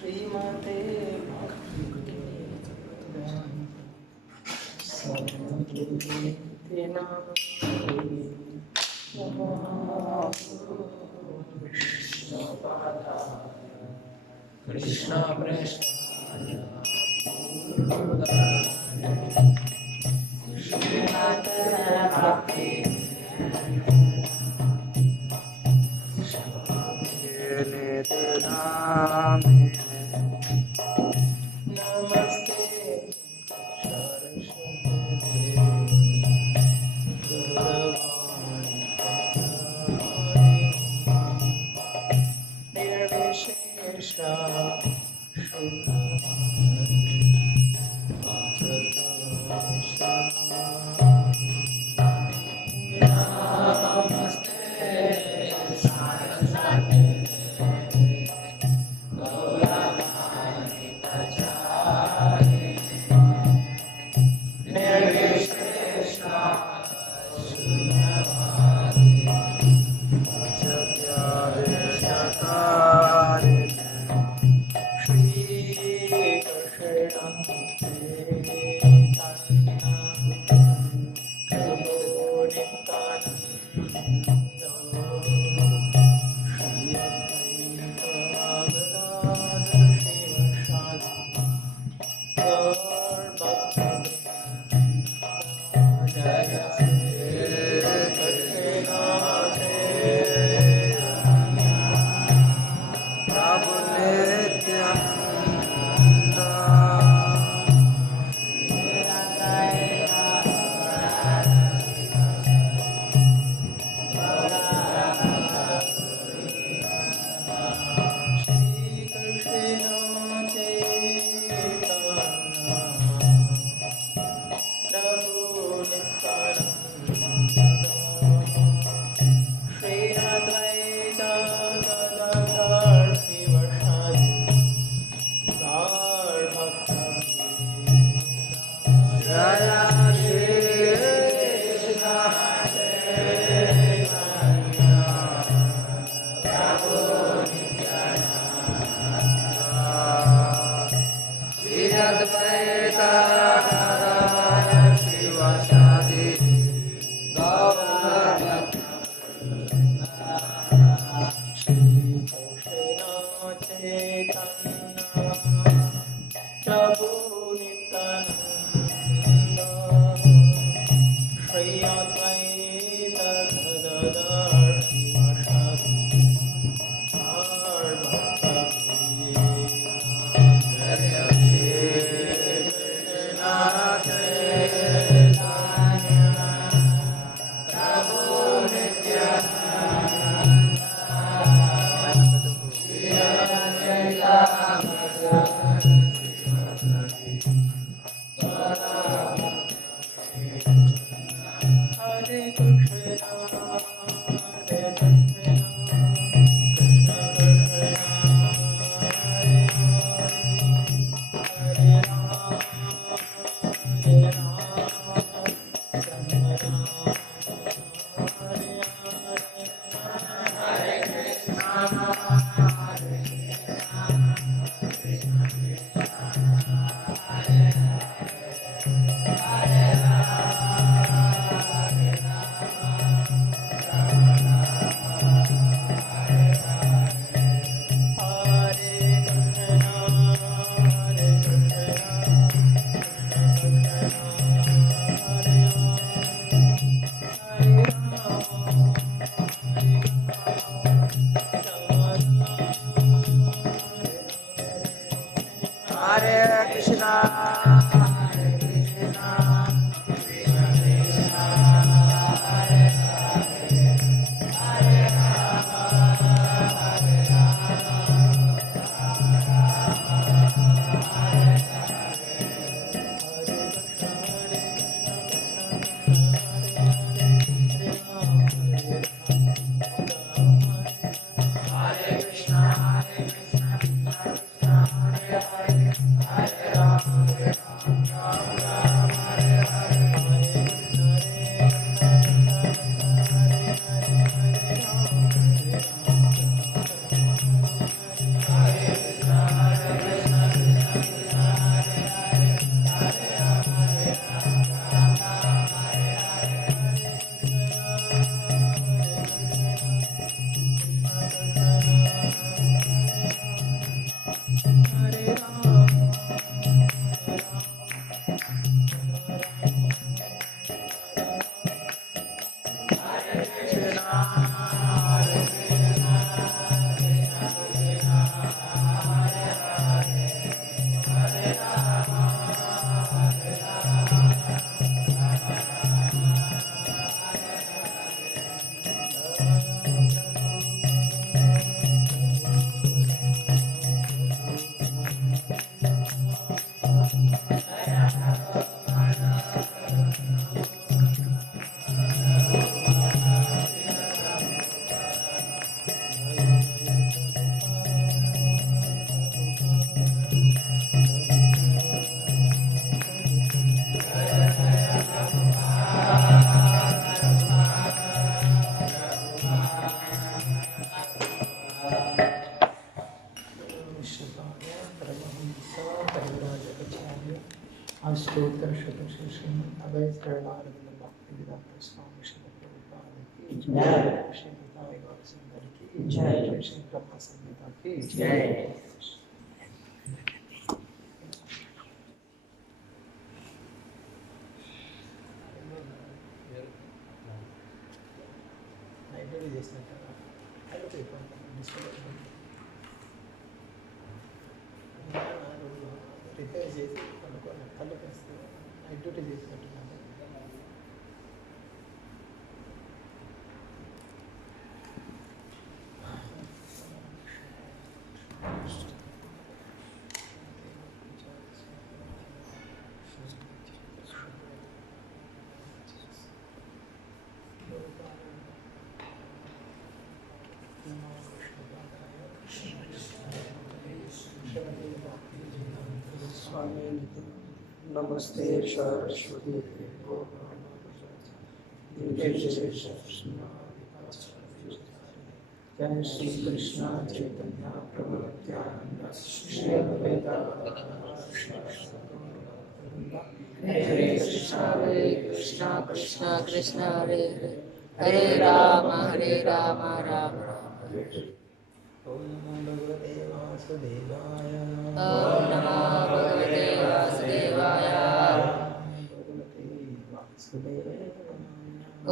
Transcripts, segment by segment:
श्रीमते भक्ति कृष्ण कृष्ण श्रीमते भक्ति नमस्ते सरस्वती गौरवाणी निर्विशेष Hare अष्टोत्तरशतशिष्यं अभयप्रहलादनंद भक्तिवेदांत स्वामी श्री प्रभुपाद की जय। श्री गीताई गौरसुंदर की जय। श्री ब्रह्म संहिता की जय। లైబ్రరీ చేసినట్టు రిపేర్ చేసి కొనుక్కొని కళ్ళు వేస్తే నైట్ డ్యూటీ చేసినట్టున్నాను. नमस्ते सरस्वती जय श्री कृष्ण चैतन्य प्रभु नित्यानंद श्री अद्वैत हरे कृष्णा कृष्णा कृष्णा हरे हरे हरे राम राम राम राम हरे ओम नमो भगवते वासुदेवाय ओम नमो भगवते वासुदेवाय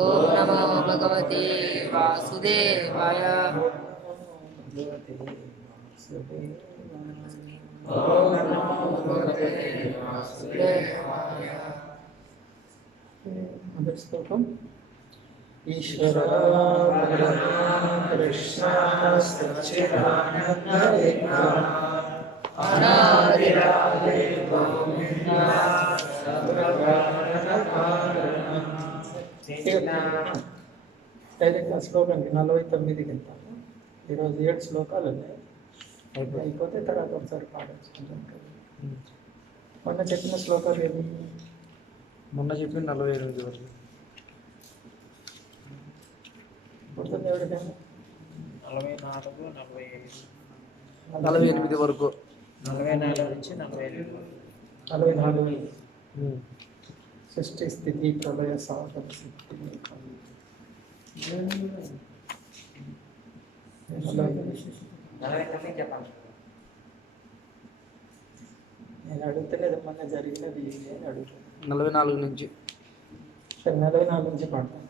ओम नमो भगवते वासुदेवाय ओम नमो भगवते वासुदेवाय మొదటి శ్లోకం ఈశ్వర కృష్ణ సచ్చిదానంద అనాదిరాదే డైరెక్ట్ ఆ శ్లోకానికి 49కి వెళ్తాము. ఈరోజు 7 శ్లోకాలు ఉన్నాయి. అయిపోతే తర్వాత ఒకసారి పాడచ్చు. మొన్న చెప్పిన శ్లోకాలు ఏమి? మొన్న చెప్పిన 48 వరకు గుర్తుంది ఎవరికైనా? 48 వరకు 44 నుంచి 48 44 సృష్టి స్థితి ప్రళయ సాధన స్థితి నేను అడుగుతలేదు, మొన్న జరిగినది నేను అడుగుతాను. 44 నుంచి 44 నుంచి పాడతాను.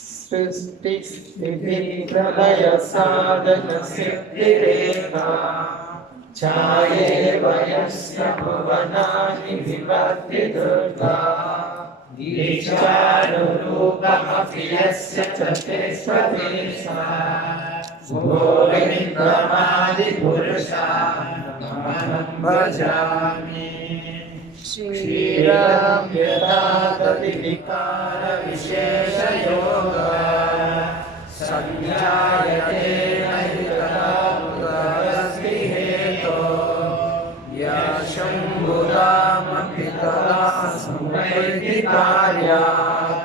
సృష్టి స్థితి ప్రళయ సాధన సిద్ధిరేఖా ఛాయే వయస్య భువనాని వివర్తి దుర్గా ఈశానురూపమపి యస్య చతుస్వదేశా గోవిందమాది పురుషామహం భజామి శ్రీరామ్ యథాతథి వికార విశేష యోగ సంధ్యాయతే నైతదాస్తి హేతో యా శంభురామపి తదా సంవైతి కార్యాత్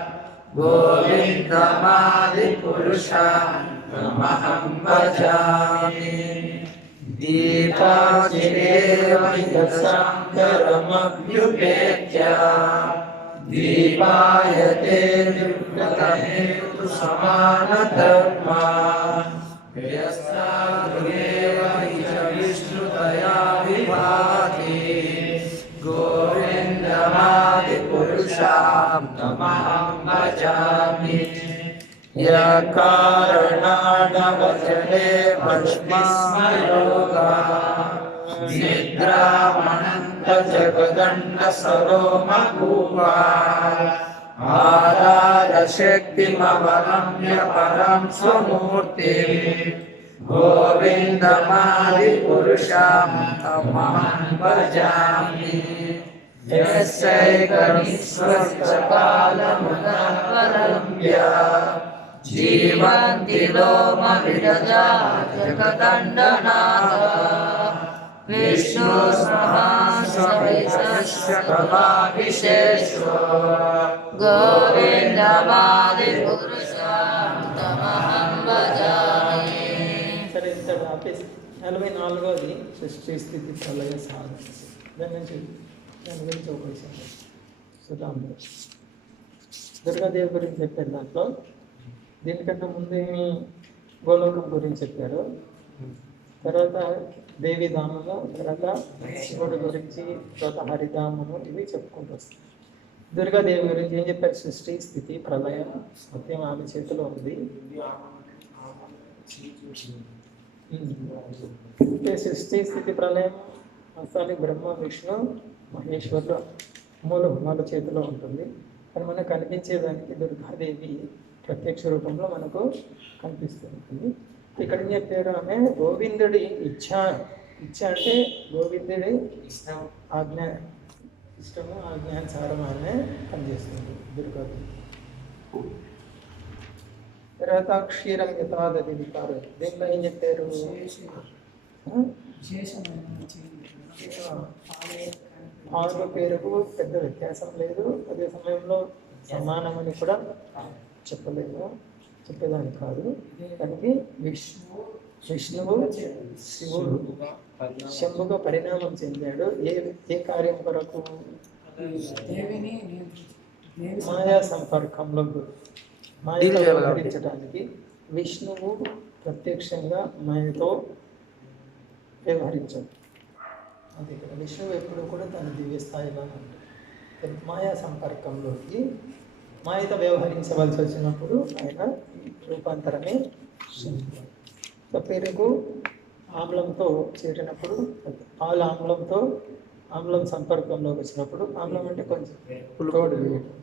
గోవిందమాది పురుషామహం భజామి దీపాచిరేవైదశాంకరమభ్యుపేత్య దీపాయతే నివృతహేతు సమానధర్మా వ్యస్తాగృహేవ చ విష్ణుతయా విభాతి గోవిందమాది పురుషాం తమహం భజామి యకారణానవచనే భస్మయోగా నిద్రామణంత జగదండ సరోమభూవా ఆధారశక్తిమవగమ్య పరం స్వమూర్తి గోవిందమాది పురుషాం తమహం భజామి యస్యైకనిస్వస్యకాలముదపరమ్య జీవంతి లోమ విరజా జగదండనాథ విష్ణు సహస్రవిశస్య కళావిశేషో గోవిందమాది పురుషాం తమహం భజామి. సరే, ఇంతటి ఆపేసి 44వది సృష్టి స్థితి ప్రళయ సాధన. దాని నుంచి దాని గురించి ఒక విషయం చూద్దాం. దుర్గాదేవి గురించి చెప్పారు దాంట్లో. దీనికన్నా ముందే గోలోకం గురించి చెప్పారు. తర్వాత దేవిధామము, తర్వాత శివుడి గురించి, తర్వాత హరిధామము, ఇవి చెప్పుకుంటూ వస్తాయి. దుర్గాదేవి గురించి ఏం చెప్పారు? సృష్టి, స్థితి, ప్రళయం మొత్తం ఆమె చేతిలో ఉంది. అంటే సృష్టి, స్థితి, ప్రళయం మొత్తానికి బ్రహ్మ, విష్ణు, మహేశ్వరుడు మూల చేతిలో ఉంటుంది. కానీ మనకు కనిపించేదానికి దుర్గాదేవి ప్రత్యక్ష రూపంలో మనకు కనిపిస్తుంది. ఇక్కడ ఏం చెప్పారు? ఆమె గోవిందుడి ఇచ్ఛ అంటే గోవిందుడి ఇష్టము ఆజ్ఞానుసారం ఆమె పనిచేస్తుంది దుర్గాదేవి. తర్వాత క్షీరం యథాదది వికారు, దీంట్లో ఏం చెప్పారు? పాలు పెరుగు పెద్ద వ్యత్యాసం లేదు, అదే సమయంలో సమానమని కూడా చెప్పలేదు, చెప్పేదానికి కాదు. దానికి విష్ణువు శివుడు శంభుగా పరిణామం చెందాడు. ఏ కార్యం కొరకు? మాయా సంపర్కంలో మాయతో వ్యవహరించడానికి. విష్ణువు ప్రత్యక్షంగా మాయతో వ్యవహరించడు. అది ఇక్కడ విష్ణువు ఎప్పుడు కూడా తన దివ్య స్థాయిలో ఉంటుంది. మాయా సంపర్కంలోకి మాయతో వ్యవహరించవలసి వచ్చినప్పుడు ఆయన రూపాంతరమే పెరుగు ఆమ్లంతో చేరినప్పుడు, పాలు ఆమ్లం సంపర్కంలోకి వచ్చినప్పుడు, ఆమ్లం అంటే కొంచెం తోడు వేయడం,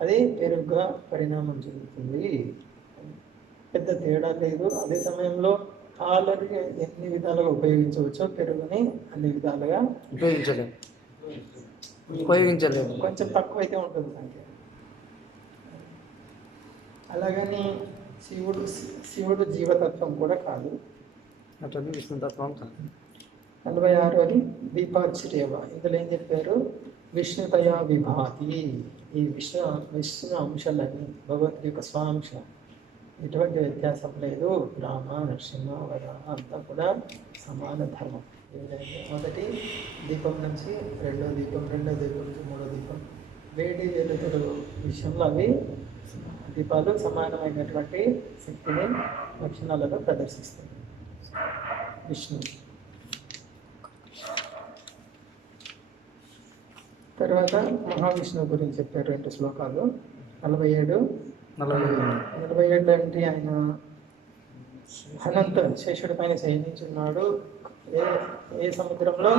అది పెరుగుగా పరిణామం చెందుతుంది. పెద్ద తేడా లేదు. అదే సమయంలో పాలని ఎన్ని విధాలుగా ఉపయోగించవచ్చో పెరుగుని అన్ని విధాలుగా ఉపయోగించలేము. కొంచెం తక్కువైతే ఉంటుంది సంఖ్య. అలాగని శివుడు జీవతత్వం కూడా కాదు. అతను విష్ణుతత్వం కాదు. 46వది దీపార్చర్యవ. ఇందులో ఏం చెప్పారు? విష్ణుతయా విభాతి. ఈ విష్ణు అంశాలన్నీ భగవద్గీత యొక్క స్వాంశ, ఎటువంటి వ్యత్యాసం లేదు. రామ, నరసింహ, వరాహ అంతా కూడా సమాన ధర్మం. ఏదైతే మొదటి దీపం నుంచి రెండో దీపం నుంచి మూడో దీపం, వేడి వెలుతురు విషయంలో అవి దీపాలు సమానమైనటువంటి శక్తిని లక్షణాలను ప్రదర్శిస్తుంది. విష్ణు తర్వాత మహావిష్ణువు గురించి చెప్పారు 2 శ్లోకాలు. 47 అంటే ఆయన అనంత శేషుడి పైన శయనించున్నాడు. ఏ సముద్రంలో?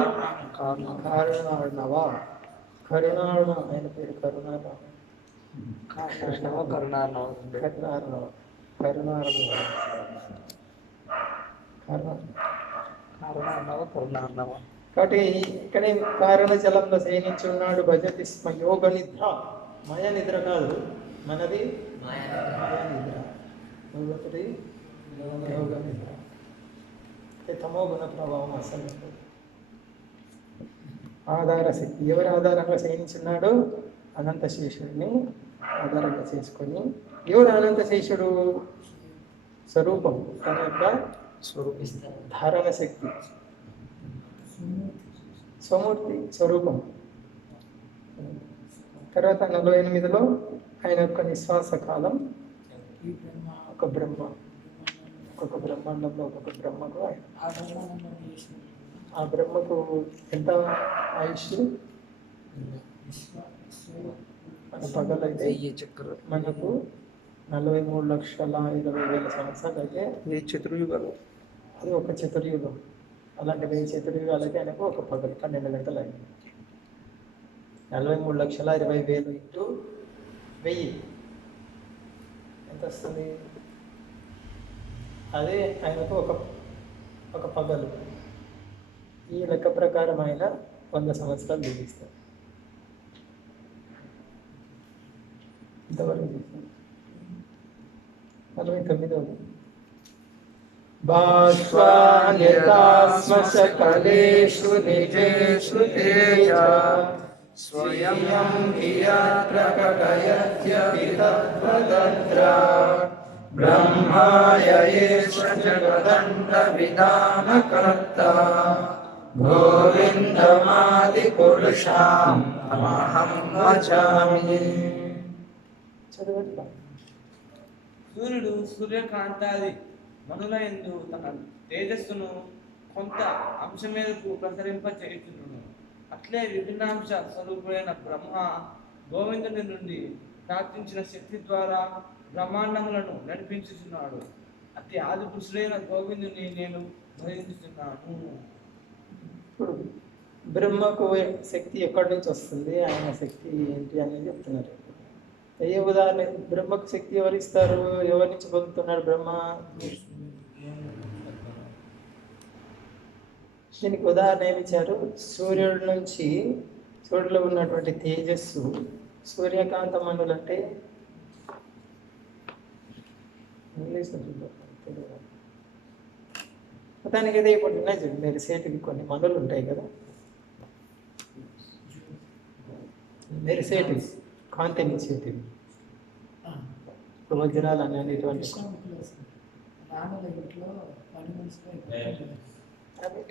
కరుణార్ణవ. ఆయన పేరు కరుణార్ణవ. కాబట్టి ఇక్కడ కారణ జలంలో శయనించున్నాడు. భజతి స్మ యోగ నిద్ర. మాయ నిద్ర కాదు మనది, మాయా నిద్ర. భగవతుడి యోగ నిద్ర. తమో గుణ ప్రభావం అసలు ఆధార శక్తి. ఎవరి ఆధారంగా శయనించున్నాడు? అనంత శేషుడిని ఆధారంగా చేసుకొని. ఎవరు అనంత శేషుడు? స్వరూపం, తన యొక్క ధారణ శక్తి, స్వమూర్తి స్వరూపం. తర్వాత 48లో ఆయన యొక్క నిశ్వాస కాలం ఒక బ్రహ్మ, ఒక్కొక్క బ్రహ్మాండంలో ఒక్కొక్క బ్రహ్మకు ఆ బ్రహ్మకు ఎంత ఆయుష్? మన పగలైతే మనకు 43,20,000 సంవత్సరాలు అయితే చతుర్యుగాలు, అది ఒక చతుర్యుగం. అలాంటి 1000 చతుర్యుగాలైతే ఆయనకు ఒక పగలు 12 గంటలు అయింది. 43,20,000 ఇంటూ 1000 ఎంత వస్తుంది? అదే ఆయనకు ఒక పగలు. ఈ లెక్క ప్రకారం ఆయన 100 సంవత్సరాలు జీవిస్తారు. ఇంతవరకు చూస్తాం. 49వది బాష్పాన్యతాస్మశకలేషు నిజేషు తేజ స్వయం ప్రకటయత్యపి తద్వదత్ర బ్రహ్మాయ ఏష జగదండ విధాన కర్త గోవిందమాదిపురుషాం తమహం భజామి. చదవండి. సూర్యుడు సూర్యకాంతాది మనులయందు తన తేజస్సును కొంత అంశ మేరకు ప్రసరింపచేయుచుండును. అట్లే విభిన్నాంశ స్వరూపుడైన బ్రహ్మ గోవిందుని నుండి ప్రార్థించిన శక్తి ద్వారా బ్రహ్మాండములను నడిపించుచున్నాడు. అతి ఆది పురుషుడైన గోవిందుని నేను భజించుచున్నాను. ఇప్పుడు బ్రహ్మకు శక్తి ఎక్కడి నుంచి వస్తుంది, ఆయన శక్తి ఏంటి అనేది చెప్తున్నారు. ఏ ఉదాహరణ, బ్రహ్మకు శక్తి ఎవరు ఇస్తారు, ఎవరి నుంచి పొందుతున్నాడు బ్రహ్మ? దీనికి ఉదాహరణ ఏమి ఇచ్చారు? సూర్యుడి నుంచి, సూర్యుడిలో ఉన్నటువంటి తేజస్సు, సూర్యకాంత మనులు అంటే ఇంగ్లీష్లో చూద్దాం, తెలుగు మొత్తానికి అయితే ఇప్పుడు ఉన్నాయి చూడండి, మెరిసేటివి కొన్ని మనులు ఉంటాయి కదా, మెరిసేటివి కాంతినిచ్చేటివి, వజ్రాలు అనేటువంటి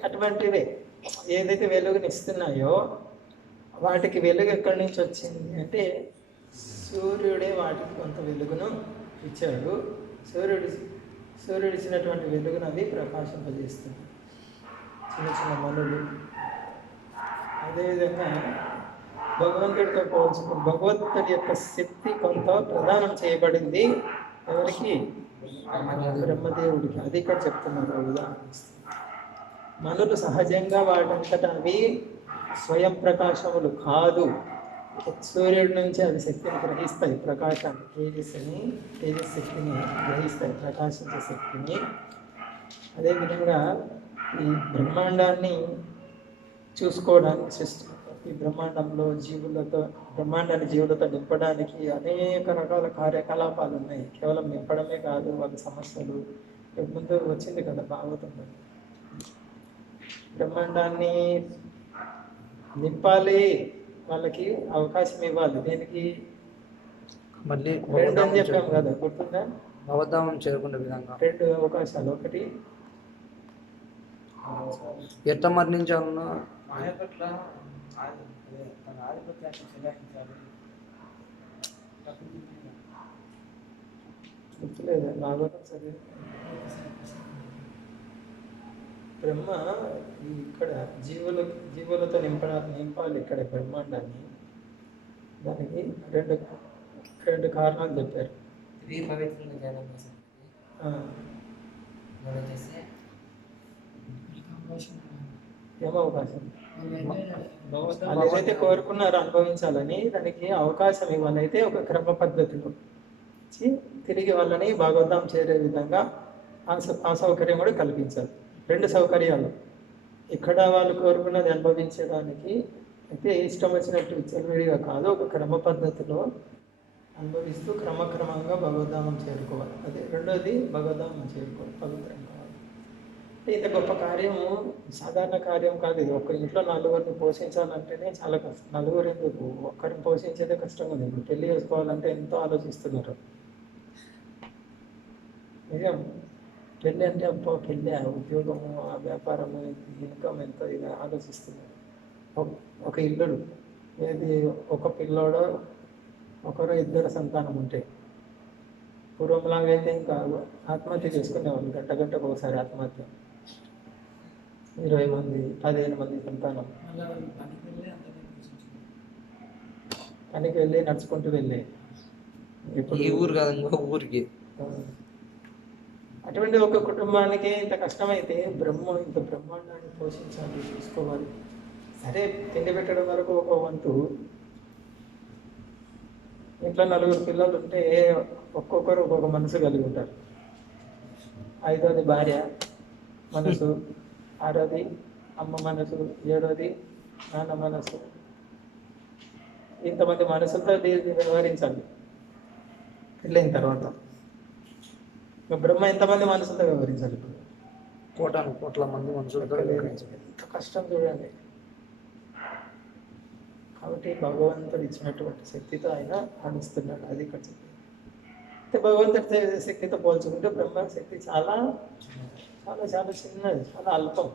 అటువంటివే ఏదైతే వెలుగుని ఇస్తున్నాయో వాటికి వెలుగు ఎక్కడి నుంచి వచ్చింది అంటే సూర్యుడే వాటికి కొంత వెలుగును ఇచ్చాడు. సూర్యుడు ఇచ్చినటువంటి వెలుగును అవి ప్రకాశింపజేస్తుంది, చిన్న చిన్న మనులు. అదేవిధంగా భగవంతుడితో పోల్చుకుని భగవంతుడి యొక్క శక్తి కొంత ప్రదానం చేయబడింది ఎవరికి? బ్రహ్మదేవుడికి. అది ఇక్కడ చెప్తున్నారు ఉదాహరణిస్తుంది. మనులు సహజంగా వాటంతటా అవి స్వయం ప్రకాశములు కాదు, సూర్యుడి నుంచి అవి శక్తిని గ్రహిస్తాయి, ప్రకాశాన్ని, తేజశక్తిని గ్రహిస్తాయి, ప్రకాశించే శక్తిని. అదేవిధంగా ఈ బ్రహ్మాండాన్ని చూసుకోవడానికి సృష్టి, ఈ బ్రహ్మాండంలో బ్రహ్మాండాన్ని జీవులతో నింపడానికి అనేక రకాల కార్యకలాపాలు ఉన్నాయి. కేవలం నింపడమే కాదు, వాళ్ళ సమస్యలు ముందు వచ్చింది కదా భాగవతంలో. బ్రహ్మాండాన్ని నింపాలి, వాళ్ళకి అవకాశం ఇవ్వాలి. దేనికి? మళ్ళీ రెండు అని చెప్పాం కదా, గుర్తుందా? భగవద్ధామం చేరుకునే విధంగా రెండు అవకాశాలు. ఒకటి ఎట్ట మరణించాలన్నా మాయ పట్ల తన ఆధిపత్యాన్ని చెలాయించాలి. గుర్తులేదు, భాగవతం చదివి. బ్రహ్మ ఇక్కడ జీవులతో నింపాలి ఇక్కడ బ్రహ్మాండాన్ని. దానికి రెండు కారణాలు చెప్పారు. ఏమో అవకాశం, వాళ్ళు ఏదైతే కోరుకున్నారో అనుభవించాలని దానికి అవకాశం ఇవ్వాలైతే ఒక క్రమ పద్ధతిలో తిరిగి వాళ్ళని భాగవతం చేరే విధంగా ఆ సౌకర్యం కూడా కల్పించాలి. రెండు సౌకర్యాలు, ఇక్కడ వాళ్ళు కోరుకున్నది అనుభవించడానికి అయితే ఇష్టం వచ్చినట్టు విచ్చలవిడిగా కాదు, ఒక క్రమ పద్ధతిలో అనుభవిస్తూ క్రమక్రమంగా భగవద్ధామం చేరుకోవాలి. అదే రెండోది భగవద్ధామం చేరుకోవాలి, పవిత్రం కావాలి. ఇంత గొప్ప కార్యము సాధారణ కార్యం కాదు ఇది. ఒక ఇంట్లో నలుగురిని పోషించాలంటేనే చాలా కష్టం. నలుగురు ఎందుకు, ఒక్కరిని పోషించేదే కష్టంగా ఉంది. ఇప్పుడు పెళ్లి చేసుకోవాలంటే ఎంతో ఆలోచిస్తున్నారు. నిజం, పెళ్ళి అంటే అబ్బో పెళ్ళి, ఉద్యోగము, ఆ వ్యాపారము, ఇన్కమ్ ఎంతో ఇది ఆలోచిస్తున్నారు. ఒక ఇల్లుడు, ఏది ఒక పిల్లోడో ఒకరు ఇద్దరు సంతానం ఉంటే, పూర్వంలాగైతే ఇంకా ఆత్మహత్య చేసుకునేవాళ్ళు, గంటకు ఒకసారి ఆత్మహత్య. 20 మంది 15 మంది సంతానం, పనికి వెళ్ళి నడుచుకుంటూ వెళ్ళి. ఇప్పుడు ఈ ఊరు కాదు ఇంకో ఊరికి. అటువంటి ఒక కుటుంబానికి ఇంత కష్టమైతే ఇంత బ్రహ్మాండాన్ని పోషించాలి, చూసుకోవాలి. సరే, తిండి పెట్టడం వరకు ఒక వంతు. ఇంట్లో 4 పిల్లలు ఉంటే ఒక్కొక్కరు ఒక్కొక్క మనసు కలిగి ఉంటారు. 5వది భార్య మనసు, 6వది అమ్మ మనసు, 7వది నాన్న మనసు. ఇంతమంది మనసులతో వ్యవహరించాలి పెళ్ళైన తర్వాత. బ్రహ్మ ఎంతమంది మనసులతో వ్యవహరించాలి? ఇప్పుడు కోట్ల మంది మనుషులతో ఎంత కష్టం చూడండి. కాబట్టి భగవంతుడు ఇచ్చినటువంటి శక్తితో ఆయన ఆడిస్తున్నాడు. అది ఇక్కడ చెప్పింది. అయితే భగవంతుడి శక్తితో పోల్చుకుంటే బ్రహ్మ శక్తి చాలా చాలా చాలా చిన్నది, చాలా అల్పం.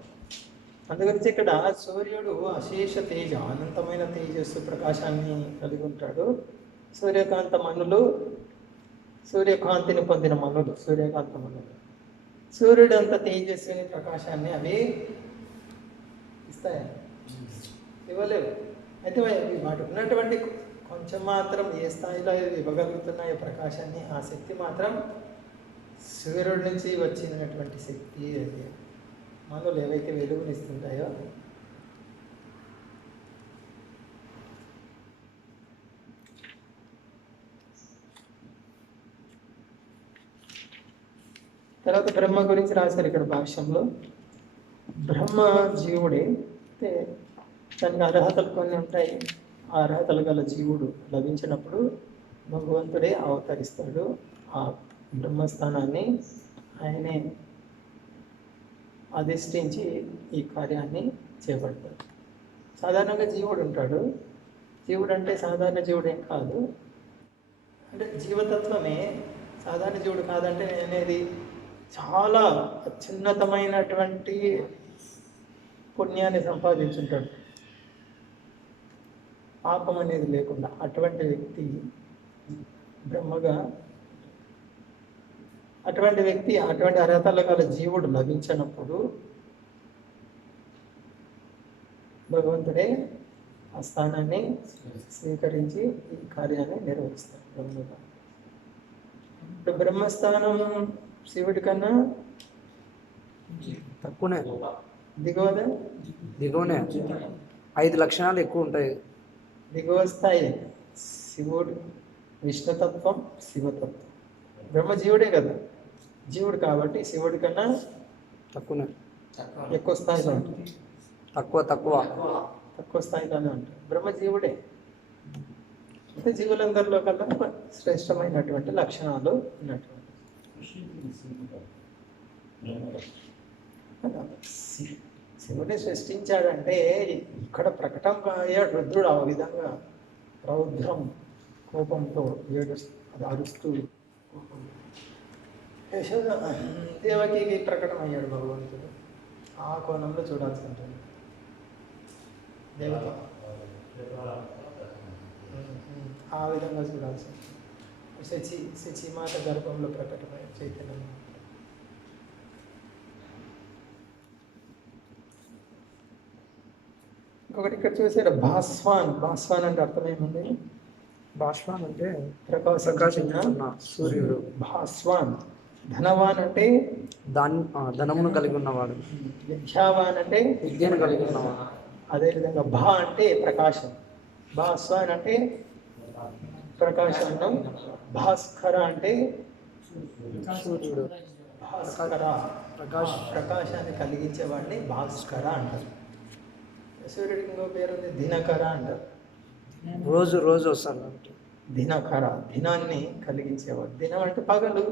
అందుగురించి ఇక్కడ సూర్యుడు అశేష తేజ, అనంతమైన తేజస్సు ప్రకాశాన్ని కలిగి ఉంటాడు. సూర్యకాంత మనులు, సూర్యకాంతిని పొందిన మనులు, సూర్యకాంత మనులు సూర్యుడు అంత తేజస్సుని ప్రకాశాన్ని అవి ఇస్తాయి, ఇవ్వలేవు. అయితే వాటికి ఉన్నటువంటి కొంచెం మాత్రం ఏ స్థాయిలో ఇవ్వగలుగుతున్నాయో ప్రకాశాన్ని, ఆ శక్తి మాత్రం సూర్యుడి నుంచి వచ్చినటువంటి శక్తి. అది మనలో ఏవైతే వెలుగునిస్తుంటాయో తర్వాత బ్రహ్మ గురించి రాశారు ఇక్కడ భాష్యంలో. బ్రహ్మ జీవుడే, అయితే దానికి అర్హతలు కొన్ని ఉంటాయి. ఆ అర్హతలు గల జీవుడు లభించినప్పుడు భగవంతుడే అవతరిస్తాడు. ఆ బ్రహ్మస్థానాన్ని ఆయనే అధిష్ఠించి ఈ కార్యాన్ని చేపడతాడు. సాధారణంగా జీవుడు ఉంటాడు. జీవుడు అంటే సాధారణ జీవుడేం కాదు, అంటే జీవతత్వమే. సాధారణ జీవుడు కాదంటే నేను అనేది చాలా అత్యున్నతమైనటువంటి పుణ్యాన్ని సంపాదించుంటాడు, పాపం అనేది లేకుండా. అటువంటి వ్యక్తి బ్రహ్మగా, అటువంటి వ్యక్తి, అటువంటి అర్హతలు గల జీవుడు లభించినప్పుడు భగవంతుడే ఆ స్థానాన్ని స్వీకరించి ఈ కార్యాన్ని నిర్వహిస్తాడు బ్రహ్మగా. ఇప్పుడు బ్రహ్మస్థానం శివుడి కన్నా తక్కువనే, దిగువదా? దిగువనే. 5 లక్షణాలు ఎక్కువ ఉంటాయి. దిగువ స్థాయి శివుడు, విష్ణుతత్వం, శివతత్వం. బ్రహ్మ జీవుడే కదా, జీవుడు కాబట్టి శివుడి కన్నా తక్కువనే, ఎక్కువ స్థాయిలో ఉంటుంది. తక్కువ స్థాయిలోనే ఉంటుంది. బ్రహ్మ జీవుడే, అంటే జీవులందరిలో కన్నా శ్రేష్టమైనటువంటి లక్షణాలు ఉన్నటువంటి శివుడిని సృష్టించాడంటే ఇక్కడ ప్రకటన అయ్యాడు రుద్రుడు. ఆ విధంగా రౌద్రం కోపంతో అరుస్తూ దేవకి ప్రకటన అయ్యాడు భగవంతుడు. ఆ కోణంలో చూడాల్సి ఉంటుంది. దేవత ఆ విధంగా చూడాల్సి ఉంటుంది. శచీమాత గర్భంలో ప్రకటమైన చైతన్యం. ఇంకొకటి ఇక్కడ చూసారు భాస్వాన్. భాస్వాన్ అంటే అర్థం ఏముంది? భాస్వాన్ అంటే ప్రకాశించిన సూర్యుడు. భాస్వాన్. ధనవాన్ అంటే ధనమును కలిగి ఉన్నవాడు. విద్యావాన్ అంటే విద్యను కలిగి ఉన్నవాడు. అదేవిధంగా భా అంటే ప్రకాశం. భాస్వాన్ అంటే ప్రకాశం. భాస్కర అంటే సూర్యుడు. భాస్కర ప్రకాశాన్ని కలిగించేవాడిని భాస్కర అంటారు. సూర్యుడికి ఇంకో పేరు ఉంది, దినకర అంటారు. రోజు వస్తారు కాబట్టి దినకర, దినాన్ని కలిగించేవాడు. దినం అంటే పగలు,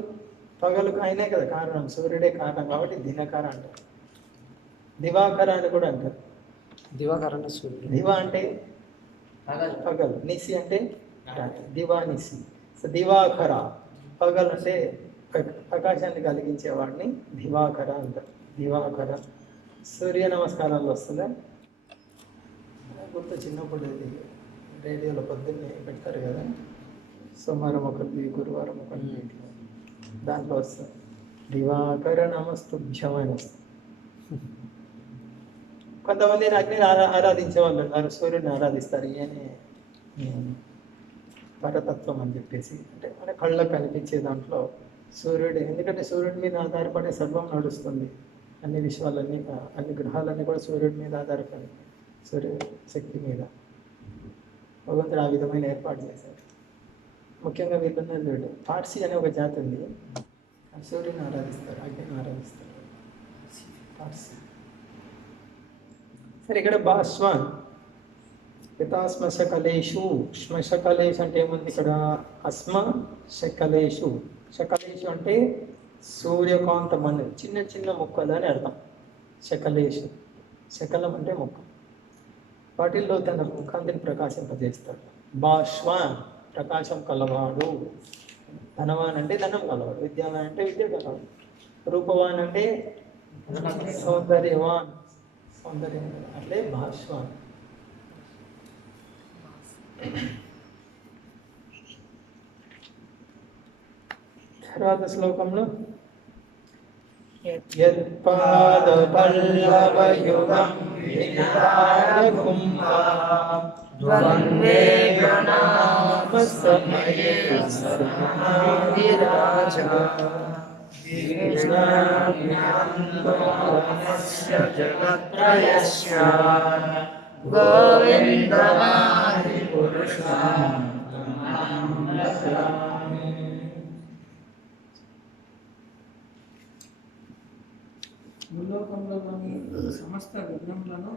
పగలుకు ఆయనే కదా కారణం, సూర్యుడే కారణం కాబట్టి దినకర అంటారు. దివాకర అని కూడా అంటారు. దివాకర అంటే సూర్యుడు. దివా అంటే పగలు, నిసి అంటే దివా నిసి. సో దివాకర పగలు అంటే ప్రకాశాన్ని కలిగించేవాడిని దివాకర అంటారు. దివాకర. సూర్య నమస్కారాలు వస్తుందా? గుర్తు చిన్నప్పుడు రేడియోలో పొద్దున్నే పెడతారు కదా, సోమవారం ఒకటి, గురువారం ఒకటి, దాంట్లో వస్తుంది దివాకర నమస్తుభ్యం అని వస్తుంది. కొంతమంది అగ్నిని ఆరాధించే వాళ్ళు ఉన్నారు, సూర్యుడిని ఆరాధిస్తారు. ఈయనే పరతత్వం అని చెప్పేసి, అంటే మన కళ్ళకు కనిపించే దాంట్లో సూర్యుడు, ఎందుకంటే సూర్యుడి మీద ఆధారపడే సర్వం నడుస్తుంది. అన్ని విశ్వాలన్నీ, అన్ని గ్రహాలన్నీ కూడా సూర్యుడి మీద ఆధారపడి, సూర్య శక్తి మీద భగవంతుడు ఆ విధమైన ఏర్పాటు చేశారు. ముఖ్యంగా వీళ్ళున్నది చూడు, పార్సీ అనే ఒక జాతి ఉంది, సూర్యుని ఆరాధిస్తారు, అగ్నిని ఆరాధిస్తారు. పార్సీ. సరే, ఇక్కడ భాస్వాన్ పితాస్మ శకలేషు. శ్మశకలేషు అంటే ఏముంది ఇక్కడ? అస్మ శకలేషు. శకలేషు అంటే సూర్యకాంతమను, చిన్న చిన్న ముక్కలు అని అర్థం. శకలేషు, శకలం అంటే ముక్క. వాటిల్లో తన కాంతిని ప్రకాశింపజేస్తాడు. భాస్వాన్ ప్రకాశం కలవాడు. ధనవాన్ అంటే ధనం కలవాడు. విద్యావాన్ అంటే విద్య కలవాడు. రూపవాన్ అంటే సౌందర్యవాన్, సౌందర్యం అట్లే భాష్వం. తర్వాత శ్లోకంలో యత్పాదపల్లవయుగం వినితారకుంభా ద్వంద్వే గణామ సమయే సమాధిరాజా దీర్ఘాజ్ఞానోరమస్య జగత్రయస్య గోవిందమాహి పురుషాం నమామి. భూలోకంలోని సమస్త విఘ్నములను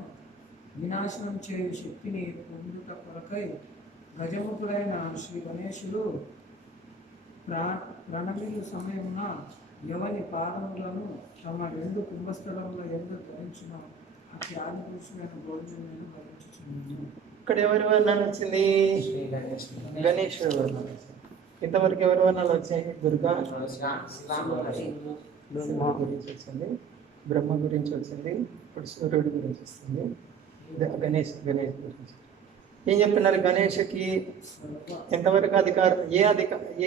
వినాశనం చేయు శక్తిని పొందుట కొరకై గజముఖుడైన శ్రీ గణేశుడు ప్రణమిలు సమయమున ఎవని పాదములను తమ రెండు కుంభస్థలముల ఎందు ధరించిన అతి ఆది పురుషులైన గోవిందుని భరించుచున్నాను. ఇక్కడ ఎవరి వర్ణాలు వచ్చింది? గణేశుడు వర్ణాలు వచ్చింది. ఇంతవరకు ఎవరి వర్ణాలు వచ్చాయి? దుర్గా బ్రహ్మ గురించి వచ్చింది, బ్రహ్మ గురించి వచ్చింది, ఇప్పుడు సూర్యుడి గురించి వస్తుంది, గణేష్ గురించి. ఏం చెప్తున్నారు? గణేష్కి ఎంతవరకు అధికారం,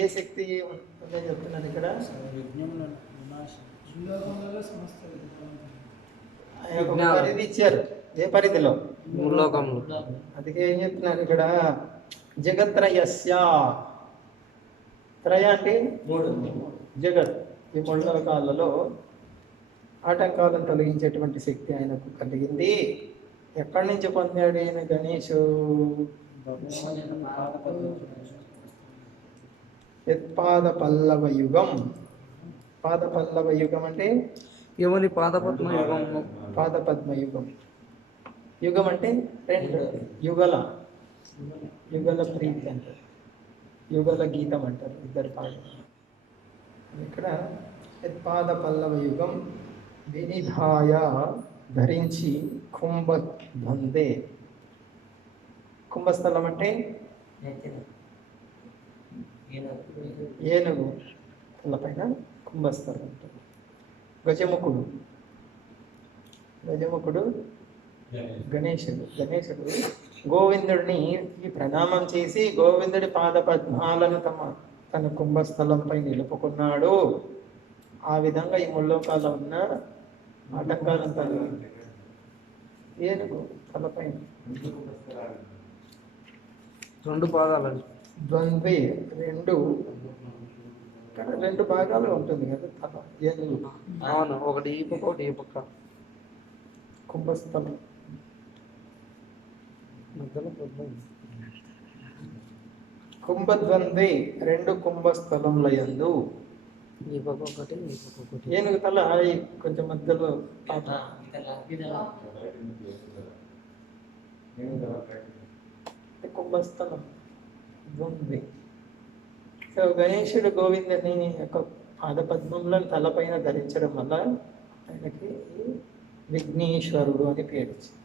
ఏ శక్తి ఉంటుందని చెప్తున్నారు ఇక్కడ? భూలోకంలో సమస్త విఘ్నములను ఆయన ఒక పరిధి ఇచ్చారు. ఏ పరిధిలో? ముల్లోకంలో. అందుకే ఏం చెప్తున్నారు ఇక్కడ? జగత్రయస్య, త్రయ అంటే జగత్, ఈ మూడు లోకాలలో ఆటంకాలను తొలగించేటువంటి శక్తి ఆయనకు కలిగింది. ఎక్కడి నుంచి పొందాడు ఈయన గణేషు? యత్పాద పల్లవ యుగం. పాద పల్లవ యుగం అంటే ఎవని పాదపద్మ యుగం. పాదపద్మ యుగం. యుగం అంటే రెండు యుగల, యుగల ప్రీతి అంటారు, యుగల గీతం అంటారు ఇద్దరు పాదం. ఇక్కడ యత్పాద పల్లవ యుగం వినిధాయ ధరించి కుంభధ్వందే. కుంభస్థలం అంటే ఏనుగు తలపైన కుంభస్థలం ఉంటుంది. గజముఖుడు, గజముఖుడు గణేశుడు గోవిందుడిని ఈ ప్రణామం చేసి గోవిందుడి పాద పద్మాలను తన కుంభస్థలంపై నిలుపుకున్నాడు. ఆ విధంగా ఈ ముల్లోకాల్లో ఉన్న ఆటంకాలను తొలగింది. ఏనుగు తలపైన రెండు పాదాలు. ద్వంద్వే రెండు భాగాలు ఉంటుంది కదా తల ఏనుగు. అవును, ఒకటి ఈ పక్క ఒకటి ఈ పక్క. కుంభస్థలం మధ్యలో పద్మం. కుంభద్వంద్వే రెండు కుంభస్థలముల యందు. ఈ పక్క ఒకటి ఈ పక్క ఒకటి. ఏనుగు తల ఈ కొంచెం మధ్యలో పాప కుంభస్థలం ద్వంద్వే. సో గణేశుడు గోవిందుని యొక్క పాదపద్మంలో తలపైన ధరించడం వల్ల ఆయనకి విఘ్నేశ్వరుడు అని పేరు వచ్చింది.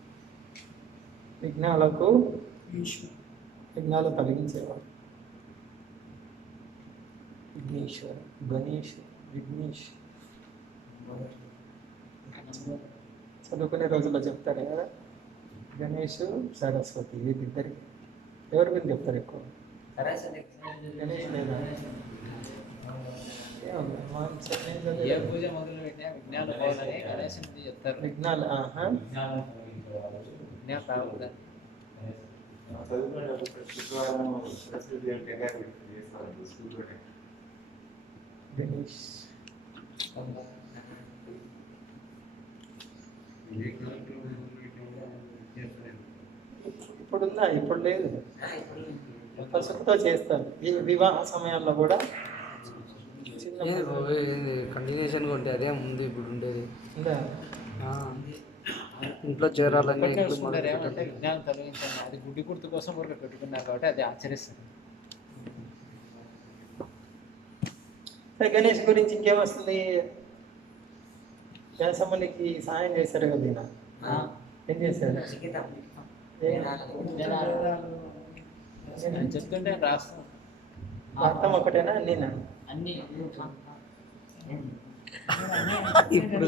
విఘ్నాలు తొలగించేవాడు విఘ్నేశ్వరు, గణేష్, విఘ్నేష్. చదువుకునే రోజుల్లో చెప్తారు కదా గణేష్, సరస్వతి, వీళ్ళిద్దరికి ఎవరి గురించి చెప్తారు ఎక్కువ? గణేష్ లేదా? ఏ పూజ మొదలు పెట్టినా విజ్ఞానం పోవాలని గణేశుని చెప్తారు. విఘ్నాలు విజ్ఞానం రావద్దని. గణేష్ ఇప్పుడుందా? ఇప్పుడు లేదు, పసుపుతో చేస్తారు. ఈ వివాహ సమయాల్లో కూడా చిన్న కంటిన్యూషన్గా ఉంటే అదే ముందు ఇప్పుడు ఉండేది. ఉందా? ఇంట్లో చేరాలని ఇప్పటికే చూసుకుంటారు ఏమంటే విజ్ఞానం తొలగించాలి, అది గుడ్డి గుర్తు కోసం ఊరికే పెట్టుకున్నారు కాబట్టి అది ఆచరిస్తారు. సరే, గణేష్ గురించి ఇంకేమొస్తుంది? వ్యాసమునికి సాయం చేశారు కదా ఈయన. ఏం చేశారు? నేను చెప్తుంటే రాస్తాం. అర్థం ఒకటేనా నేనా? అన్ని ఇప్పుడు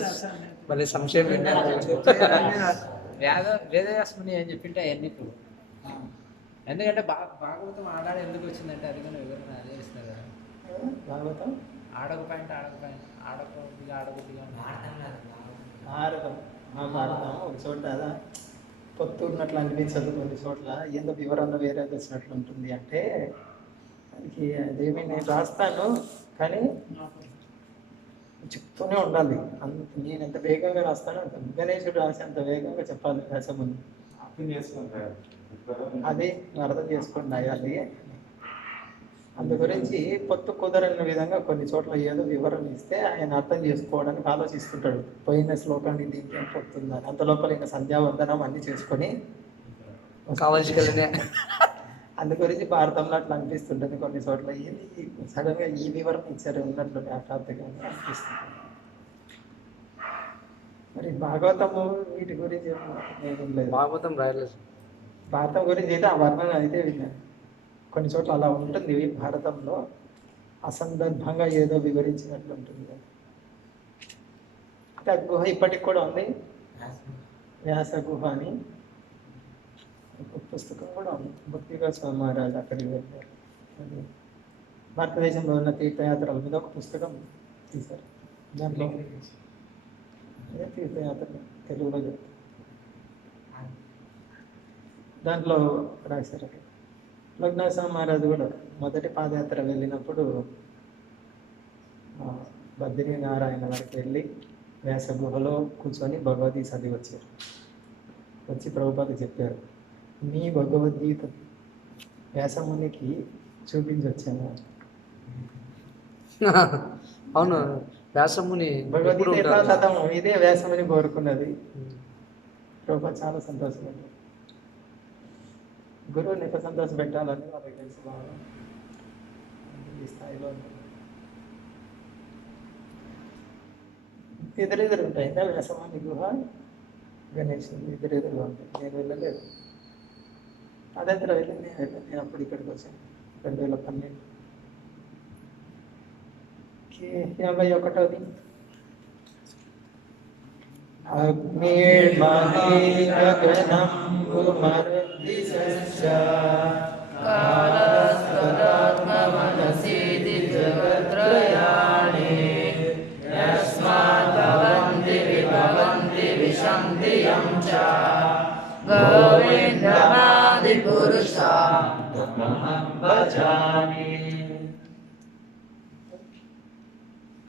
మళ్ళీ సంశయం ఏంటంటే వేదవ్యాసముని ఏం చెప్పింటే అవన్నీ ఇప్పుడు ఎందుకంటే భాగవతం ఆడాడు ఎందుకు వచ్చిందంటే అది కూడా వివరణ అదే ఇస్తారు కదా. భాగవతం ఆడక పాయింట్ ఆడకొద్దిగా భారతం మహాభారతం ఒక చోట పొత్తు ఉన్నట్లు అనిపించదు, కొన్ని చోట్ల ఏందో వివరణ వేరే వచ్చినట్లు ఉంటుంది. అంటే దానికి అదేమి నేను రాస్తాను కానీ చెప్తూనే ఉండాలి. నేను ఎంత వేగంగా రాస్తానో అంత గణేశుడు రాసి అంత వేగంగా చెప్పాలి రాసముందు. అది అర్థం చేసుకోండి అది. అందు గురించి పొత్తు కుదరని విధంగా కొన్ని చోట్ల ఏదో వివరణ ఇస్తే ఆయన అర్థం చేసుకోవడానికి ఆలోచిస్తుంటాడు. పోయిన శ్లోకాన్ని దీనికి ఏం పొత్తుందని. అంత లోపల ఇంకా సంధ్యావందనం అన్ని చేసుకొని కావాల్సి అందు గురించి భారతంలో అట్లా అనిపిస్తుంటుంది కొన్ని చోట్ల. సడన్ గా ఈ వివరణ ఇచ్చారు ఉన్నట్లు హఠాత్తుగా అనిపిస్తుంది. మరి భాగవతము వీటి గురించి ఏం లేదు. భాగవతం రాయలేదు. భారతం గురించి అయితే ఆ వర్ణన అయితే విన్నాను. కొన్ని చోట్ల అలా ఉంటుంది భారతంలో, అసందర్భంగా ఏదో వివరించినట్లు ఉంటుంది. అంటే ఆ గుహ ఇప్పటికి కూడా ఉంది, వ్యాస గుహ అని ఒక పుస్తకం కూడా ఉంది. భక్తిగా స్వామి మహారాజ్ అక్కడికి వెళ్ళారు. అది భారతదేశంలో ఉన్న తీర్థయాత్రల మీద ఒక పుస్తకం తీశారు. దాంట్లో అదే తీర్థయాత్ర తెలుగులో చెప్తారు. దాంట్లో రాశారు. లగ్నస్వామి మహారాజు కూడా మొదటి పాదయాత్ర వెళ్ళినప్పుడు బద్రీ నారాయణ వరకు వెళ్ళి వ్యాస గుహలో కూర్చొని భగవద్గీత చదివి వచ్చారు. వచ్చి ప్రభుపాద చెప్పారు, మీ భగవద్గీత వ్యాసమునికి చూపించొచ్చాను. అవును, వ్యాసముని భగవద్గీత ఎట్లా చదవము, ఇదే వ్యాసముని కోరుకున్నది. ప్రభుపాద చాలా సంతోషపడ్డారు. గురువుని ఎంత సంతోష పెట్టాలని వాళ్ళకి తెలుసు బాగా. ఈ స్థాయిలో ఎదురెదురు ఉంటాయి. వ్యాసముని గుహ, గణేశుడు ఎదురెదురుగా ఉంటాయి. నేను వెళ్ళలేదు. అదే వెళ్ళింది. నేను అప్పుడు ఇక్కడికి వచ్చాను 2012. 51వ కాలస్తదాత్మమనసీది జగత్రయాణి యస్మాద్భవంతి విభవంతి విశంతియం చ గోవిందమాది పురుషాం భజామి.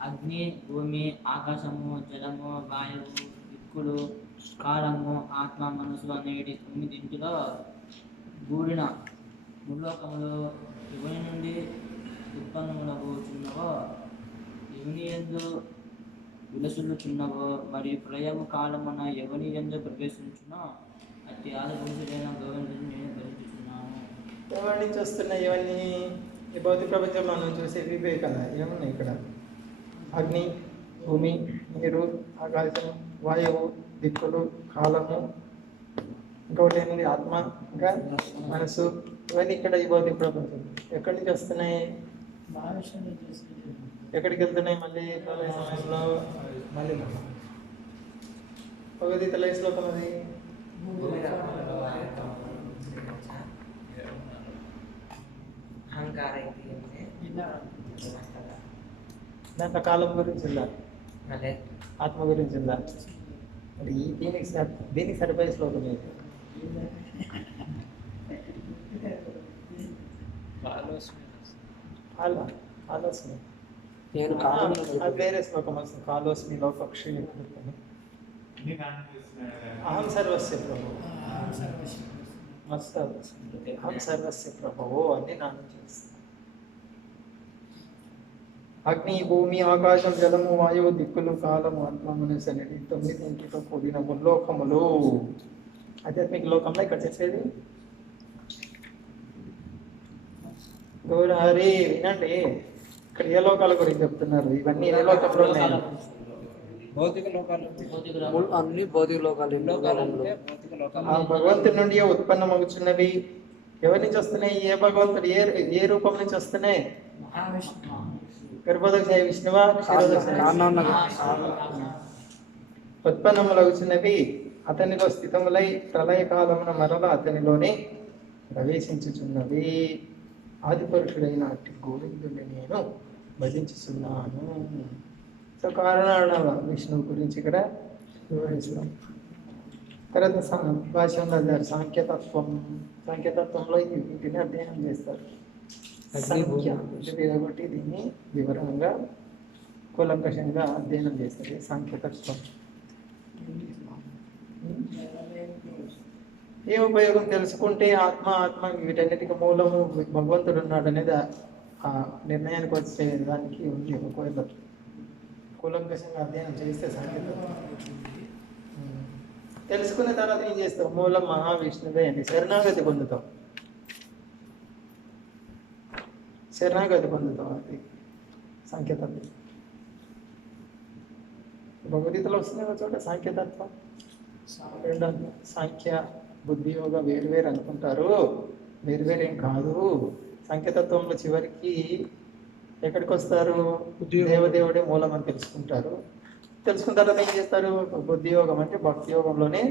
అగ్ని, భూమి, ఆకాశము, జలము, వాయువు, దిక్కులు, కాలము, ఆత్మ, మనసు అనేటి 9 గూడిన ముల్లోకములు ఎవరి నుండి ఉత్పన్నములవుచున్నవో, ఎవని యందు విలసులుచున్నవో, మరియు ప్రళయము కాలమున ఎవని యందు ప్రవేశించునో అట్టి ఆదిపురుషుడైన గోవిందుని నేను భజించుచున్నాను. ఎవరి నుంచి వస్తున్నాయి ఇవన్నీ? ఈ భౌతిక ప్రపంచంలో మనం చూసే ఇవే కదా. ఏమున్నాయి ఇక్కడ? అగ్ని, భూమి, నీరు, ఆకాశం, వాయువు, దిక్కులు, కాలము, ఇంకొకటి ఏముంది ఆత్మ, ఇంకా మనసు. ఇవన్నీ ఇక్కడ ఈ భౌతిక ప్రపంచం. ఎక్కడి నుంచి వస్తున్నాయి? ఎక్కడికి వెళ్తున్నాయి? మళ్ళీ ప్రళయ సమయంలో మళ్ళీ భగవద్గీతలో ఏ శ్లోకం అది? దాంట్లో కాలం గురించి ఉందా? ఆత్మ గురించి ఉందా? మరి దీనికి సరిపోయే శ్లోకం ఏంటి? ఆలోచన నేను అది వేరే శ్లోకం వస్తుంది. కాలోస్మి లోకక్షి అహం సర్వస్య ప్రభు, అహం సర్వస్య ప్రభువు అని నా నుంచి వస్తుంది. అగ్ని, భూమి, ఆకాశం, జలము, వాయువు, దిక్కులు, కాలము, ఆత్మ, మనసు అనేది 9 కూడిన ముల్లోకములు. ఆధ్యాత్మిక లోకంలో ఇక్కడ చెప్పేది గౌరహరి. వినండి, ఇక్కడ ఏ లోకాల గురించి చెప్తున్నారు? ఇవన్నీ ఏ లోకంలో ఉన్నాయి? భౌతిక లోకాలు, అన్ని భౌతిక లోకాలు. ఆ భగవంతుడి నుండి ఉత్పన్నమవుతున్నవి. ఎవరి నుంచి వస్తున్నాయి? ఏ భగవంతుడు ఏ రూపం నుంచి వస్తున్నాయి? గర్భోదక్ష విష్ణువా, క్షీరోదక్ష ఉత్పన్నములవుతున్నవి అతనిలో స్థితములై ప్రళయకాలమున మరల అతనిలోనే ప్రవేశించుచున్నవి. ఆదిపురుషుడైన అట్టి గోవిందుని నేను భజించుచున్నాను. సో కారణాల విష్ణువు గురించి ఇక్కడ వివరిస్తున్నాం. తర్వాత భాష్యంలో సాంఖ్యతత్వంలో వీటిని అధ్యయనం చేస్తారు. సంఖ్య కాబట్టి దీన్ని వివరంగా కూలంకషంగా అధ్యయనం చేస్తారు సాంఖ్యతత్వం. ఏ ఉపయోగం? తెలుసుకుంటే ఆత్మ వీటన్నిటికీ మూలము భగవంతుడు ఉన్నాడు అనేది ఆ నిర్ణయానికి వచ్చే దానికి ఉంది. ఒకవేళ కూలంకషంగా అధ్యయనం చేస్తే సాంఖ్యతత్వం తెలుసుకున్న తర్వాత ఏం చేస్తావు? మూలం మహావిష్ణువే అని శరణాగతి పొందుతావు. శరణాగతి పొందుతావు. అది సాంఖ్యతత్వం. భగవద్గీతలో వస్తుంది ఒక చోట సాంఖ్యతత్వం. రెండు సాంఖ్య బుద్ధియోగ వేరువేరు అనుకుంటారు, వేరువేరేం కాదు. సాంఖ్యతత్వంలో చివరికి ఎక్కడికి వస్తారు? దేవదేవుడే మూలం అని తెలుసుకుంటారు. తెలుసుకున్న తర్వాత ఏం చేస్తారు? బుద్ధి యోగం అంటే భక్తి యోగంలోనే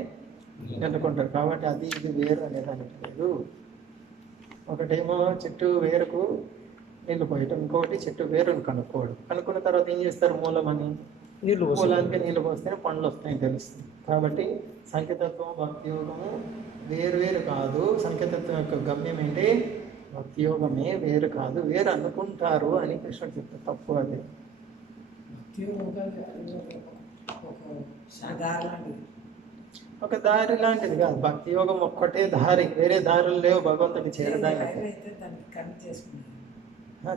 ఎన్నుకుంటారు. కాబట్టి అది ఇది వేరు అనేది అనుకోలేదు. ఒకటేమో చెట్టు వేరుకు నీళ్లు పోయటం, ఇంకొకటి చెట్టు వేరును కనుక్కోవడం. కనుక్కున్న తర్వాత ఏం చేస్తారు? మూలం అని మూలానికి నీళ్లు పోస్తేనే పండ్లు వస్తాయని తెలుస్తుంది. కాబట్టి సంఖ్యతత్వం భక్తి యోగము వేరు కాదు. సంఖ్యతత్వం యొక్క గమ్యం ఏంటి? భక్తి యోగమే, వేరు కాదు. వేరు అనుకుంటారు అని కృష్ణుడు చెప్తారు. తప్పు అది. ఒక దారి లాంటిది కాదు. భక్తి యోగం ఒక్కటే దారి, వేరే దారులు లేవు భగవంతుడికి చేరడానికి.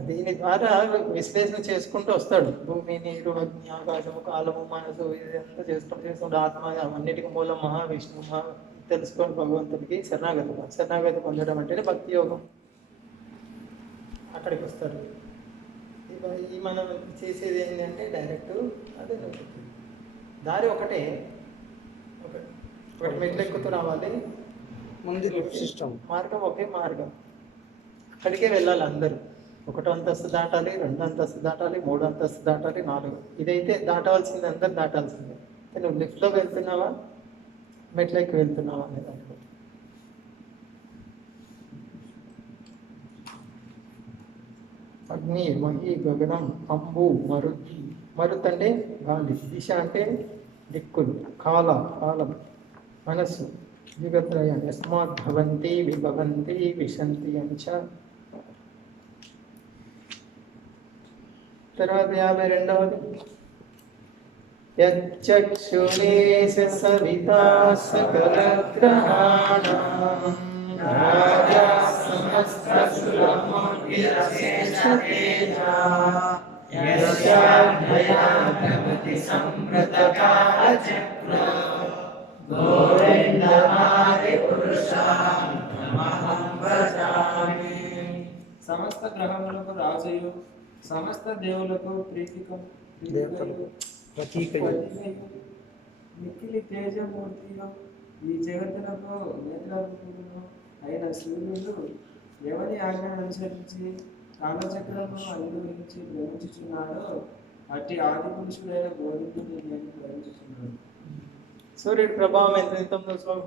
దీని ద్వారా విశ్లేషణ చేసుకుంటూ వస్తాడు. భూమి, నీరు, అగ్ని, ఆకాశము, కాలము, మనసు ఇదంతా చేసుకుంటూ ఆత్మ అన్నిటికీ మూలం మహావిష్ణు తెలుసుకొని భగవంతుడికి శరణాగతి పొందడం అంటేనే భక్తి యోగం. అక్కడికి వస్తారు. ఈ మనం చేసేది ఏంటంటే డైరెక్ట్ అదే దారి ఒకటే. ఒకటి మెట్లు ఎక్కుతూ రావాలి. ముందు సిస్టమ్ మార్గం ఒకే మార్గం. అక్కడికే వెళ్ళాలి అందరూ. 1వ అంతస్తు దాటాలి, 2వ అంతస్తు దాటాలి, 3వ అంతస్తు దాటాలి, 4. ఇదైతే దాటవలసింది, అందరు దాటాల్సిందే. నువ్వు లిఫ్ట్లో వెళ్తున్నావా, మెట్లెక్కి వెళ్తున్నావా అనేది అనుకో. అగ్ని, మహి, గగనం, అంబు, మరుతి. మరుత్ అంటే గాలి, దిశ అంటే దిక్కులు, కాలం, మనస్సు, యుగత్రయం. యస్మాత్ భవంతి విభవంతి విశంతి అంచ. తర్వాత 52వది యచ్చక్షురేష సవితా సకల గ్రహాణం రాజా సమస్త సురమోర్విరశేష తేజా యస్యాభ్యయా భగవతి సంప్రత కాల చక్ర గోవిందమాది పురుషాం నమః భజామి. సమస్త గ్రహములకు రాజయు, సమస్త దేవులకు మిక్కిలి తేజమూర్తియు, ఈ జగత్తులకు నేత్రరూపుడును అయిన సూర్యుడు ఎవరి ఆజ్ఞను అనుసరించి కాలచక్రము అనుభవించి భ్రమించుచున్నాడో అట్టి ఆది పురుషుడైన గోవిందుని నేను భ్రమించుచున్నాను. సూర్యుడి ప్రభావం ఎంత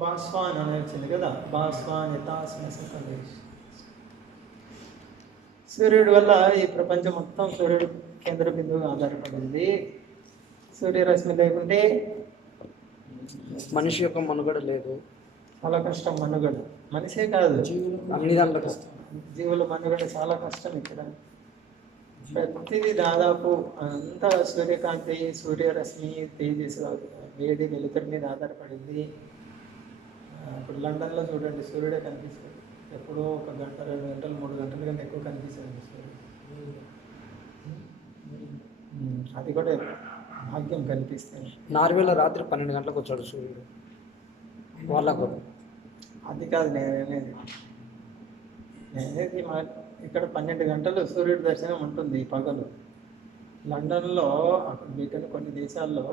భాస్వాన్ అని వచ్చింది కదా. భాస్వాన్ యథాస్మేష్. సూర్యుడి వల్ల ఈ ప్రపంచం మొత్తం సూర్యుడు కేంద్ర బిందువుగా ఆధారపడింది. సూర్యరశ్మి లేకుంటే మనిషి యొక్క మనుగడ లేదు. చాలా కష్టం మనుగడ. మనిషే కాదు, అన్ని దాంట్లో కష్టం. జీవుల మనుగడ చాలా కష్టం. ఇక్కడ ప్రతిదీ దాదాపు అంతా సూర్యకాంతి, సూర్యరశ్మి, తేజస్సు, వేడి, వెలుతురి మీద ఆధారపడింది. ఇప్పుడు లండన్లో చూడండి, సూర్యుడే కనిపిస్తుంది. ఎప్పుడో 1 గంట, 2 గంటలు, 3 గంటల కంటే ఎక్కువ కనిపిస్తుంది సూర్యుడు. అది కూడా భాగ్యం కనిపిస్తుంది. నార్వేలో రాత్రి 12 గంటలకు వచ్చాడు సూర్యుడు వాళ్ళకు. అది కాదు నేనేది ఇక్కడ 12 గంటలు సూర్యుడి దర్శనం ఉంటుంది పగలు. లండన్లో అక్కడ మిగతా కొన్ని దేశాల్లో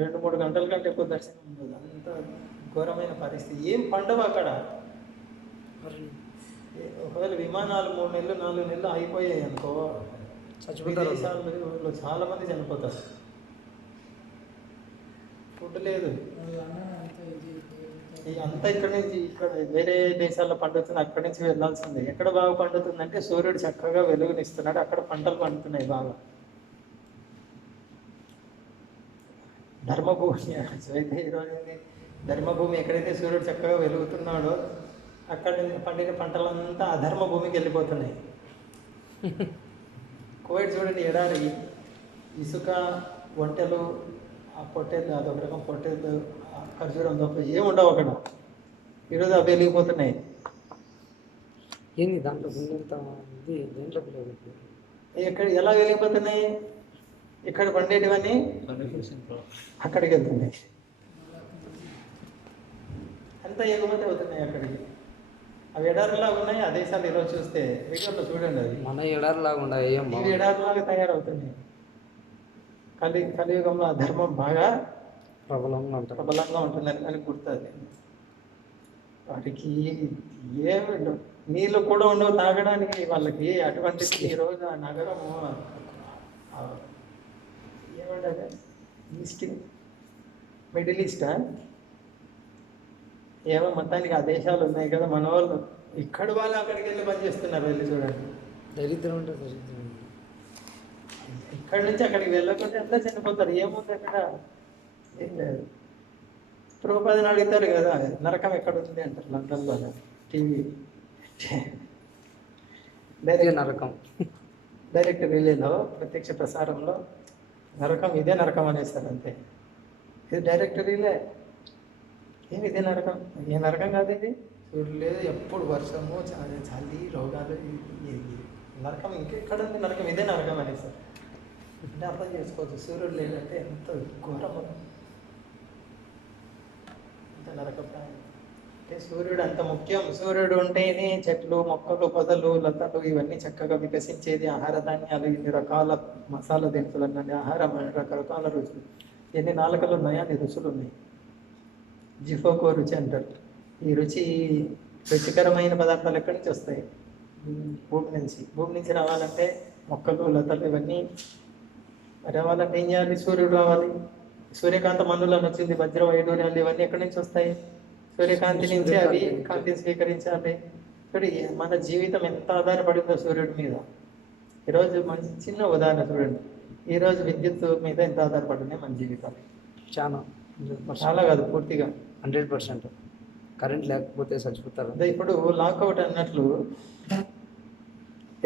2-3 గంటల కంటే ఎక్కువ దర్శనం ఉండదు. అంత ఘోరమైన పరిస్థితి. ఏం పండవు అక్కడ. ఒకవేళ విమానాలు 3 నెలలు 4 నెలలు అయిపోయాయి అనుకో, విదేశాల్లో చాలా మంది చనిపోతారు. ఫుడ్ లేదు. వాళ్ళు అన్నం అంతా ఇది ఈ అంతా ఇక్కడ నుంచి ఇక్కడ వేరే దేశాల్లో పండుతుంది, అక్కడి నుంచి వెళ్ళాల్సిందే. ఎక్కడ బాగా పండుతుందంటే సూర్యుడు చక్కగా వెలుగునిస్తున్నాడు, అక్కడ పంటలు పండుతున్నాయి బాగా. ధర్మభూమి అయితే ఈరోజు ధర్మభూమి ఎక్కడైతే సూర్యుడు చక్కగా వెలుగుతున్నాడో అక్కడ నుంచి పండిన పంటలంతా అధర్మ భూమికి వెళ్ళిపోతున్నాయి. కోవిడ్ చూడండి, ఎడారి, ఇసుక, ఒంటెలు, ఆ పొట్టేలు, అదొక రకం పొట్టేలు, ఖర్జూరం తప్ప ఏముండవు అక్కడ. ఈరోజు అవి వెలిగిపోతున్నాయి. ఏంది దాంట్లో ఉన్నంత ఇది దేంట్లోకి లేదు. ఎక్కడ ఎలా వెలిగిపోతున్నాయి? ఇక్కడ పండేటివన్నీ అక్కడికి వెళ్తున్నాయి, అంతా ఎగుమతి అవుతున్నాయి అక్కడికి. అవి ఎడారిలాగా ఉన్నాయి. ఆ దేశాలు ఈరోజు చూస్తే వీడియోలో చూడండి, అవి మన ఎడారిలాగా ఉండే ఏం ఇవి ఎడారిలాగా తయారవుతున్నాయి. కలియుగంలో ఆ ధర్మం బాగా ప్రబలంగా ఉంటుందని అని గుర్తుంది. వాటికి ఏమి నీళ్ళు కూడా ఉండవు తాగడానికి వాళ్ళకి. అటువంటిది ఈరోజు ఆ నగరము ఏమంటే ఈస్ట్ మిడిల్ ఈస్టా ఏమో మొత్తానికి ఆ దేశాలు ఉన్నాయి కదా, మన వాళ్ళు ఇక్కడ వాళ్ళు అక్కడికి వెళ్ళి పనిచేస్తున్నారు. వెళ్ళి చూడండి, దరిద్రం అంటే దరిద్రం. ఇక్కడి నుంచి అక్కడికి వెళ్ళకుంటే అంతా చనిపోతారు. ఏముంది అక్కడ? ఏం లేదు. ప్రభుపాదని అడుగుతారు కదా, నరకం ఎక్కడ ఉంది అంటారు లండన్లో టీవీ నరకం డైరెక్ట్ రిలేలో ప్రత్యక్ష ప్రసారంలో నరకం ఇదే నరకం అనేస్తారు అంతే. ఇది డైరెక్ట్ రిలే. ఏమి ఇదే నరకం? ఏ నరకం కాదు ఇది. చూడు లేదు, ఎప్పుడు వర్షము, చలి, రోగాలు, నరకం ఇంకెక్కడ ఉంది? నరకం ఇదే నరకం అనేసారు. అంటే అర్థం చేసుకోవచ్చు, సూర్యుడు లేదంటే ఎంత ఘోరము, ఎంత నరక ప్రాణం. అంటే సూర్యుడు అంత ముఖ్యం. సూర్యుడు ఉంటేనే చెట్లు, మొక్కలు, పొదలు, లతలు ఇవన్నీ చక్కగా వికసించేది. ఆహార ధాన్యాలు, ఇన్ని రకాల మసాలా దినుసులు అన్నీ, ఆహారం, రకరకాల రుచులు. ఎన్ని నాలుకలు ఉన్నాయో అన్ని రుచులు ఉన్నాయి. జిఫోకో రుచి అంటారు. ఈ రుచికరమైన పదార్థాలు ఎక్కడి నుంచి వస్తాయి? భూమి నుంచి. భూమి నుంచి రావాలంటే మొక్కలు, లతలు ఇవన్నీ రావాలంటే ఏం చేయాలి? సూర్యుడు రావాలి. సూర్యకాంత మన్నులను వచ్చింది, వజ్ర వైడూర్యాలు ఇవన్నీ ఎక్కడి నుంచి వస్తాయి? సూర్యకాంతి నుంచి అవి కాంతిని స్వీకరించాలి. చూడండి మన జీవితం ఎంత ఆధారపడిందో సూర్యుడి మీద. ఈరోజు మంచి చిన్న ఉదాహరణ చూడండి, ఈరోజు విద్యుత్ మీద ఎంత ఆధారపడున్నాయి మన జీవితాలు. చాలా కాదు, పూర్తిగా 100%. కరెంట్ లేకపోతే చచ్చిపోతారు. అదే ఇప్పుడు లాక్అవుట్ అన్నట్లు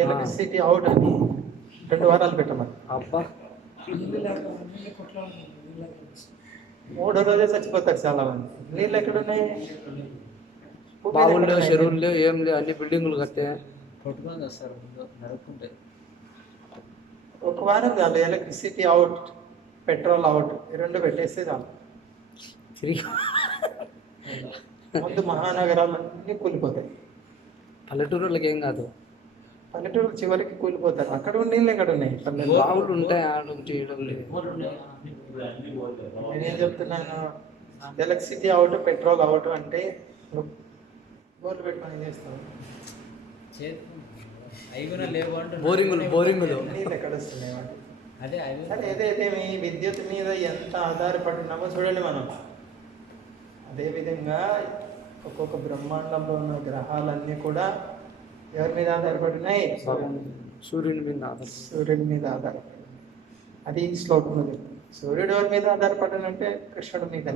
ఎలక్ట్రిసిటీ అవుట్ అని 2 వారాలు పెట్టమని. అబ్బా, ఇల్లు లేక నీళ్ళు కొట్లాడుతుంది, నీళ్ళు లేక. 3వ రోజే చచ్చిపోతారు చాలా మంది. నీళ్ళు ఎక్కడున్నాయి? బావుల్లో, చెరువుల్లో ఏం లేవు, అన్ని బిల్డింగులు కట్టే. కొట్టుకొని వస్తారు నరుక్కుంటే. 1 వారం చాలు. ఎలక్ట్రిసిటీ అవుట్, పెట్రోల్ అవుట్, ఈ 2 పెట్టేస్తే చాలు. తిరిగి ముందు మహానగరాలన్నీ కూలిపోతాయి. పల్లెటూరులకు ఏం కాదు, పల్లెటూరు చివరికి కూలిపోతారు. అక్కడ ఉన్న నీళ్ళు ఎక్కడ ఉన్నాయి? బావులు ఉంటాయి, ఆడడం చేయడం లేదు. నేనేం చెప్తున్నాను, ఎలక్ట్రిసిటీ అవుట్, పెట్రోల్ అవుట్ అంటే బోర్లు పెట్టుకొని ఏం చేస్తాం? అవి కూడా లేవు అంటున్నారు. బోరింగులు నీళ్ళు ఎక్కడ వస్తున్నాయి వాటి? అదే అవి సరే, ఏదైతే మీ విద్యుత్ మీద ఎంత ఆధారపడినామో చూడండి మనం. అదేవిధంగా ఒక్కొక్క బ్రహ్మాండంలో ఉన్న గ్రహాలన్నీ కూడా ఎవరి మీద ఆధారపడినాయి? సూర్యుని మీద ఆధారం. సూర్యుడి మీద ఆధారపడి. అది ఈ శ్లోకంలో చెప్తుంది. సూర్యుడు ఎవరి మీద ఆధారపడాలంటే కృష్ణుడి మీద.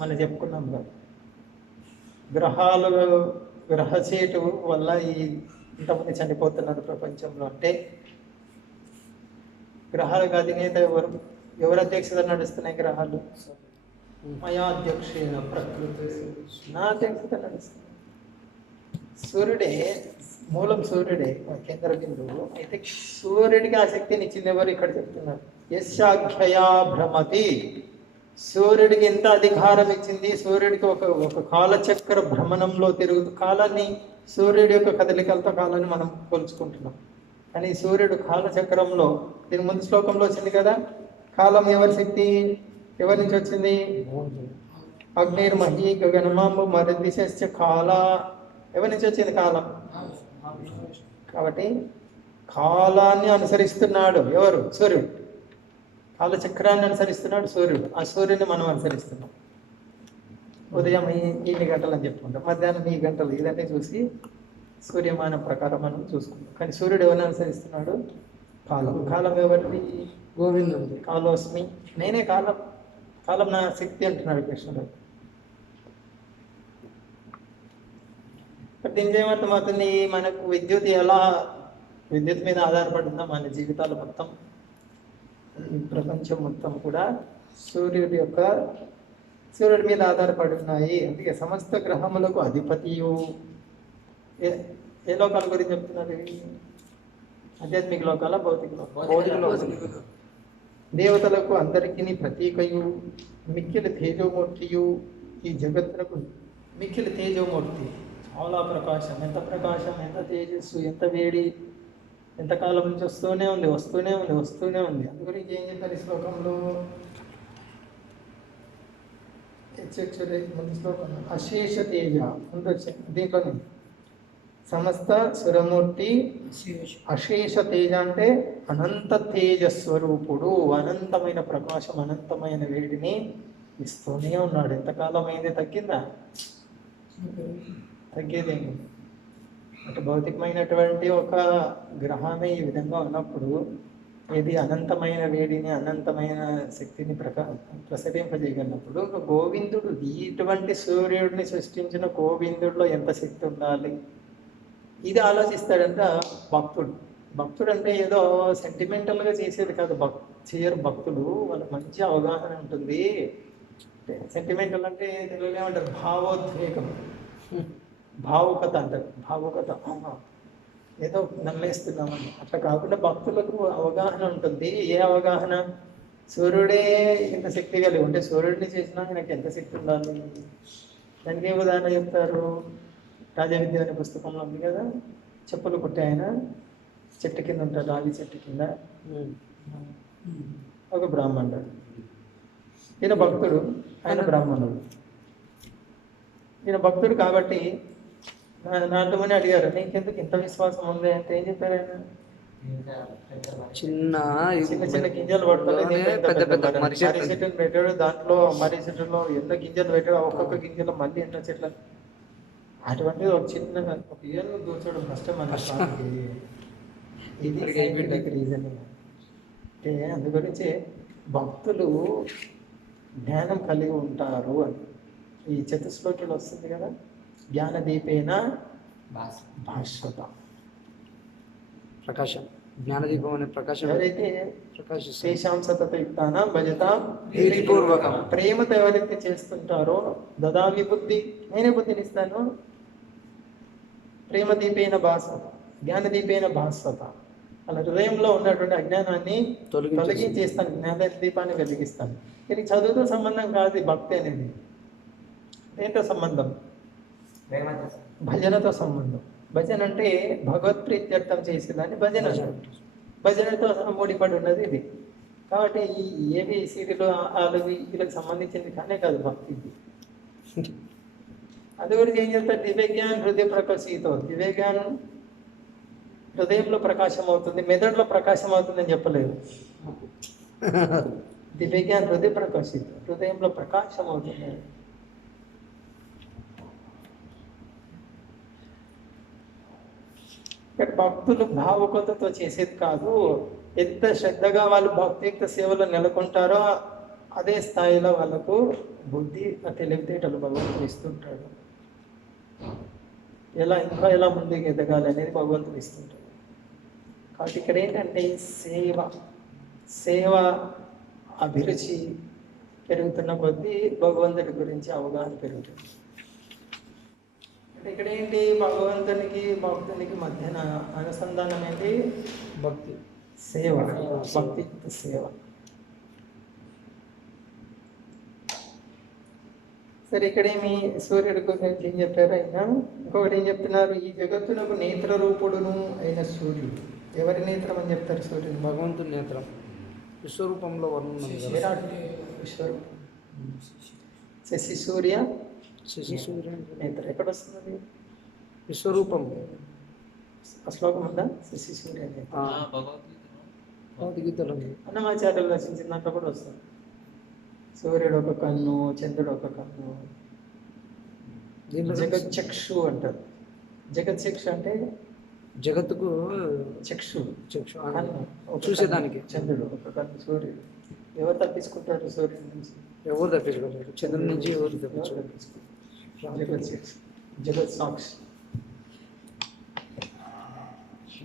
మనం చెప్పుకున్నాం కదా, గ్రహచేటు వల్ల ఇంతమంది చనిపోతున్నారు ప్రపంచంలో. అంటే గ్రహాలకు అధినేత ఎవరు అధ్యక్షత నడుస్తున్నాయి? గ్రహాలు. మయాధ్యక్షేణ ప్రకృతి, నా అధ్యక్షత నడుస్తుంది. సూర్యుడే మూలం, సూర్యుడే కేంద్ర బిందువు. అయితే సూర్యుడికి ఆ శక్తిని ఇచ్చింది ఎవరు? ఇక్కడ చెప్తున్నారు, యశాఖ్యయా భ్రమతి. సూర్యుడికి ఎంత అధికారం ఇచ్చింది? సూర్యుడికి ఒక కాలచక్ర భ్రమణంలో తిరుగుతూ కాలాన్ని, సూర్యుడి యొక్క కదలికలతో కాలాన్ని మనం కొలుచుకుంటున్నాం. కానీ సూర్యుడు కాలచక్రంలో, దీని ముందు శ్లోకంలో వచ్చింది కదా, కాలం ఎవరి శక్తి? ఎవరి నుంచి వచ్చింది? అగ్నిర్మహి గగనమాంబు మరిదిశ కాల. ఎవరి నుంచి వచ్చింది కాలం? కాబట్టి కాలాన్ని అనుసరిస్తున్నాడు ఎవరు? సూర్యుడు. కాలచక్రాన్ని అనుసరిస్తున్నాడు సూర్యుడు, ఆ సూర్యుని మనం అనుసరిస్తున్నాం. ఉదయం ఇన్ని గంటలు అని చెప్పుకుంటాం, మధ్యాహ్నం ఈ గంటలు, ఇదన్నీ చూసి సూర్యమానం ప్రకారం మనం చూసుకుంటాం. కానీ సూర్యుడు ఎవరిని అనుసరిస్తున్నాడు? కాలం. కాలం ఎవరిది? గోవిందుడు. కాలోస్మి, నేనే కాలం, కాలం నా శక్తి అంటున్నాడు కృష్ణుడు. దీనికి ఏమర్థమవుతుంది? మనకు విద్యుత్ ఎలా విద్యుత్ మీద ఆధారపడిందో మన జీవితాలు మొత్తం, ఈ ప్రపంచం మొత్తం కూడా సూర్యుడి మీద ఆధారపడి ఉన్నాయి. అందుకే సమస్త గ్రహములకు అధిపతియు. ఏ లోకాల గురించి చెప్తున్నారు ఇవి? ఆధ్యాత్మిక లోకాల, భౌతిక లోకాల? దేవతలకు అందరికీ ప్రతీకయు, మిక్కిలి తేజోమూర్తియు. ఈ జగత్తునకు మిక్కిలి తేజోమూర్తి, చాలా ప్రకాశం. ఎంత ప్రకాశం, ఎంత తేజస్సు, ఎంత వేడి, ఎంతకాలం నుంచి వస్తూనే ఉంది. అందు గురించి ఏం చెప్పారు ఈ శ్లోకంలో? ముందు శ్లోకం అశేష తేజ, ముందు దీంట్లోనే సమస్త సురమూర్తి అశేష తేజ అంటే అనంత తేజస్వరూపుడు, అనంతమైన ప్రకాశం, అనంతమైన వేడిని ఇస్తూనే ఉన్నాడు. ఎంతకాలం అయింది? తగ్గిందా? తగ్గేదేమి. అటు భౌతికమైనటువంటి ఒక గ్రహమే ఈ విధంగా ఉన్నప్పుడు, ఇది అనంతమైన వేడిని, అనంతమైన శక్తిని ప్రసరింపజేయగలిగినప్పుడు, గోవిందుడు, ఇటువంటి సూర్యుడిని సృష్టించిన గోవిందుడిలో ఎంత శక్తి ఉండాలి? ఇది ఆలోచిస్తాడంట భక్తుడు. భక్తుడు అంటే ఏదో సెంటిమెంటల్గా చేసేది కాదు, చేయరు భక్తుడు. వాళ్ళకి మంచి అవగాహన ఉంటుంది. సెంటిమెంటల్ అంటే తెలుగులో ఏమంటారు? భావోద్వేగం, భావుకత అంటారు. భావుకత, ఏదో నమ్మేస్తున్నామని. అట్లా కాకుండా భక్తులకు అవగాహన ఉంటుంది. ఏ అవగాహన? సూర్యుడే ఇంత శక్తి కలిగి ఉంటే సూర్యుడిని చేసినా ఆయనకి ఎంత శక్తి ఉండాలి? దానికి ఏ ఉదాహరణ చెప్తారు? రాజా విద్య అనే పుస్తకంలో ఉంది కదా, చెప్పులు కుట్టే ఆయన చెట్టు కింద ఉంటాడు, రావి చెట్టు కింద, ఒక బ్రాహ్మణుడు. ఈయన భక్తుడు, ఆయన బ్రాహ్మణుడు. ఈయన భక్తుడు కాబట్టి నాటమని అడిగారు, నీకెందుకు ఇంత విశ్వాసం ఉంది అంటే ఏం చెప్పారు ఆయన? చిన్న చిన్న గింజలు పట్టుకొని పెద్ద మర్రి చెట్టుని పెట్టాడు. దాంట్లో మర్రి చెట్టులో ఎన్నో గింజలు పెట్టాడు, ఒక్కొక్క గింజలో మళ్ళీ ఎన్నో చెట్లు. అటువంటిది ఒక చిన్న ఒక ఏళ్ళు దూచడం కష్టం అన్నది. ఇది సైంటిఫిక్ రీజన్. అంటే అందు గురించి భక్తులు జ్ఞానం కలిగి ఉంటారు అని ఈ చతుశ్లోకిలో వస్తుంది కదా, జ్ఞానదీపేన భాస్వత. ప్రకాశం, జ్ఞానదీపం అనే ప్రకాశం. ఎవరైతే ప్రకాశిస్తాం. తేషాం సతతయుక్తానాం భజతాం ప్రీతిపూర్వకం. ప్రేమతో ఎవరైతే చేస్తుంటారో దదామి బుద్ధి, నేనే బుద్ధినిస్తాను. ప్రేమదీపేన భాస్వత, జ్ఞానదీపేన భాస్వత. అలా హృదయంలో ఉన్నటువంటి అజ్ఞానాన్ని తొలగించేస్తాను, జ్ఞాన దీపాన్ని వెలిగిస్తాను. ఇది చదువుతో సంబంధం కాదు భక్తి అనేది. దేంతో సంబంధం? భజనతో సంబంధం. భజన అంటే భగవత్ ప్రీత్యర్థం చేసేదాన్ని భజన. భజనతో ముడిపడి ఉన్నది ఇది. కాబట్టి ఈ ఏవి సీరియలు ఆలు వీళ్ళకి సంబంధించింది కానే కాదు భక్తి. అది గురించి ఏం చెప్తారు? దివ్యజ్ఞానం హృదయ ప్రకాశితో, దివ్యజ్ఞానం హృదయంలో ప్రకాశం అవుతుంది, మెదడులో ప్రకాశం అవుతుందని చెప్పలేదు. దివ్యజ్ఞానం హృదయ ప్రకాశిత, హృదయంలో ప్రకాశం అవుతుంది. భక్తులు భావుకతతో చేసేది కాదు. ఎంత శ్రద్ధగా వాళ్ళు భక్తియుక్త సేవలో నెలకొంటారో అదే స్థాయిలో వాళ్ళకు బుద్ధి తెలివితేటలు భగవంతుడు ఇస్తుంటాడు. ఎలా ముందుకు ఎదగాలి అనేది భగవంతుడు ఇస్తుంటాడు. కాబట్టి ఇక్కడ ఏంటంటే సేవ అభిరుచి పెరుగుతున్న కొద్దీ భగవంతుడి గురించి అవగాహన పెరుగుతుంది. అంటే ఇక్కడ ఏంటి? భగవంతునికి భక్తునికి మధ్యన అనుసంధానం ఏంటి? భక్తి, సేవ, భక్తి సేవ. సరే, ఇక్కడేమి సూర్యుడి గురించి ఏం చెప్పారు ఆయన? ఇంకొకటి ఏం చెప్తున్నారు? ఈ జగత్తునకు నేత్ర రూపుడును అయిన సూర్యుడు. ఎవరి నేత్రం అని చెప్తారు? సూర్యుడు భగవంతుని నేత్రం. విశ్వరూపంలో వర్ణన విరాట్ విశ్వరూపం. శశి సూర్య శశి సూర్య నేత్రం ఎక్కడ వస్తుంది? విశ్వరూపం. ఆ శ్లోకం ఉందా? శశి సూర్య నేత్రం. భౌతికతలో అన్నమాచార్యులు రచించిన దాంట్లో కూడా వస్తుంది. సూర్యుడు ఒక కన్ను, చంద్రుడు ఒక కన్ను. దీంట్లో జగచ్చక్షు అంటారు. జగచ్చక్షు అంటే జగత్తుకు చక్షు, చక్షు కన్ను, ఒక చూసేదానికి. కన్ను చంద్రుడు, ఒక కన్ను సూర్యుడు. ఎవరు తప్పించుకుంటారు సూర్యుడి నుంచి? ఎవరు తప్పించుకోలేరు. చంద్రుడి నుంచి ఎవరు తప్పించుకోలేరు. జగచ్చక్షు, జగత్ సాక్షి.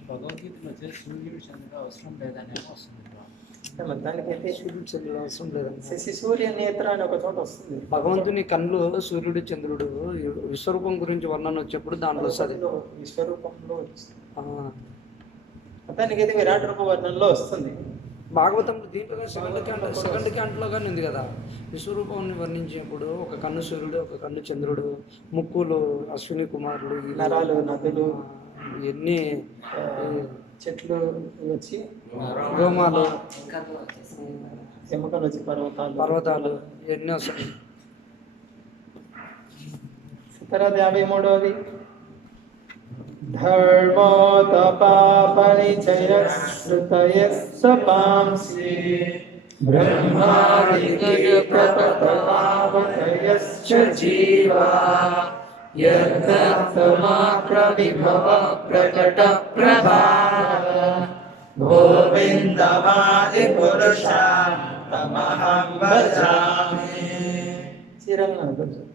భగవద్గీతలో వచ్చేసి సూర్యుడు చంద్రుడు అవసరం లేదని వస్తుంది. మొత్తానికైతే సూర్యుడు చంద్రుడు అవసరం లేదండి. శశి సూర్య నేత్ర అని ఒక చోట వస్తుంది. భగవంతుని కళ్ళు సూర్యుడు చంద్రుడు విశ్వరూపం గురించి వర్ణన వచ్చినప్పుడు దాంట్లో వస్తుంది. విశ్వరూపంలో వస్తుంది. ఆ, మొత్తానికైతే విరాట్ రూప వర్ణంలో వస్తుంది. భాగవతంలో దీంట్లో సెకండ్ క్యాంట్లో కానీ ఉంది కదా. విశ్వరూపాన్ని వర్ణించినప్పుడు ఒక కన్ను సూర్యుడు, ఒక కన్ను చంద్రుడు, ముక్కులు అశ్విని కుమారులు, నరాలు, నదులు, ఇవన్నీ చెట్లు వచ్చి రోమాలు, ఎముకలు వచ్చి పర్వతాలు ఇవన్నీ వస్తాయి. తర్వాత 53వది ధర్మోతపాపనిచయశ్రుతయస్తపాంసి బ్రహ్మాదికృతపతపావతయశ్చ జీవా యద్దత్తమాప్రవిభవ ప్రకట ప్రభావ గోవిందమాది పురుషాం తమహం భజామి. శ్రీరంగనాథ్ కొంచెం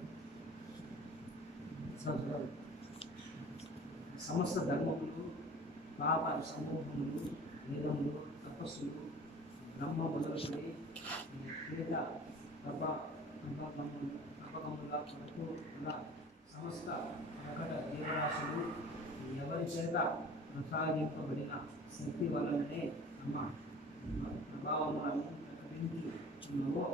సమస్త ధర్మములు, పాప సమూహములు, వేదములు, తపస్సులు, బ్రహ్మ మొదలుకొని వేద తపకముల కొరకు సమస్త ప్రకట జీవరాశులు ఎవరి చేత ప్రసాదింపబడిన శక్తి వలననే తమ ప్రభావములను ప్రకటించుచున్నవో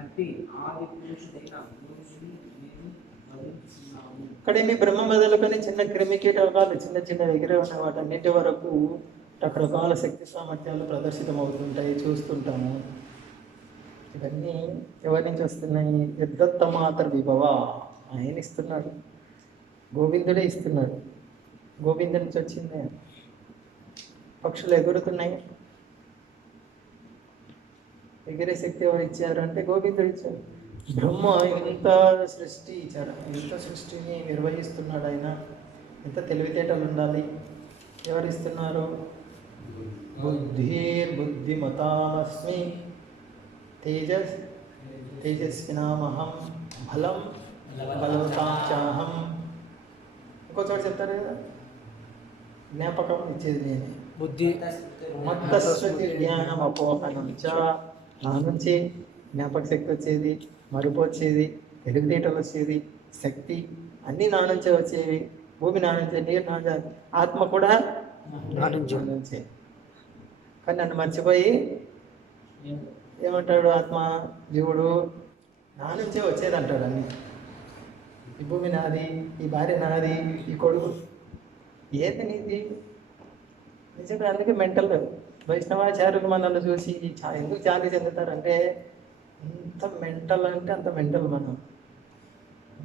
అట్టి ఆది పురుషుడైన పురుషుని నేను భజించుచున్నాను. ఇక్కడేమి బ్రహ్మ మొదలుకొని చిన్న క్రిమి కీటకాలు, చిన్న చిన్న ఎగిరే ఉన్న వాటన్నిటి వరకు రకరకాల శక్తి సామర్థ్యాలు ప్రదర్శితమవుతుంటాయి, చూస్తుంటాము. ఇవన్నీ ఎవరి నుంచి వస్తున్నాయి? యద్దత్త మాతర్ విభవ, ఆయన ఇస్తున్నాడు, గోవిందుడే ఇస్తున్నాడు. గోవిందు నుంచి వచ్చిందే. పక్షులు ఎగురుతున్నాయి, ఎగిరే శక్తి ఎవరు ఇచ్చారు అంటే గోవిందుడు ఇచ్చాడు. బ్రహ్మ ఇంత సృష్టి ఇచ్చాడు, ఇంత సృష్టిని నిర్వహిస్తున్నాడు ఆయన. ఎంత తెలివితేటలు ఉండాలి. ఎవరు ఇస్తున్నారు? బుద్ధిమతామస్మి తేజస్వినామహం బలం బలవతాం చాహం. ఇంకో చోట చెప్తారు కదా, జ్ఞాపకం ఇచ్చేది నేనే. బుద్ధి మత్తస్మృతి జ్ఞానం అపోహనం చ. నా నుంచి జ్ఞాపక శక్తి వచ్చేది, మరుపు వచ్చేది, తెలివితేటలు వచ్చేది, శక్తి అన్నీ నా నుంచే వచ్చేవి. భూమి నా నుంచే, నీరు నా నుంచే, ఆత్మ కూడా నా నుంచే. కానీ నన్ను మర్చిపోయి ఏమంటాడు ఆత్మ, జీవుడు? నా నుంచే వచ్చేది అంటాడు అన్నీ. ఈ భూమి నాది, ఈ భార్య నాది, ఈ కొడుకు ఏది నీది? నిజంగా అందుకే మెంటల్ వైష్ణవాచార్యులు మనల్ని చూసి ఎందుకు జాలి చెందుతారంటే, ఎంత మెంటల్ అంటే అంత మెంటల్ మనం.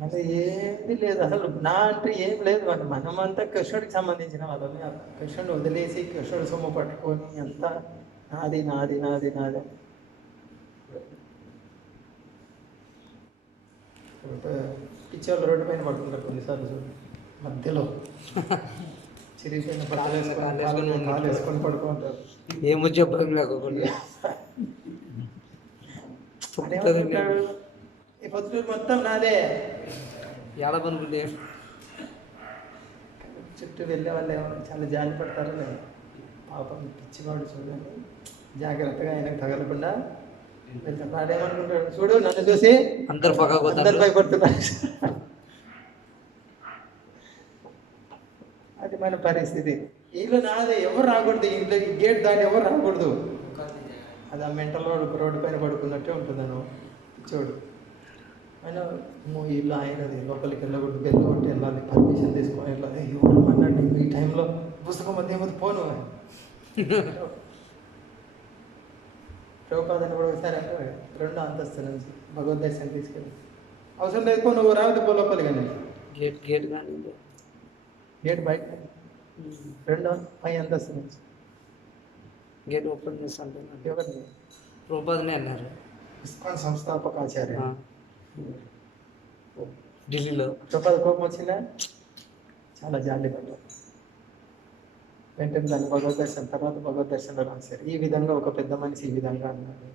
అది ఏది లేదు అసలు, నా అంటే ఏం లేదు. మనమంతా కృష్ణుడికి సంబంధించిన వాళ్ళని. కృష్ణుడిని వదిలేసి కృష్ణుడి సొమ్ము పట్టుకొని అంతా నాది నాది నాది నాది. పిచ్చోళ్ళు రోడ్డు పైన పడుతుంటారు కొన్నిసార్లు, చూడు మధ్యలో చిరిగిపోయిన బట్టలు వేసుకొని పడుకుంటారు. ఏమో చెప్పడం లేకుండా ఈ పొద్దుటూరు మొత్తం నాదే. ఏడబనుకుంటే చుట్టూ వెళ్ళే వాళ్ళు ఏమో చాలా జాలి పడతారు. పాపం పిచ్చివాడు చూడండి, జాగ్రత్తగా ఆయనకు తగలకుండా వెళ్తాడు. వాడేమనుకుంటాడు, చూడు నన్ను చూసి అందరు అందరు భయపడుతున్నారు. అది మన పరిస్థితి. ఇల్లు నాదే, ఎవరు రాకూడదు, ఇంట్లో ఈ గేట్ దాటి ఎవరు రాకూడదు. అది ఆ మెంటల్ రోడ్డు పైన పడుకున్నట్టే ఉంటుందను చూడు. ఆయన ఇల్లు ఆయనది, లోపలికి వెళ్ళకూడదు, వెళ్ళకుంటే వెళ్ళాలి, పర్మిషన్ తీసుకొని వెళ్ళాలి. ఎవరు అన్నాడు ఈ టైంలో పుస్తకం మధ్య ఏమో పోను. ప్రభుపాదని కూడా ఒకసారి అంటే 2వ అంతస్తు నుంచి భగవద్దర్శనం తీసుకెళ్ళి, అవసరం లేదు నువ్వు రావద్దు పో లోపలి. కానీ గేట్ కానీ గేట్ బయట 2వ పై అంతస్తు నుంచి గేట్ ఓపెన్ చేస్తా అంటున్నాడు. ఎవరిని? రూపాయనే అన్నారు. ఇస్కాన్ సంస్థాపకాచార్య. ఢిల్లీలో రూపాయలు కోపం వచ్చిందా? చాలా జాలి పడ్డారు. వెంటనే దాన్ని భగవద్ దర్శనం తర్వాత భగవద్ దర్శనంలో రాశారు. ఈ విధంగా ఒక పెద్ద మనిషి ఈ విధంగా అన్నాడు.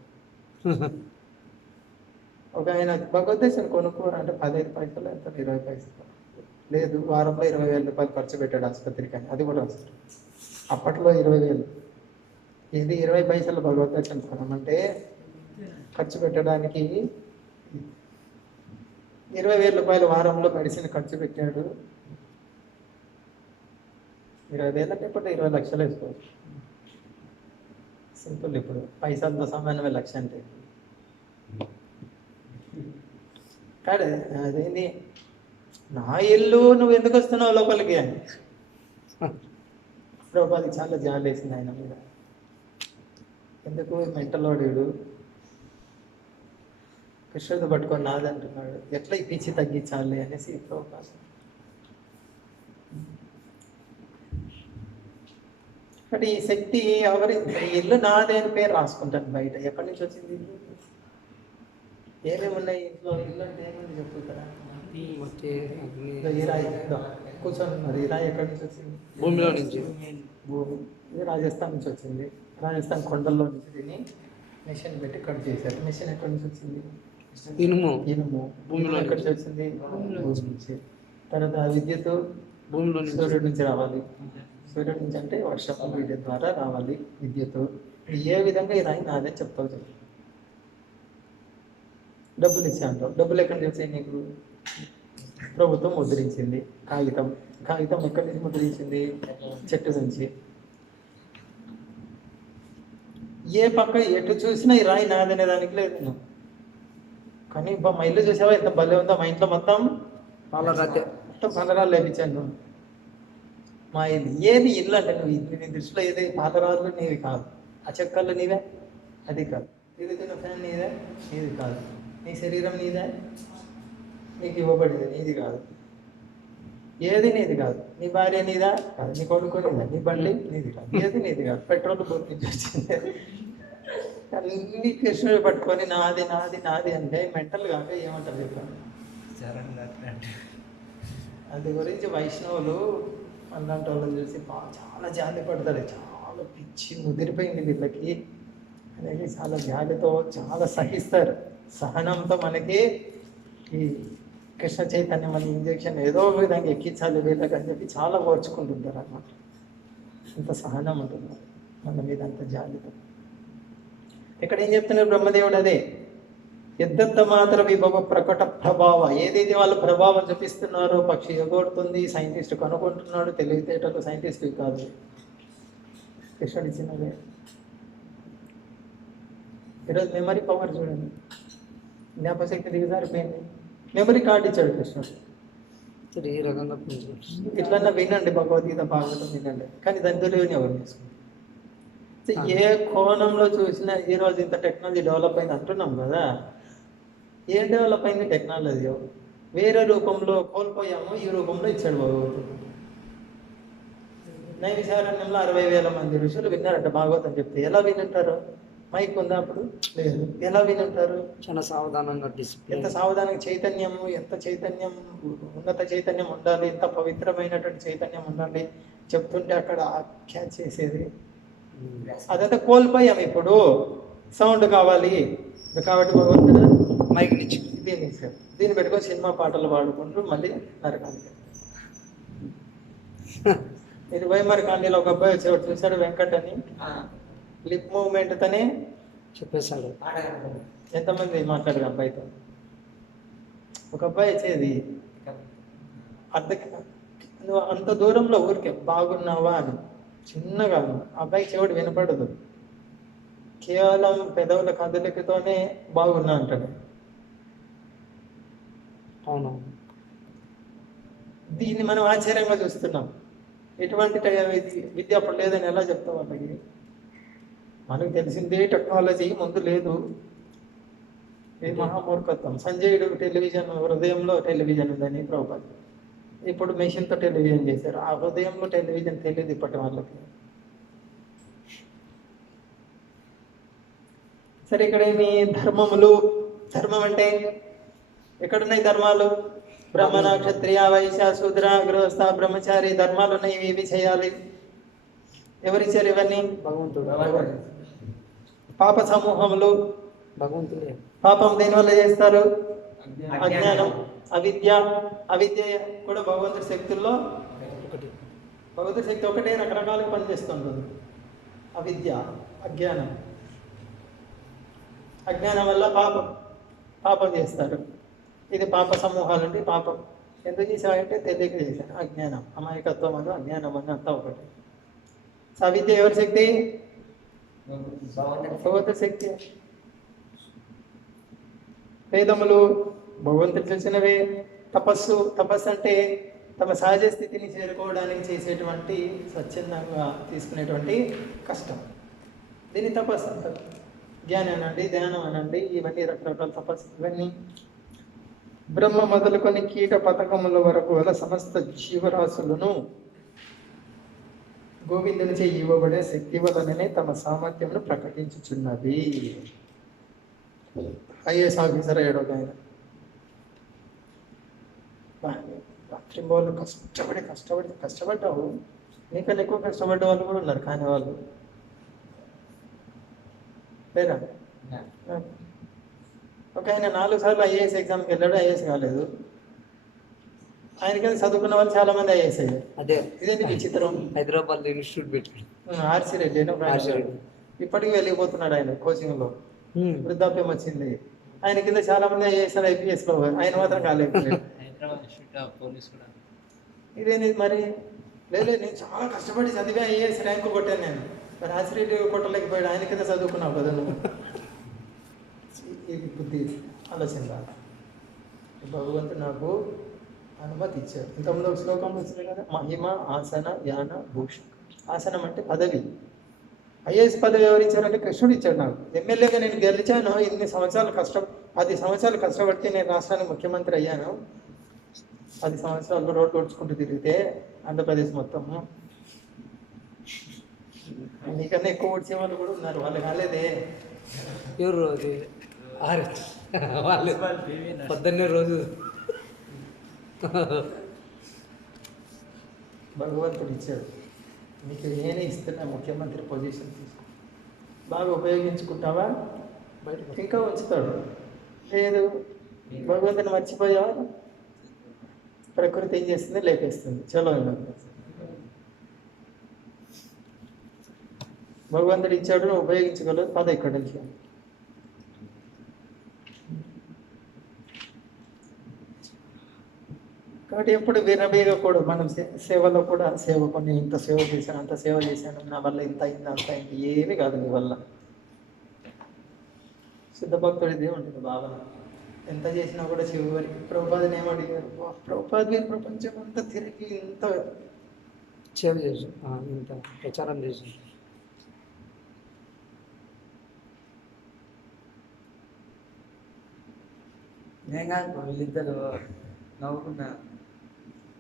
ఒక ఆయన భగవద్ దర్శనం కొనుక్కోరంటే 15 పైసలు ఎంత 20 పైసలు లేదు, వారంలో 20,000 రూపాయలు ఖర్చు పెట్టాడు ఆసుపత్రికి అని, అది కూడా రాశారు. అప్పట్లో 20,000, ఇది 20 పైసలు భగవద్ దర్శనం కొనమంటే ఖర్చు పెట్టడానికి 20,000 రూపాయలు వారంలో మెడిసిన్ ఖర్చు పెట్టాడు. 20,000 అంటే ఇప్పుడు 20 లక్షలు వేసుకోవచ్చు. సింపుల్. ఇప్పుడు పైసలతో సమానమే లక్ష అంటే. కాదు అదేంటి, నా ఇల్లు నువ్వు ఎందుకు వస్తున్నావు లోపలికి అని ప్రభుపాదికి చాలా జాలి వేసింది ఆయన మీద. ఎందుకు మెంటల్ వాడు కృష్ణుడు పట్టుకొని నాదంటున్నాడు, ఎట్లా ఈ పిచ్చి తగ్గించాలి అనేసి ప్రభుపాద. అంటే ఈ శక్తి ఎవరి ఇల్లు నాదే అని పేరు రాసుకుంటాను బయట. ఎక్కడి నుంచి వచ్చింది ఇల్లు? ఏమేమి ఉన్నాయి ఇంట్లో? ఇల్లు అంటే ఏమని చెప్పుతారా? మట్టి, అగ్ని, ఈ రాయి కూర్చొని మరి ఈ రాయి ఎక్కడి నుంచి వచ్చింది? భూమిలో నుంచి. భూమి. ఇది రాజస్థాన్ నుంచి వచ్చింది. రాజస్థాన్ కొండల్లో నుంచి దీన్ని మిషన్ పెట్టి కట్ చేశారు. మిషన్ ఎక్కడి నుంచి వచ్చింది? ఇనుము. ఇనుము. భూమిలో ఎక్కడి నుంచి వచ్చింది? భూమి నుంచి. తర్వాత విద్యుత్ భూమిలో నుంచి. సూర్యుడి నుంచి రావాలి. సూర్యుడి నుంచి అంటే వర్షపు విద్యుత్ ద్వారా రావాలి విద్యుత్. ఏ విధంగా ఈ రాయి నాదే చెప్తావు చెప్పు. డబ్బులు ఇచ్చా అంటావు. డబ్బులు ఎక్కడి నుంచి వచ్చాయి నీకు? ప్రభుత్వం ముద్రించింది. కాగితం. కాగితం ఎక్కడి నుంచి ముద్రించింది? చెట్టు నుంచి. ఏ పక్క ఎటు చూసినా ఈ రాయి నాదనే దానికి లేదు నువ్వు. కానీ మా ఇల్లు చూసావా ఎంత భలే ఉందో, మా ఇంట్లో మొత్తం మొత్తం పాలరాలు లేపించాను నువ్వు. మా ఇల్లు ఏది ఇల్లు అంటే నువ్వు నీ దృష్టిలో ఏది పాలరాలు నీవి కాదు, ఆ చెక్కలు నీవే అది కాదు, తిరుగుతున్న ఫ్యాన్ నీదే నీది కాదు, నీ శరీరం నీదే నీకు ఇవ్వబడింది నీది కాదు, ఏది నీది కాదు, నీ భార్య నీదా కాదు, నీ కొడుకు నీదా, నీ బండి నీది కాదు, ఏది నీది కాదు, పెట్రోల్ పూర్తించి వచ్చింది. అన్ని కృష్ణుడు పట్టుకొని నాది నాది నాది అంటే మెంటల్ కాక ఏమంటారు చెప్పండి. అది గురించి వైష్ణవులు అలాంటి వాళ్ళని చూసి చాలా జాలి పడతారు. చాలా పిచ్చి ముదిరిపోయింది వీళ్ళకి అనేది చాలా జాలితో చాలా సహిస్తారు. సహనంతో మనకి ఈ కృష్ణ చైతన్యం అనే ఇంజెక్షన్ ఏదో విధంగా ఎక్కించాలి వీళ్ళకి అని చెప్పి చాలా ఓర్చుకుంటుంటారు అన్నమాట. అంత సహనం ఉంటుంది మన మీద, అంత జాలితో. ఇక్కడ ఏం చెప్తున్నారు బ్రహ్మదేవుడు? అదే యద్దత్త మాత్ర విభవ ప్రకట ప్రభావ. ఏదైతే వాళ్ళు ప్రభావం చూపిస్తున్నారో, పక్షి ఎగొడుతుంది, సైంటిస్ట్ కనుక్కుంటున్నాడు, తెలివితేటలు సైంటిస్ట్ కాదు, కృష్ణుడు ఇచ్చినదే. ఈరోజు మెమరీ పవర్ చూడండి, జ్ఞాపశక్తి దిగజారిపోయింది. మెమరీ కార్డు ఇచ్చాడు కృష్ణుడు. ఈ రకంగా ఇట్లన్నా వినండి, భగవద్గీత భాగవతం వినండి, కానీ దాని తెలివిని ఎవరు చేసుకుంటారు? ఏ కోణంలో చూసినా ఈరోజు ఇంత టెక్నాలజీ డెవలప్ అయింది అంటున్నాం కదా, ఏం డెవలప్ అయింది? టెక్నాలజీ వేరే రూపంలో కోల్పోయాము, ఈ రూపంలో ఇచ్చాడు భగవంతుడు. నైమిషారణ్యంలో 60,000 మంది ఋషులు విన్నారట భాగవతం చెప్తే. ఎలా వినుంటారు? మైక్ ఉందా అప్పుడు? లేదు. ఎలా వినుంటారు? చాలా సావధానంగా ఎంత సావధానంగా చైతన్యము, ఎంత చైతన్యం, ఉన్నత చైతన్యం ఉండాలి, ఎంత పవిత్రమైనటువంటి చైతన్యం ఉండాలి చెప్తుంటే అక్కడ క్యాచ్ చేసేది. అదంతా కోల్పోయాం. ఇప్పుడు సౌండ్ కావాలి కాబట్టి భగవంతుడు మైక్ నుంచి దీన్ని పెట్టుకొని సినిమా పాటలు పాడుకుంటూ మళ్ళీ నరకానికి. ఇది వైమర్ కాండీలో ఒక అబ్బాయి వచ్చేవాడు, చూశాడు వెంకట్ అని, లిప్ మూవ్మెంట్ తనే చెప్పేశాడు. ఎంతమంది మాట్లాడారు అబ్బాయితో? ఒక అబ్బాయి వచ్చేది నువ్వు అంత దూరంలో ఊరికే బాగున్నావా అని చిన్నగా, అబ్బాయి చెవుడు వినపడదు, కేవలం పెదవుల కదలికతోనే బాగున్నా అంటాడు. అవును, దీన్ని మనం ఆశ్చర్యంగా చూస్తున్నాం. ఎటువంటి విద్య అప్పుడు లేదని ఎలా చెప్తాం వాళ్ళకి? మనకు తెలిసిందే టెక్నాలజీ ముందు లేదు. ఇది మహామూర్ఖత్వం. సంజయుడు టెలివిజన్, హృదయంలో టెలివిజన్ ఉందని ప్రభుపాద, ఇప్పుడు మెషిన్తో టెలివిజన్ చేశారు. ఆ హృదయంలో టెలివిజన్ తెలియదు ఇప్పటి వాళ్ళకి. సరే ఇక్కడేమి ధర్మములు, ధర్మం అంటే ఎక్కడున్నాయి ధర్మాలు? బ్రాహ్మణ, క్షత్రియ, వైశ్య, శూద్ర, గృహస్థ, బ్రహ్మచారి ధర్మాలు ఉన్నాయి. ఇవి చేయాలి. ఎవరిచ్చారు ఇవన్నీ? భగవంతుడు. పాప సమూహములు, భగవంతుడే. పాపం దేనివల్ల చేస్తారు? అజ్ఞానం, అవిద్య. అవిద్య కూడా భగవంతుడి శక్తుల్లో ఒకటి. భగవంతుడి శక్తి ఒకటే రకరకాలుగా పనిచేస్తుంటుంది. అవిద్య, అజ్ఞానం. అజ్ఞానం వల్ల పాపం చేస్తారు. ఇది పాప సమూహాలు అంటే పాపం ఎందుకు చేశారంటే తెలియక చేశాను. అజ్ఞానం, అమాయకత్వం అను అజ్ఞానం అని అంతా ఒకటి. సో అవిద్య ఎవరి శక్తి? భగవంతుడి శక్తి. వేదములు భగవంతుడు తెలిసినవే. తపస్సు అంటే తమ సహజ స్థితిని చేరుకోవడానికి చేసేటువంటి స్వచ్ఛందంగా తీసుకునేటువంటి కష్టం. దీన్ని తపస్సు అంటారు. జ్ఞానం అనండి, ధ్యానం అనండి, ఇవన్నీ రకరకాల తపస్సు. ఇవన్నీ బ్రహ్మ మొదలుకొని కీట పతకముల వరకు గల సమస్త జీవరాశులను గోవిందునిచే ఇవ్వబడే శక్తి వలననే తమ సామర్థ్యమును ప్రకటించుచున్నవి. ఐఏఎస్ ఆఫీసర్ అయ్యాడు ఆయన. రాత్రింబోళ్ళు కష్టపడ్డావు. నీకన్నా ఎక్కువ కష్టపడ్డ వాళ్ళు కూడా ఉన్నారు కాని వాళ్ళు లేరా? ఒక ఆయన 4 సార్లు ఐఏఎస్ ఎగ్జామ్కి వెళ్ళాడు, ఐఏఎస్ కాలేదు. ఆయనకి చదువుకున్న వాళ్ళు చాలా మంది ఐఏఎస్ అయ్యారు. అదే ఇదేంటి విచిత్రం? హైదరాబాద్ ఇన్స్టిట్యూట్ పెట్టాడు. ఆర్సీ రెడ్డి ఇప్పటికీ వెళ్ళిపోతున్నాడు ఆయన కోచింగ్ లో. వృద్ధాప్యం వచ్చింది. ఆయన కింద చాలా మంది ఐఏఎస్ ఐపీఎస్ లో, ఆయన మాత్రం కాలేకపోయాడు. ఇదేంటి మరి? లేదు నేను చాలా కష్టపడి చదివి ఐఏఎస్ ర్యాంకు కొట్టాను నేను. మరి ఆర్సీ కొట్టలేకపోయాడు, ఆయన కింద చదువుకున్నావు కదా నువ్వు. ఇది బుద్ధి ఆలోచన రాదు. భగవంతుడు నాకు అనుమతి ఇచ్చాడు. ఇంతకుముందు ఒక శ్లోకంలో వచ్చింది కదా, మహిమ ఆసన యాన భూషణ. ఆసనం అంటే పదవి. ఐఏఎస్ పదవి ఎవరు ఇచ్చారంటే కృష్ణుడు ఇచ్చాడు నాకు. ఎమ్మెల్యేగా నేను గెలిచాను. 10 సంవత్సరాలు కష్టపడితే నేను రాష్ట్రానికి ముఖ్యమంత్రి అయ్యాను. 10 సంవత్సరాలు రోడ్డు ఓడ్చుకుంటూ తిరిగితే ఆంధ్రప్రదేశ్ మొత్తము. నీకన్నా ఎక్కువ ఓడ్చే వాళ్ళు కూడా ఉన్నారు, వాళ్ళు కాలేదే. ఎవరు అది? వాళ్ళు పొద్దున్నే రోజు భగవంతుడు ఇచ్చాడు. నీకు నేనే ఇస్తున్నా ముఖ్యమంత్రి పొజిషన్ తీసుకో. బాగా ఉపయోగించుకుంటావా? బయటకు ఇంకా ఉంచుతాడు. లేదు భగవంతుని మర్చిపోయావా? ప్రకృతి ఏం చేస్తుంది? లేపేస్తుంది. చలో భగవంతుడు ఇచ్చాడు, నువ్వు ఉపయోగించగలదు. పద ఇక్కడ నుంచి. కాబట్టి ఎప్పుడు విరవేగకూడదు. మనం సేవలో కూడా కొన్ని ఇంత సేవ చేశాను, అంత సేవ చేశాను, నా వల్ల ఇంత అయింది అంత అయింది, ఏమీ కాదు నీ వల్ల. శుద్ధ భక్తుడిదే ఉంటుంది భావన. ఎంత చేసినా కూడా చివరికి ప్రభుపాదని ఏమడిగారు? ప్రభుపాద మీరు ప్రపంచం అంతా తిరిగి ఇంత సేవ చేసి ఇంత ప్రచారం చేసి నేను కాదు వీళ్ళిద్దరు నవ్వుకున్నా.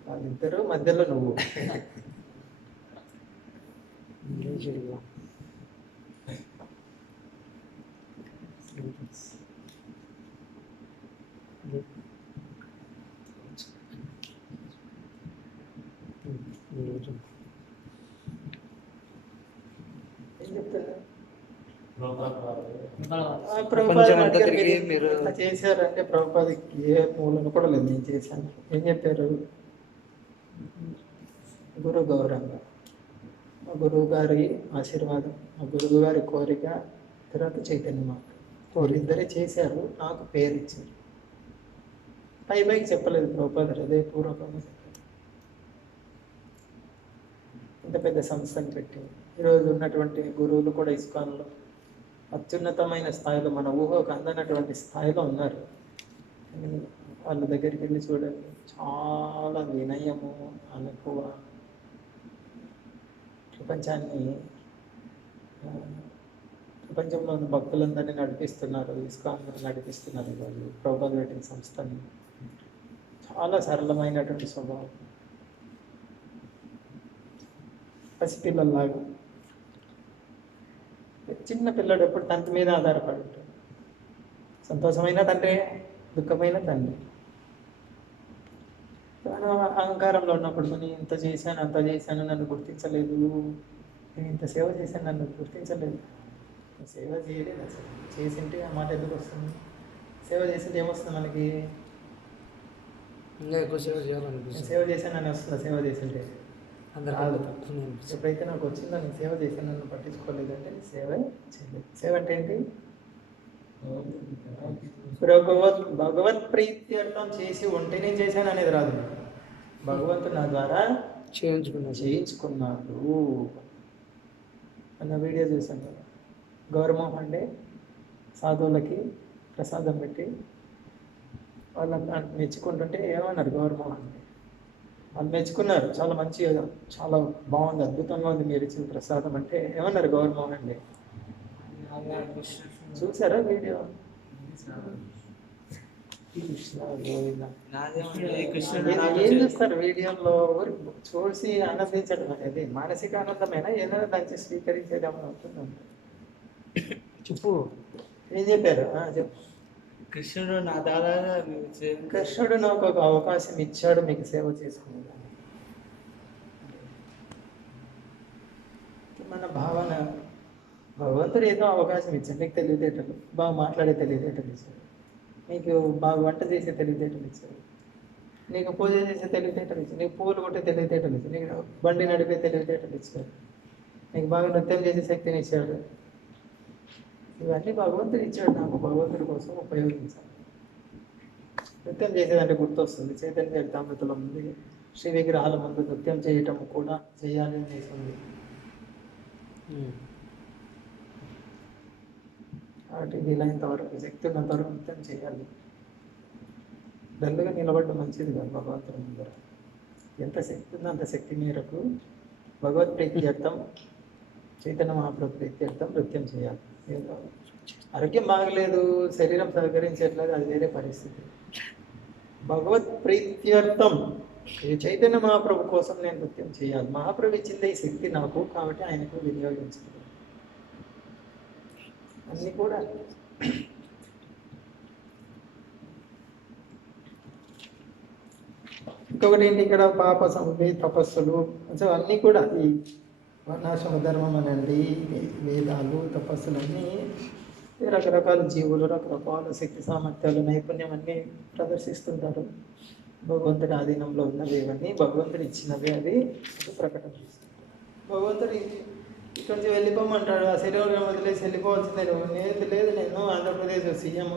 వాళ్ళిద్దరు మధ్యలో నువ్వు. ఏం చెప్తున్నా? చేశారంటే ప్రభుపాదకి ఏ మూలను కూడా లేదు. నేను చేశాను. ఏం చెప్పారు? గురు గౌరవంగా మా గురువు గారి ఆశీర్వాదం, మా గురువు గారి కోరిక, తర్వాత చైతన్య మాకు ఇద్దరే చేశారు. నాకు పేరు ఇచ్చారు. పైకి చెప్పలేదు ప్రభుపాద, హృదయపూర్వకంగా చెప్పారు. ఇంత పెద్ద సంస్థను పెట్టి ఈరోజు ఉన్నటువంటి గురువులు కూడా ఇస్కాన్లో అత్యున్నతమైన స్థాయిలో, మన ఊహకు అందనటువంటి స్థాయిలో ఉన్నారు. వాళ్ళ దగ్గరికి వెళ్ళి చూడండి, చాలా వినయము, అనుకువ, ప్రపంచంలో ఉన్న భక్తులందరినీ నడిపిస్తున్నారు. ఇస్కాన్ నడిపిస్తున్నారు వాళ్ళు. ప్రభుపాద పెట్టిన సంస్థని. చాలా సరళమైనటువంటి స్వభావం. పసిపిల్లల్లాగా. చిన్న పిల్లడు ఎప్పుడు తండ్రి మీద ఆధారపడి ఉంటాడు. సంతోషమైన తండ్రి, దుఃఖమైన తండ్రి. తాను అహంకారంలో ఉన్నప్పుడు నేను ఇంత చేశాను, అంత చేశాను, నన్ను గుర్తించలేదు, నేను ఇంత సేవ చేశాను, నన్ను గుర్తించలేదు. సేవ చేయలేదు అసలు. చేసింటే ఆ మాట ఎందుకు వస్తుంది? సేవ చేసింటే ఏమొస్తుంది మనకి? ఇంకా ఎక్కువ సేవ నేను చేయాలనిపిస్తుంది. సేవ చేశాను అని వస్తుందా? సేవ చేసింటే అందరికీ రాదు. తక్కువ అనిపిస్తుంది. ఎప్పుడైతే నాకు వచ్చిందో నేను సేవ చేశాను, నన్ను పట్టించుకోలేదు అంటే సేవ చేయలేదు. సేవ అంటే ఏంటి? భగవత్ ప్రీత్యర్థం చేసి ఉంటే నేను చేశాను అనేది రాదు. భగవంతుడు నా ద్వారా చేయించుకున్నాడు అన్న వీడియో చూసాను కదా. గౌరమోహన్ డే సాధువులకి ప్రసాదం పెట్టి వాళ్ళని మెచ్చుకుంటుంటే ఏమన్నారు గౌరమోహన్ డే? వాళ్ళు మెచ్చుకున్నారు, చాలా మంచిగా, చాలా బాగుంది, అద్భుతంగా ఉంది మీరు ఇచ్చిన ప్రసాదం అంటే ఏమన్నారు గౌరమోహన్ డే? చూసారా వీడియో? ఏం చూస్తారు వీడియోలో? చూసి ఆనందించడం అనేది మానసిక ఆనందమైనా ఏదైనా దాన్ని స్వీకరించేది ఏమైనా ఉంటుందండి? చెప్పు. ఏం చెప్పారు? చెప్పు. కృష్ణుడు నా ద్వారా కృష్ణుడు నాకు ఒక అవకాశం ఇచ్చాడు మీకు సేవ చేసుకునేదాన్ని. మన భావన, భగవంతుడు ఏదో అవకాశం ఇచ్చాడు, నీకు తెలివితేటలు, బాగా మాట్లాడే తెలివితేటలు ఇచ్చాడు, నీకు బాగా వంట చేసే తెలివితేటలు ఇచ్చాడు, నీకు పూజ చేసే తెలివితేటలు ఇచ్చాడు, నీకు పూలు కొట్టే తెలివితేటలు ఇచ్చాడు, నీకు బండి నడిపే తెలివితేటలు ఇచ్చాడు, నీకు బాగా నృత్యం చేసే శక్తిని ఇచ్చాడు. ఇవన్నీ భగవంతుడు ఇచ్చాడు నాకు, భగవంతుడి కోసం ఉపయోగించాలి. నృత్యం చేసేదంటే గుర్తొస్తుంది, చైతన్య చరితామృతలో ఉంది, శ్రీ విగ్రహాల ముందు నృత్యం చేయటం కూడా చేయాలి అనేసి కాబట్టి వీలైనంత వరకు, శక్తి ఉన్నంత వరకు నృత్యం చేయాలి. డల్లుగా నిలబడడం మంచిది కాదు భగవంతుడి ముందర. ఎంత శక్తి ఉందో అంత శక్తి మేరకు భగవత్ ప్రీత్యర్థం, చైతన్య మహాప్రభు ప్రీత్యర్థం నృత్యం చేయాలి. ఏదో ఆరోగ్యం బాగలేదు, శరీరం సహకరించట్లేదు, అది వేరే పరిస్థితి. భగవత్ ప్రీత్యర్థం ఈ చైతన్య మహాప్రభు కోసం నేను నృత్యం చేయాలి. మహాప్రభు ఇచ్చింది ఈ శక్తి నాకు, కాబట్టి ఆయనకు వినియోగించాలి. అన్నీ కూడా ఇంకొకటి ఏంటి, ఇక్కడ పాప సముద్ర తపస్సులు, సో అన్నీ కూడా ఈ వర్ణాశ్రమ ధర్మం అనండి, వేదాలు, తపస్సులన్నీ రకరకాల జీవులు, రకరకాల శక్తి సామర్థ్యాలు, నైపుణ్యం అన్నీ ప్రదర్శిస్తుంటారు. భగవంతుడి ఆధీనంలో ఉన్నవి ఇవన్నీ, భగవంతుడు ఇచ్చినవి, అది ప్రకటన చేస్తుంటారు. భగవంతుడు ఇక్కడి నుంచి వెళ్ళిపోమంటాడు, ఆ శరీరం వదిలేసి వెళ్ళిపోవాల్సిందే. నేను లేదు, నేను ఆంధ్రప్రదేశ్ సీఎం,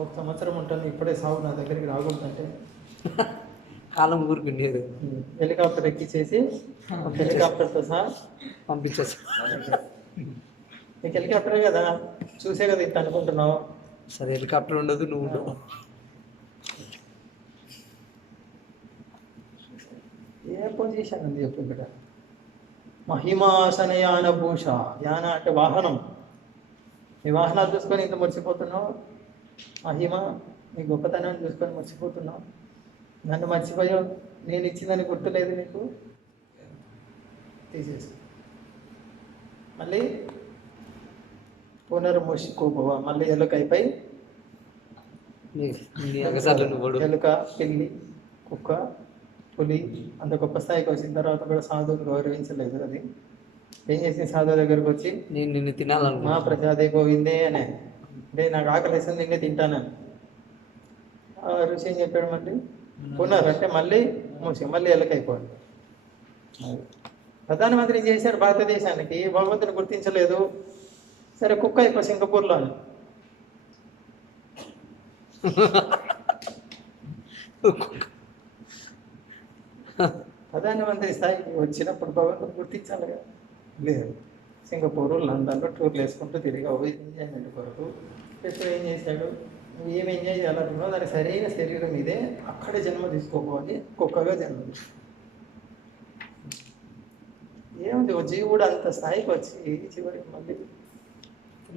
ఒక సంవత్సరం ఉంటాను, ఇప్పుడే సాగు నా దగ్గరికి రాకూడదంటే కాలం ఊరుకునేది, హెలికాప్టర్ ఎక్కించేసి హెలికాప్టర్తో సహా పంపించేసి. నీకు హెలికాప్టరే కదా, చూసే కదా ఇంత అనుకుంటున్నావు. సరే హెలికాప్టర్ ఉండదు, నువ్వు ఉండవు. ఏ పొజిషన్ ఉంది చెప్పు ఇక్కడ? మహిమాసన యాన భూష, యాన అంటే వాహనం. నీ వాహనాలు చూసుకొని ఇంత మర్చిపోతున్నావు, మహిమ నీ గొప్పతనాన్ని చూసుకొని మర్చిపోతున్నావు. నన్ను మర్చిపోయావు, నేను ఇచ్చిందని గుర్తులేదు నీకు, తీసేసి మళ్ళీ పునర్ముషికోభవ, మళ్ళీ ఎలుకైపై ఎలుక, పిల్లి, కుక్క, పులి అంత గొప్ప స్థాయికి వచ్చిన తర్వాత కూడా సాధువుని గౌరవించలేదు. అది ఏం చేసింది? సాధువు దగ్గరకు వచ్చి నేను నిన్ను తినాలను, మా ప్రసాదే గోవిందే అనే, అంటే నాకు ఆకలి వేస్తుంది, నిన్నే తింటానని. ఆ ఋషి ఏం చెప్పాడు? మళ్ళీ పునర్ అంటే మళ్ళీ మూసి, మళ్ళీ ఎలకైపోయింది. ప్రధానమంత్రి చేశారు భారతదేశానికి, భగవంతుని గుర్తించలేదు, సరే కుక్క అయిపో సింగపూర్లో అని. ప్రధానమంత్రి స్థాయికి వచ్చినప్పుడు భగవంతుని గుర్తించాలిగా, లేదు. సింగపూర్, లండన్లో టూర్లు వేసుకుంటూ తిరిగావు ఎంజాయ్మెంట్ కొరకు. ఇప్పుడు ఏం చేశాడు? నువ్వు ఏమి ఎంజాయ్ చేయాలనుకున్నావు, దానికి సరైన శరీరం ఇదే, అక్కడే జన్మ తీసుకోపోవాలి, కుక్కగా జన్మ తీసుకో. ఏముంది, ఓ జీవుడు అంత స్థాయికి వచ్చి చివరికి మళ్ళీ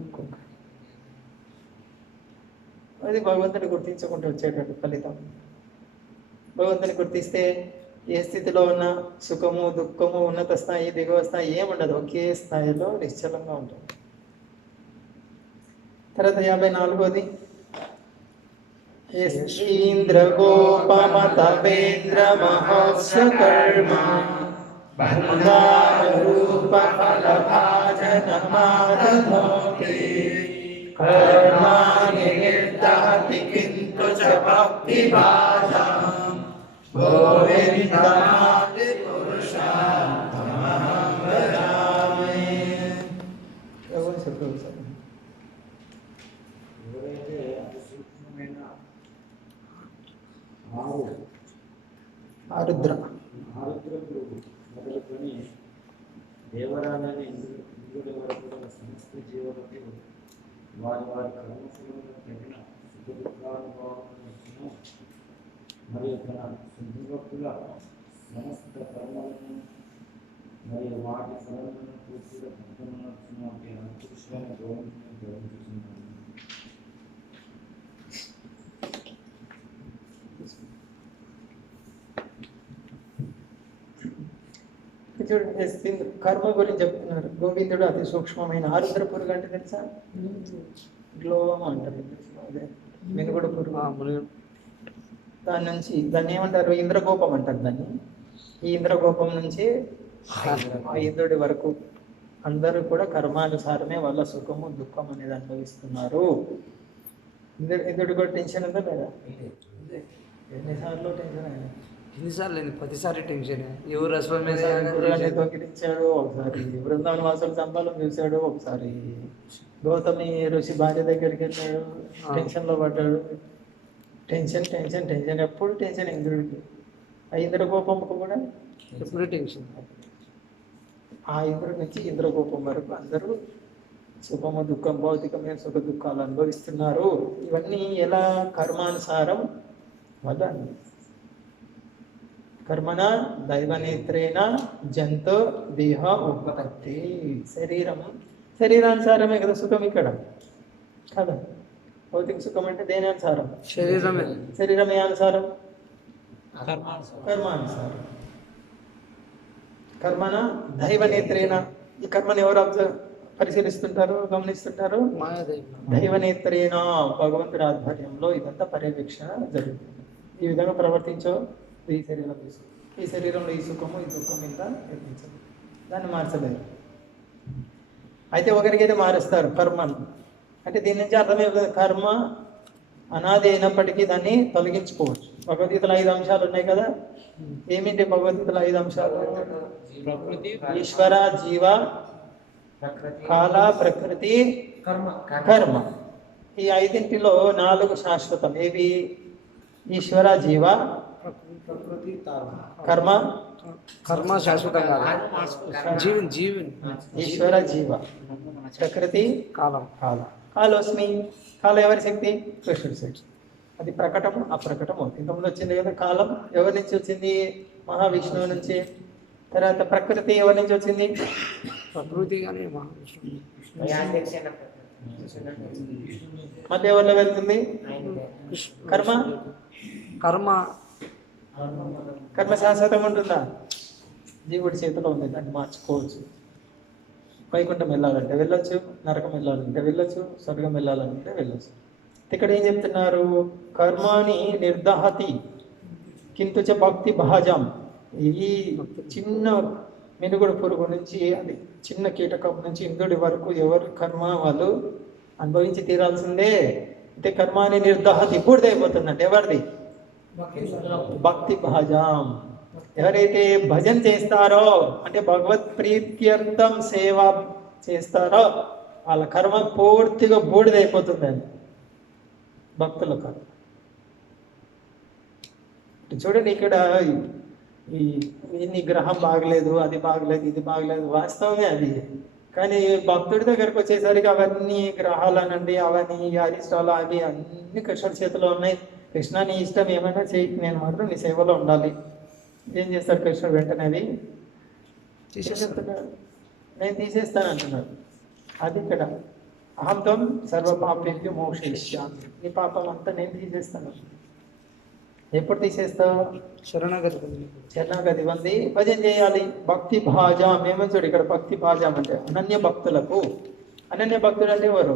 ఇంకొక, అది భగవంతుని గుర్తించకుండా వచ్చేటట్టు ఫలితం. భగవంతుని గుర్తిస్తే ఏ స్థితిలో ఉన్నా సుఖము, దుఃఖము, ఉన్నత స్థాయి, దిగువ స్థాయి ఏముండదు, ఒకే స్థాయిలో నిశ్చలంగా ఉంటుంది. తర్వాత 54వది यस्तीन्द्रगोपमतवेन्द्रमहोत्सकर्म भण्डारूपफलभाजनमादधोति कर्माणि निर्दहति किन्तु च भक्तिभाजां गोविन्दमादिपुरुषार्थमहं भजामि। ఎవరైతే అతి సూక్ష్మమైన ఆరుద్ర ఆరుద్రకులు మొదలుకొని దేవరాలని ఇంద్రుడి వరకు గల సమస్త జీవులకు వారి వారి కర్మఫలంలో తగిన సుఖ దుఃఖానుభవాలను ఇచ్చిన మరియు తన శుద్ధి భక్తుల సమస్త కర్మలను మరియు వాటి ఫలములను పూర్తిగా భక్తులనటువంటి అంకుశమైన గౌరవం గౌరవించుతున్నాను. చూడండి, కర్మ గురించి చెప్తున్నారు. గోవిందుడు అతి సూక్ష్మమైన ఆరుద్ర పురుగు అంటే తెలుసా? గ్లోవం అంటారు. అదే మినుగుడు పురుగు. దాని నుంచి దాన్ని ఏమంటారు? ఇంద్రగోపం అంటారు దాన్ని. ఈ ఇంద్రగోపం నుంచి ఆ ఇంద్రుడి వరకు అందరూ కూడా కర్మానుసారమే వాళ్ళ సుఖము దుఃఖం అనేది అనుభవిస్తున్నారు. ఇంద్రుడి కూడా టెన్షన్ ఉందా లేదా? ఎన్నిసార్లు టెన్షన్ అయినా ఎన్నిసార్లు లేదు, ప్రతిసారి టెన్షన్. ఎవరు అశ్వమేధ గుర్రాన్ని దొంగిలించాడు, ఒకసారి బృందావన వాసులు చంపాలని చూశాడు, ఒకసారి గౌతమి ఋషి భార్య దగ్గరికి వెళ్ళాడు, టెన్షన్ లో పడ్డాడు. టెన్షన్ టెన్షన్ టెన్షన్, ఎప్పుడు టెన్షన్ ఇంద్రుడికి. ఆ ఇంద్రగోపంకు కూడా ఎప్పుడు టెన్షన్. ఆ ఇంద్రుడి నుంచి ఇంద్రగోపం వరకు అందరూ సుఖము దుఃఖం భౌతికమైన సుఖ దుఃఖాలు అనుభవిస్తున్నారు. ఇవన్నీ ఎలా? కర్మానుసారం వల్ల కర్మణ దైవనేత్రేణ జంతు దేహ ఉపపత్తి. శరీరానుసారమే కదా సుఖం ఇక్కడ కదా. భౌతిక సుఖం అంటే దేని అనుసారం? శరీరమే. శరీరమే అనుసారం, కర్మానుసారం. కర్మణ దైవనేత్రేణ. ఈ కర్మను ఎవరు పరిశీలిస్తుంటారు, గమనిస్తుంటారు? దైవనేత్రేణ, భగవంతుడి ఆధ్వర్యంలో ఇదంతా పర్యవేక్షణ జరుగుతుంది. ఈ విధంగా ప్రవర్తించో ఈ శరీరం తీసుకో, ఈ శరీరంలో ఈ సుఖము ఈ దుఃఖం ఇంత ప్రయత్నించదు, దాన్ని మార్చలేదు. అయితే ఒకరికైతే మారుస్తారు కర్మను. అంటే దీని నుంచి అర్థమవుతుంది, కర్మ అనాది అయినప్పటికీ దాన్ని తొలగించుకోవచ్చు. భగవద్గీతలో 5 అంశాలు ఉన్నాయి కదా. ఏమిటి భగవద్గీతలో 5 అంశాలు? ఈశ్వర, జీవ, కాల, ప్రకృతి, కర్మ. ఈ 5 4 శాశ్వతం. ఏవి? ఈశ్వర, జీవ, కర్మ. కర్మ శాశ్వతంగా జీవన్ జీవన్ ఈశ్వర, జీవ, ప్రకృతి, కాలం. కాలోస్మి. కాల ఎవరి శక్తి? కృష్ణుడి శక్తి. అది ప్రకటము అప్రకటము. ఇంతకుముందు వచ్చింది కదా. కాలం ఎవరి నుంచి వచ్చింది? మహావిష్ణువు నుంచి. తర్వాత ప్రకృతి ఎవరి నుంచి వచ్చింది? ప్రకృతి కానీ మహావిష్ణువు. మళ్ళీ ఎవరిలో వెళ్తుంది? కర్మ. కర్మ కర్మ శాశ్వతం ఉంటుందా? జీవుడి చేతిలో ఉంది, దాన్ని మార్చుకోవచ్చు. వైకుంఠం వెళ్ళాలంటే వెళ్ళొచ్చు, నరకం వెళ్ళాలంటే వెళ్ళొచ్చు, స్వర్గం వెళ్ళాలంటే వెళ్ళొచ్చు. ఇక్కడ ఏం చెప్తున్నారు? కర్మాని నిర్దహతి కింటు చ భక్తి భాజం. ఈ చిన్న మినుగుడు పురుగు నుంచి, అది చిన్న కీటకం నుంచి ఇంద్రుడి వరకు ఎవరి కర్మ వాళ్ళు అనుభవించి తీరాల్సిందే. అంటే కర్మాని నిర్దహతి బూడిదైపోతుందంటే ఎవరిది? భక్తి భాజం. ఎవరైతే భజన చేస్తారో అంటే భగవత్ ప్రీత్యర్థం సేవ చేస్తారో వాళ్ళ కర్మ పూర్తిగా బూడిదైపోతుందండి. భక్తుల కర్మ చూడండి. ఇక్కడ ఈ గ్రహం బాగలేదు, అది బాగలేదు, ఇది బాగలేదు, వాస్తవమే అది. కానీ భక్తుడి దగ్గరకు వచ్చేసరికి అవన్నీ గ్రహాలనండి, అవన్నీ అరిష్టాలు, అవి అన్ని కృష్ణుడి చేతిలో ఉన్నాయి. కృష్ణ నీ ఇష్టం ఏమైనా చేయి, నేను మాత్రం నీ సేవలో ఉండాలి. ఏం చేస్తాడు కృష్ణుడు? వెంటనే అది తీసేస్తున్నాడు. నేను తీసేస్తాను అంటున్నాడు. అది ఇక్కడ అహంతం సర్వ పాపేభ్యో మోక్షయిష్యామి. నీ పాపం అంతా నేను తీసేస్తాను. ఎప్పుడు తీసేస్తావు? శరణాగతి పొంది భజన చేయాలి. భక్తి భాజం ఏమని చూడు ఇక్కడ. భక్తి భాజం అంటే అనన్య భక్తులకు. అనన్య భక్తులు అంటే ఎవరు?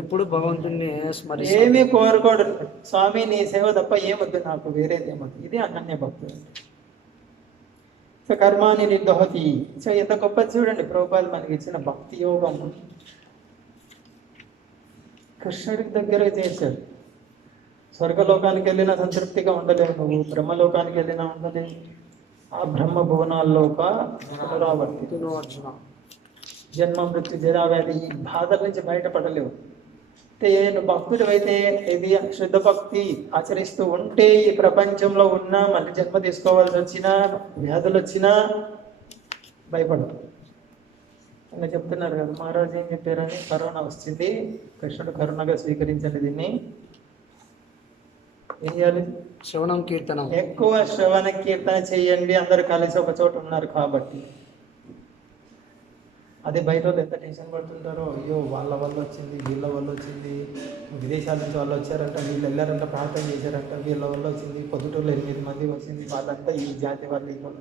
ఎప్పుడు భగవంతుణ్ణి స్మరిస్తూ ఏమీ కోరుకోడు. స్వామి నీ సేవ తప్ప ఏమొద్దు నాకు, వేరేది ఏమొద్దు. ఇది అనన్య భక్తుడు అంటే. సో కర్మాని నిర్దోహతి. సో ఎంత గొప్పది చూడండి ప్రభుపాద మనకి ఇచ్చిన భక్తి యోగం. కృష్ణుడికి దగ్గర చేశాడు. స్వర్గలోకానికి వెళ్ళినా సంతృప్తిగా ఉండలేవు నువ్వు, బ్రహ్మలోకానికి వెళ్ళినా ఉండలేవు. ఆ బ్రహ్మ భువనాల్లోక పునరావర్తి అర్జున. జన్మ మృత్యు జరావ్యాధి ఈ బాధల నుంచి బయటపడలేవు. అంటే నువ్వు భక్తుడు అయితే ఇది శుద్ధ భక్తి ఆచరిస్తూ ఉంటే ఈ ప్రపంచంలో ఉన్న మళ్ళీ జన్మ తీసుకోవాల్సి వచ్చినా వ్యాధులు వచ్చినా భయపడదు అని చెప్తున్నారు కదా. మహారాజు ఏం చెప్పారని, కరోనా వచ్చింది, కృష్ణుడు కరుణగా స్వీకరించండి, దీన్ని ఏం చేయాలి? శ్రవణం కీర్తనం. ఎక్కువ శ్రవణ కీర్తన చేయండి, అందరు కలిసి ఒక చోట ఉన్నారు కాబట్టి. అదే బయట వాళ్ళు ఎంత టెన్షన్ పడుతుంటారో, అయ్యో వాళ్ళ వల్ల వచ్చింది, వీళ్ళ వల్ల వచ్చింది, విదేశాల నుంచి వాళ్ళు వచ్చారంట, వీళ్ళు వెళ్ళారంట, ప్రార్థన చేశారంట, వీళ్ళ వల్ల వచ్చింది, పొద్దుటూరులో 8 మంది వచ్చింది, వాళ్ళంతా ఈ జాతి వాళ్ళు.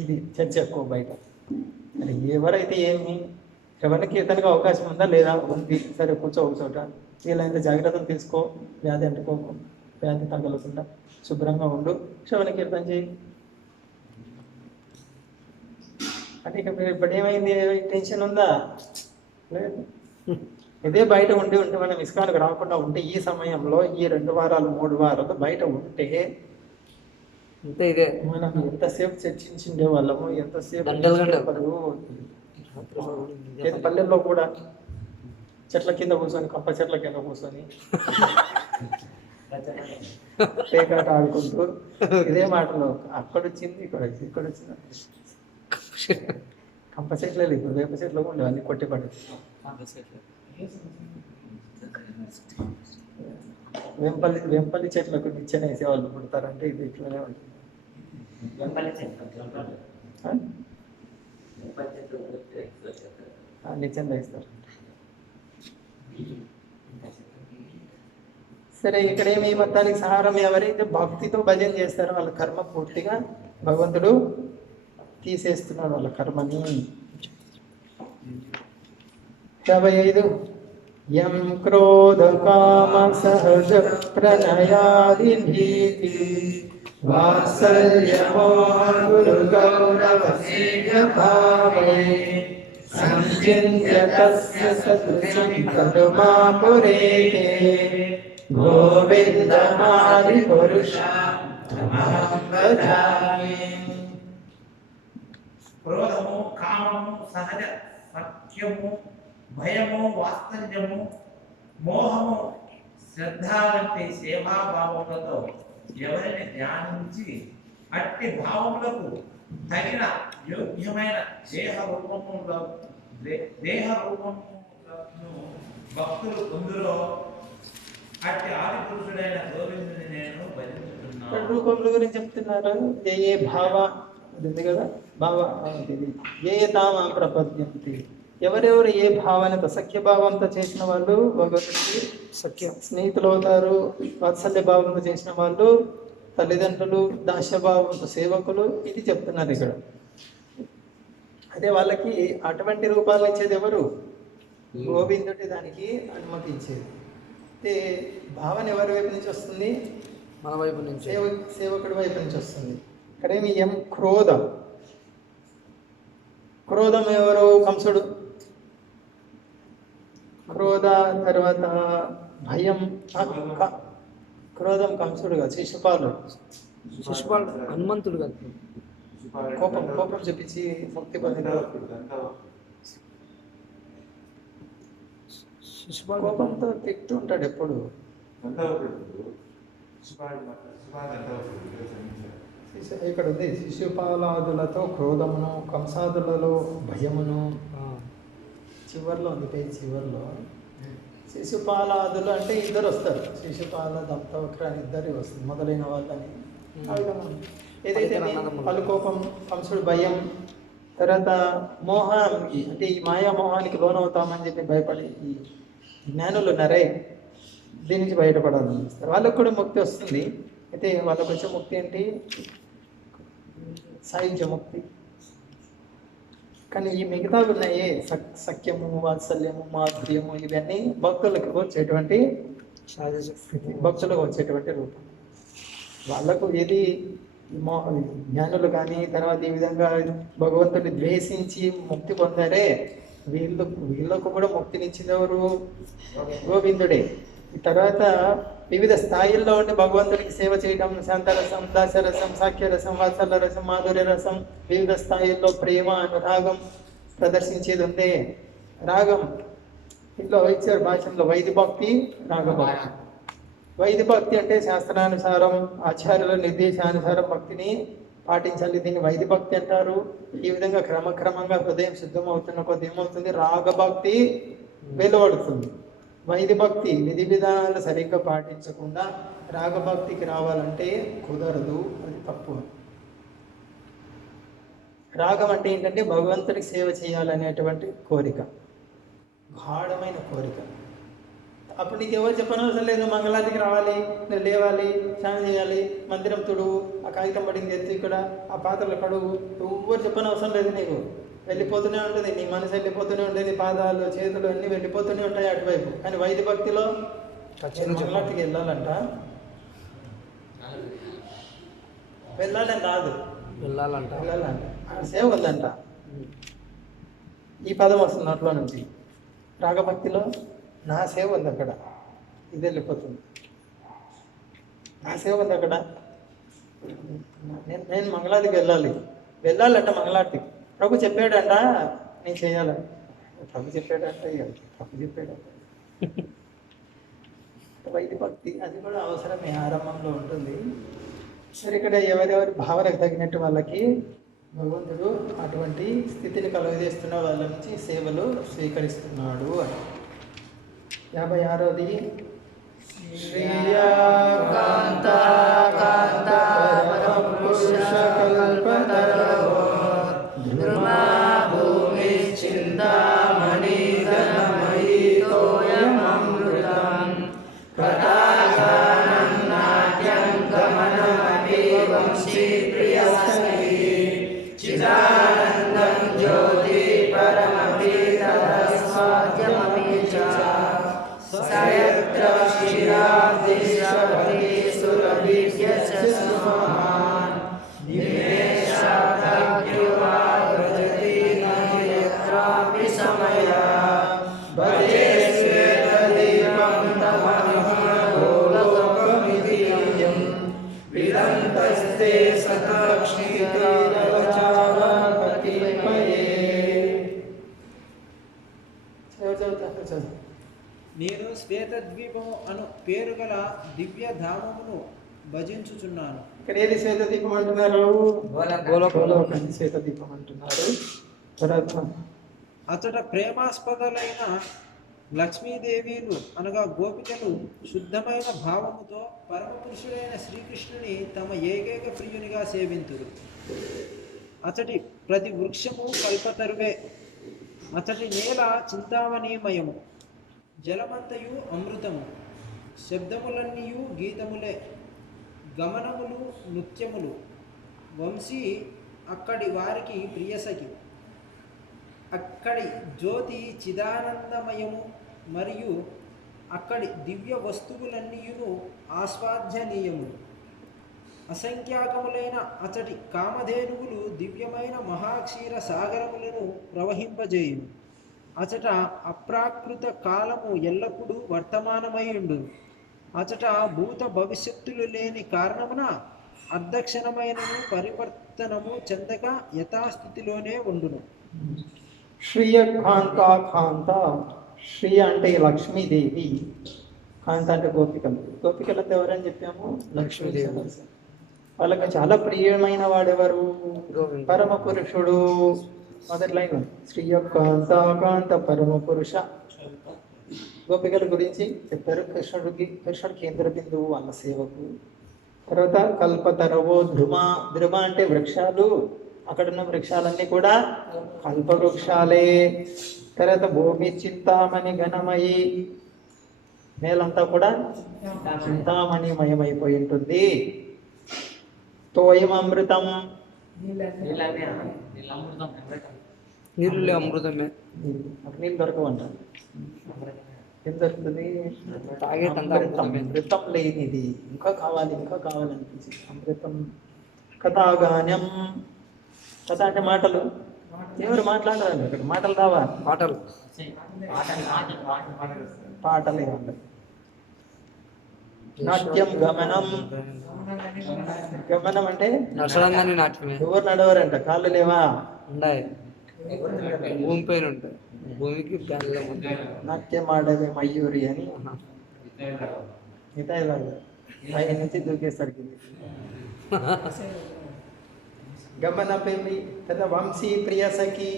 ఇది చర్చ ఎక్కువ బయట. మరి ఎవరైతే ఏమి శ్రవణ కీర్తనకు అవకాశం ఉందా లేదా? ఉంది. సరే కూర్చో ఒక చోట, వీళ్ళంత జాగ్రత్తలు తీసుకో, వ్యాధి అంటుకోకు, వ్యాధి తగలకుండా శుభ్రంగా ఉండు, శ్రవణ కీర్తన చేయి. అంటే ఇప్పుడు ఏమైంది? టెన్షన్ ఉందా? లేదు. ఇదే బయట ఉండి మనం ఇస్కాన్కి రాకుండా ఉంటే, ఈ సమయంలో ఈ 2 వారాలు 3 వారాలు బయట ఉంటే అంతే. ఇదే మనం ఎంతసేపు చర్చించిండే వాళ్ళము, ఎంతసేపు గంటలు గంటలు. పల్లెల్లో కూడా చెట్ల కింద కూర్చొని, కంప చెట్ల కింద కూర్చొని పేకాట ఆడుకుంటూ ఇదే మాటలు. అక్కడ వచ్చింది, ఇక్కడ వచ్చింది, ఇక్కడ వచ్చింది. కంప చెట్లే ఇప్పుడు వేప చెట్లు ఉండేవి, అన్ని కొట్టి పడేది. వెంపల్లి చెట్లకు నిచ్చెన వేసే వాళ్ళు పుడతారంటే ఇది ఇట్లనే ఉంటుంది. నిచ్చెన వేస్తారు. సరే, ఇక్కడేమి మొత్తానికి సహారం, ఎవరైతే భక్తితో భజన చేస్తారో వాళ్ళ కర్మ పూర్తిగా భగవంతుడు తీసేస్తున్నాడు, వాళ్ళ కర్మని. 55 యం క్రోధ కామ సహజ ప్రణయాది భీతి వాత్సల్యమోహ గురు గౌరవసేయ భావే సంచింత్య తస్య సదృశం కరుమాపురేతే గోవిందమాది పురుషమహం వదామి. క్రోధము, కామము, సహజ సత్యము, భయము, వాత్సల్యము, మోహము, శ్రద్ధ వంటి సేవాభావములతో ఎవరిని ధ్యానించి అట్టి భావములకు తగిన యోగ్యమైన దేహ రూపములను భక్తులు పొందులో అట్టి ఆది పురుషుడైన గోవిందుని నేను భజించుతున్నాను. రూపముల గురించి చెప్తున్నారు. ఏ భావ ఉంది కదా, భావ ఇది ఏ తామ ప్రపద్యంతి. ఎవరెవరు ఏ భావనతో, సఖ్య భావంతో చేసిన వాళ్ళు భగవంతుడికి సఖ్య స్నేహితులు అవుతారు. వాత్సల్య భావంతో చేసిన వాళ్ళు తల్లిదండ్రులు, దాస్యభావంతో సేవకులు. ఇది చెప్తున్నారు ఇక్కడ. అదే వాళ్ళకి అటువంటి రూపాలు ఇచ్చేది ఎవరు? గోవిందుడి దానికి అనుమతించేది. అంటే భావన ఎవరి వైపు నుంచి వస్తుంది? మన వైపు నుంచి, సేవకుడి వైపు నుంచి వస్తుంది. ఇక్కడేమి ఎం క్రోధం. క్రోధం ఎవరు? కంసుడు. క్రోధ తర్వాత భయం. క్రోధం కంసుడు కాదు, శిశుపాలుడు. హనుమంతుడు కాదు. కోపం చూపించి ముక్తి పొందిన కోపంతో తిట్టు ఉంటాడు ఎప్పుడు. ఇక్కడ ఉంది శిశుపాలాదులతో క్రోధమును, కంసాదులలో భయమును. చివర్లో ఉంది, పేజీ చివర్లో. శిశుపాలాదులు అంటే ఇద్దరు వస్తారు. శిశుపాల, దంతవక్ర అని ఇద్దరు వస్తుంది, మొదలైన వాళ్ళని. ఏదైతే వాళ్ళు కోపం, కంసుడు భయం, తర్వాత మోహానికి అంటే ఈ మాయా మోహానికి లోనవుతామని చెప్పి భయపడి ఈ జ్ఞానులు ఉన్నారే, దీని నుంచి బయటపడాలని చూస్తారు. వాళ్ళకు కూడా ముక్తి వస్తుంది. అయితే వాళ్ళకు వచ్చే ముక్తి ఏంటి? సాయుధ్య ముక్తి. కానీ ఈ మిగతావి ఉన్నాయి సఖ్యము, వాత్సల్యము, మాధుర్యము, ఇవన్నీ భక్తులకు వచ్చేటువంటి స్థితి, భక్తులకు వచ్చేటువంటి రూపం. వాళ్ళకు ఏది జ్ఞానులు కానీ తర్వాత ఈ విధంగా భగవంతుని ద్వేషించి ముక్తి పొందారే, వీళ్ళకు కూడా ముక్తినిచ్చింది ఎవరు? గోవిందుడే. ఈ తర్వాత వివిధ స్థాయిల్లో ఉండి భగవంతుడికి సేవ చేయడం, శాంతరసం, దాసరసం, సాఖ్యరసం, వాత్సల్య రసం, మాధుర్య రసం, వివిధ స్థాయిల్లో ప్రేమ, అనురాగం ప్రదర్శించేది ఉందే. రాగం ఇంట్లో ఇచ్చారు భాషలో వైదిభక్తి, రాగభక్తి. వైదిభక్తి అంటే శాస్త్రానుసారం ఆచార్యుల నిర్దేశానుసారం భక్తిని పాటించాలి, దీన్ని వైదిభక్తి అంటారు. ఈ విధంగా క్రమక్రమంగా హృదయం శుద్ధమవుతున్న కొద్ది ఏమవుతుంది? రాగభక్తి వెలువడుతుంది. వైదిభక్తి విధి విధానాలు సరిగ్గా పాటించకుండా రాగభక్తికి రావాలంటే కుదరదు, అది తప్పు. రాగం అంటే ఏంటంటే భగవంతుడికి సేవ చేయాలనేటువంటి కోరిక, గాఢమైన కోరిక. అప్పుడు నీకు ఎవరు చెప్పనవసరం లేదు, మంగళాదికి రావాలి, నువ్వు లేవాలి, స్నానం చేయాలి, మందిరం తుడువు, ఆ కాగితం పడింది ఎత్తు, ఇక్కడ ఆ పాత్రలు కడుగు, ఎవరు చెప్పనవసరం లేదు. నీకు వెళ్ళిపోతూనే ఉంటుంది, నీ మనసు వెళ్ళిపోతూనే ఉంటుంది, పాదాలు, చేతులు అన్నీ వెళ్ళిపోతూనే ఉంటాయి అటువైపు. కానీ వైద్య భక్తిలో మంగళాదికి వెళ్ళాలంట, వెళ్ళాలని రాదు, వెళ్ళాలంట. ఆ సేవ ఉందంట. ఈ పదం వస్తుంది అట్లా నుంచి. రాగభక్తిలో నా సేవ ఉంది అక్కడ, ఇది వెళ్ళిపోతుంది. నా సేవ ఉంది అక్కడ, నేను మంగళాదికి వెళ్ళాలంట. మంగళారతికి ప్రభు చెప్పాడంట, నేను చేయాలని. ప్రభు చెప్పాడంట, వైద్య భక్తి అది కూడా అవసరమే, ఆరంభంలో ఉంటుంది. సరే, ఇక్కడ ఎవరెవరి భావనకు తగినట్టు వాళ్ళకి భగవంతుడు అటువంటి స్థితిని కలుగజేస్తున్న వాళ్ళ నుంచి సేవలు స్వీకరిస్తున్నాడు అని. 56వది నేను శ్వేతద్వీపము అను పేరు గల దివ్య ధామమును భజించుచున్నాను. ఇక్కడ ఏది శ్వేతదీపం అంటున్నారు? గోలోకాన్ని శ్వేతదీపం అంటున్నారు. అతడ ప్రేమాస్పదలైన లక్ష్మీదేవిలు అనగా గోపికలు శుద్ధమైన భావముతో పరమపురుషుడైన శ్రీకృష్ణుని తమ ఏకైక ప్రియునిగా సేవింతురు. అతడి ప్రతి వృక్షము కల్పతరువే, అతడి నేల చింతామణిమయము, జలమంతయు అమృతము, శబ్దములన్నీయు గీతములే, గమనములు నృత్యములు, వంశీ అక్కడి వారికి ప్రియసఖి, అక్కడి జ్యోతి చిదానందమయము, మరియు అక్కడి దివ్య వస్తువులన్నీయును ఆస్వాద్యనీయములు. అసంఖ్యాకములైన అతడి కామధేనువులు దివ్యమైన మహాక్షీర సాగరములను ప్రవహింపజేయును. అచట అప్రాకృత కాలము ఎల్లప్పుడూ వర్తమానమై ఉండును. అచట భూత భవిష్యత్తులు లేని కారణమున అర్ధక్షణమైనను పరివర్తనము చెందక యథాస్థితిలోనే ఉండును. శ్రీయ కాంత కాంత, శ్రీయ అంటే లక్ష్మీదేవి, కాంత అంటే గోపికలు. గోపికలతో ఎవరని చెప్పాము? లక్ష్మీదేవి. వాళ్ళకి చాలా ప్రియమైన వాడెవరు? పరమ పురుషుడు. మొదటి లైన్ శ్రీయ కాంత కాంత పరమ పురుష. గోపికల గురించి చెప్పారు. కృష్ణుడు కేంద్ర బిందువు వాళ్ళ సేవకు. తర్వాత కల్పతరవో ధ్రుమ. ధ్రుమ అంటే వృక్షాలు, అక్కడున్న వృక్షాలన్నీ కూడా కల్పవృక్షాలే. తర్వాత భూమి చింతామణి ఘనమయి, నేలంతా కూడా చింతామణిమయమైపోయి ఉంటుంది. తోయం అమృతం, నీళ్ళు అమృతమే. అక్కడ నీళ్ళు దొరకవంట. ఏం దొరుకుతుంది? తాగేటంత అమృతం. అమృతం లేనిది. ఇంకా కావాలనిపించింది. అమృతం. కథాగానం. కథ అంటే మాటలు. ఎవరు మాట్లాడాలి అక్కడ? మాటలు రావా? పాటలు. పాటలే ఉండదు. నాట్యం గమనం. గమనం అంటే నడచడం కానీ నాట్యమే. ఎవరు నడవరంట, కాళ్ళు లేవా? ఉన్నాయి, భూమి పైన ఉంటాయి, భూమికి ప్యాన్లో ఉంటాయి. నాట్యం ఆడవే మయూరి అని మిగతా పై నుంచి దూకేస్తారు కింది. గమనపేమి కదా. వంశీ ప్రియ సఖి,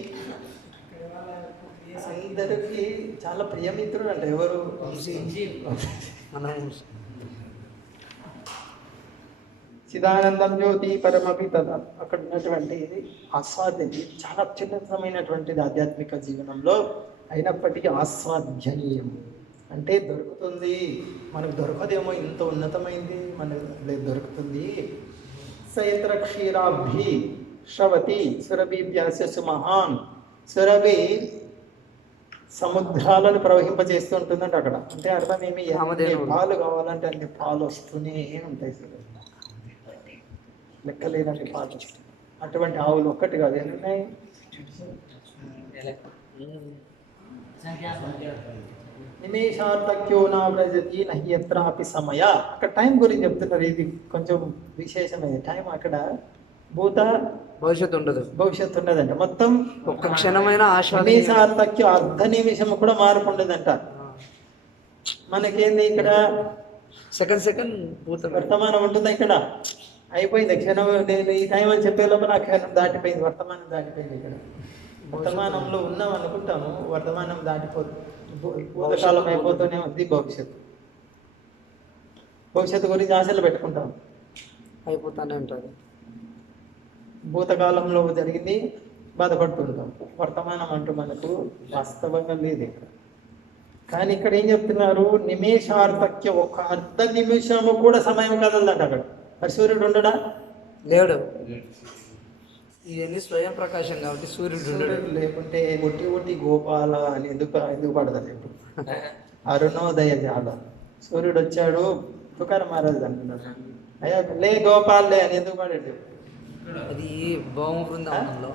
అందరికి చాలా ప్రియమిత్రుడు అంట. ఎవరు? మనం చిదానందం జ్యోతి పరమపి తద. అక్కడ ఉన్నటువంటి ఇది ఆస్వాద్యం, చాలా అత్యున్నతమైనటువంటిది ఆధ్యాత్మిక జీవనంలో. అయినప్పటికీ ఆస్వాద్యనీయం అంటే దొరుకుతుంది. మనకు దొరకదేమో, ఇంత ఉన్నతమైంది మనకు దొరుకుతుంది. సయత్ర క్షీరాభి శ్రవతి సురభిభ్యాస్యసు మహాన్. సురభి సముద్రాలను ప్రవహింపజేస్తూ ఉంటుందంటే అక్కడ. అంటే అర్థం ఏమి? పాలు కావాలంటే అన్ని పాలు వస్తూనే ఉంటాయి. లెక్కలేదండి పాలు. అటువంటి ఆవులు ఒక్కటి కాదు, ఎన్ని ఉన్నాయి? నిమేషార్థక్యో నా వ్రజతి నహ్యత్రాపి సమయ. అక్కడ టైం గురించి చెప్తున్నారు. ఇది కొంచెం విశేషమైనది. టైం అక్కడ భూత భవిష్యత్తు ఉండదు, భవిష్యత్తు ఉండదంట. మొత్తం ఒక్క క్షణమైన ఆశ్వాదం. నిమేషార్థక్యం అర్ధ నిమిషం కూడా మార్పు ఉండదంట. మనకేంది ఇక్కడ? సెకండ్ భూత వర్తమానం ఉంటుంది. ఇక్కడ అయిపోయింది క్షణం. నేను ఈ టైం అని చెప్పే లోపల ఆ క్షణం దాటిపోయింది, వర్తమానం దాటిపోయింది. ఇక్కడ వర్తమానంలో ఉన్నాం అనుకుంటాము, వర్తమానం దాటిపోతుంది. భూతకాలం అయిపోతూనే ఉంది. భవిష్యత్తు గురించి ఆశలు పెట్టుకుంటాం, అయిపోతానే ఉంటుంది. భూతకాలంలో జరిగింది బాధపడుతుంటాం. వర్తమానం అంటూ మనకు వాస్తవంగా లేదు ఇక్కడ. కానీ ఇక్కడ ఏం చెప్తున్నారు? నిమేషార్థక్య, ఒక అర్ధ నిమిషము కూడా సమయం కదలదంట అక్కడ. మరి సూర్యుడు ఉండడా? లేడు. ఇవన్నీ స్వయం ప్రకాశం కాబట్టి సూర్యుడు లేకుంటే ఒట్టి గోపాల అని ఎందుకు పడతారు ఇప్పుడు? అరుణోదయ జాడ. సూర్యుడు వచ్చాడు, తుకారం మహారాజు అంటున్నాడు, అయ్యా లే గోపాల్ లే అని ఎందుకు పడాడు? అది భౌమ బృందావనంలో.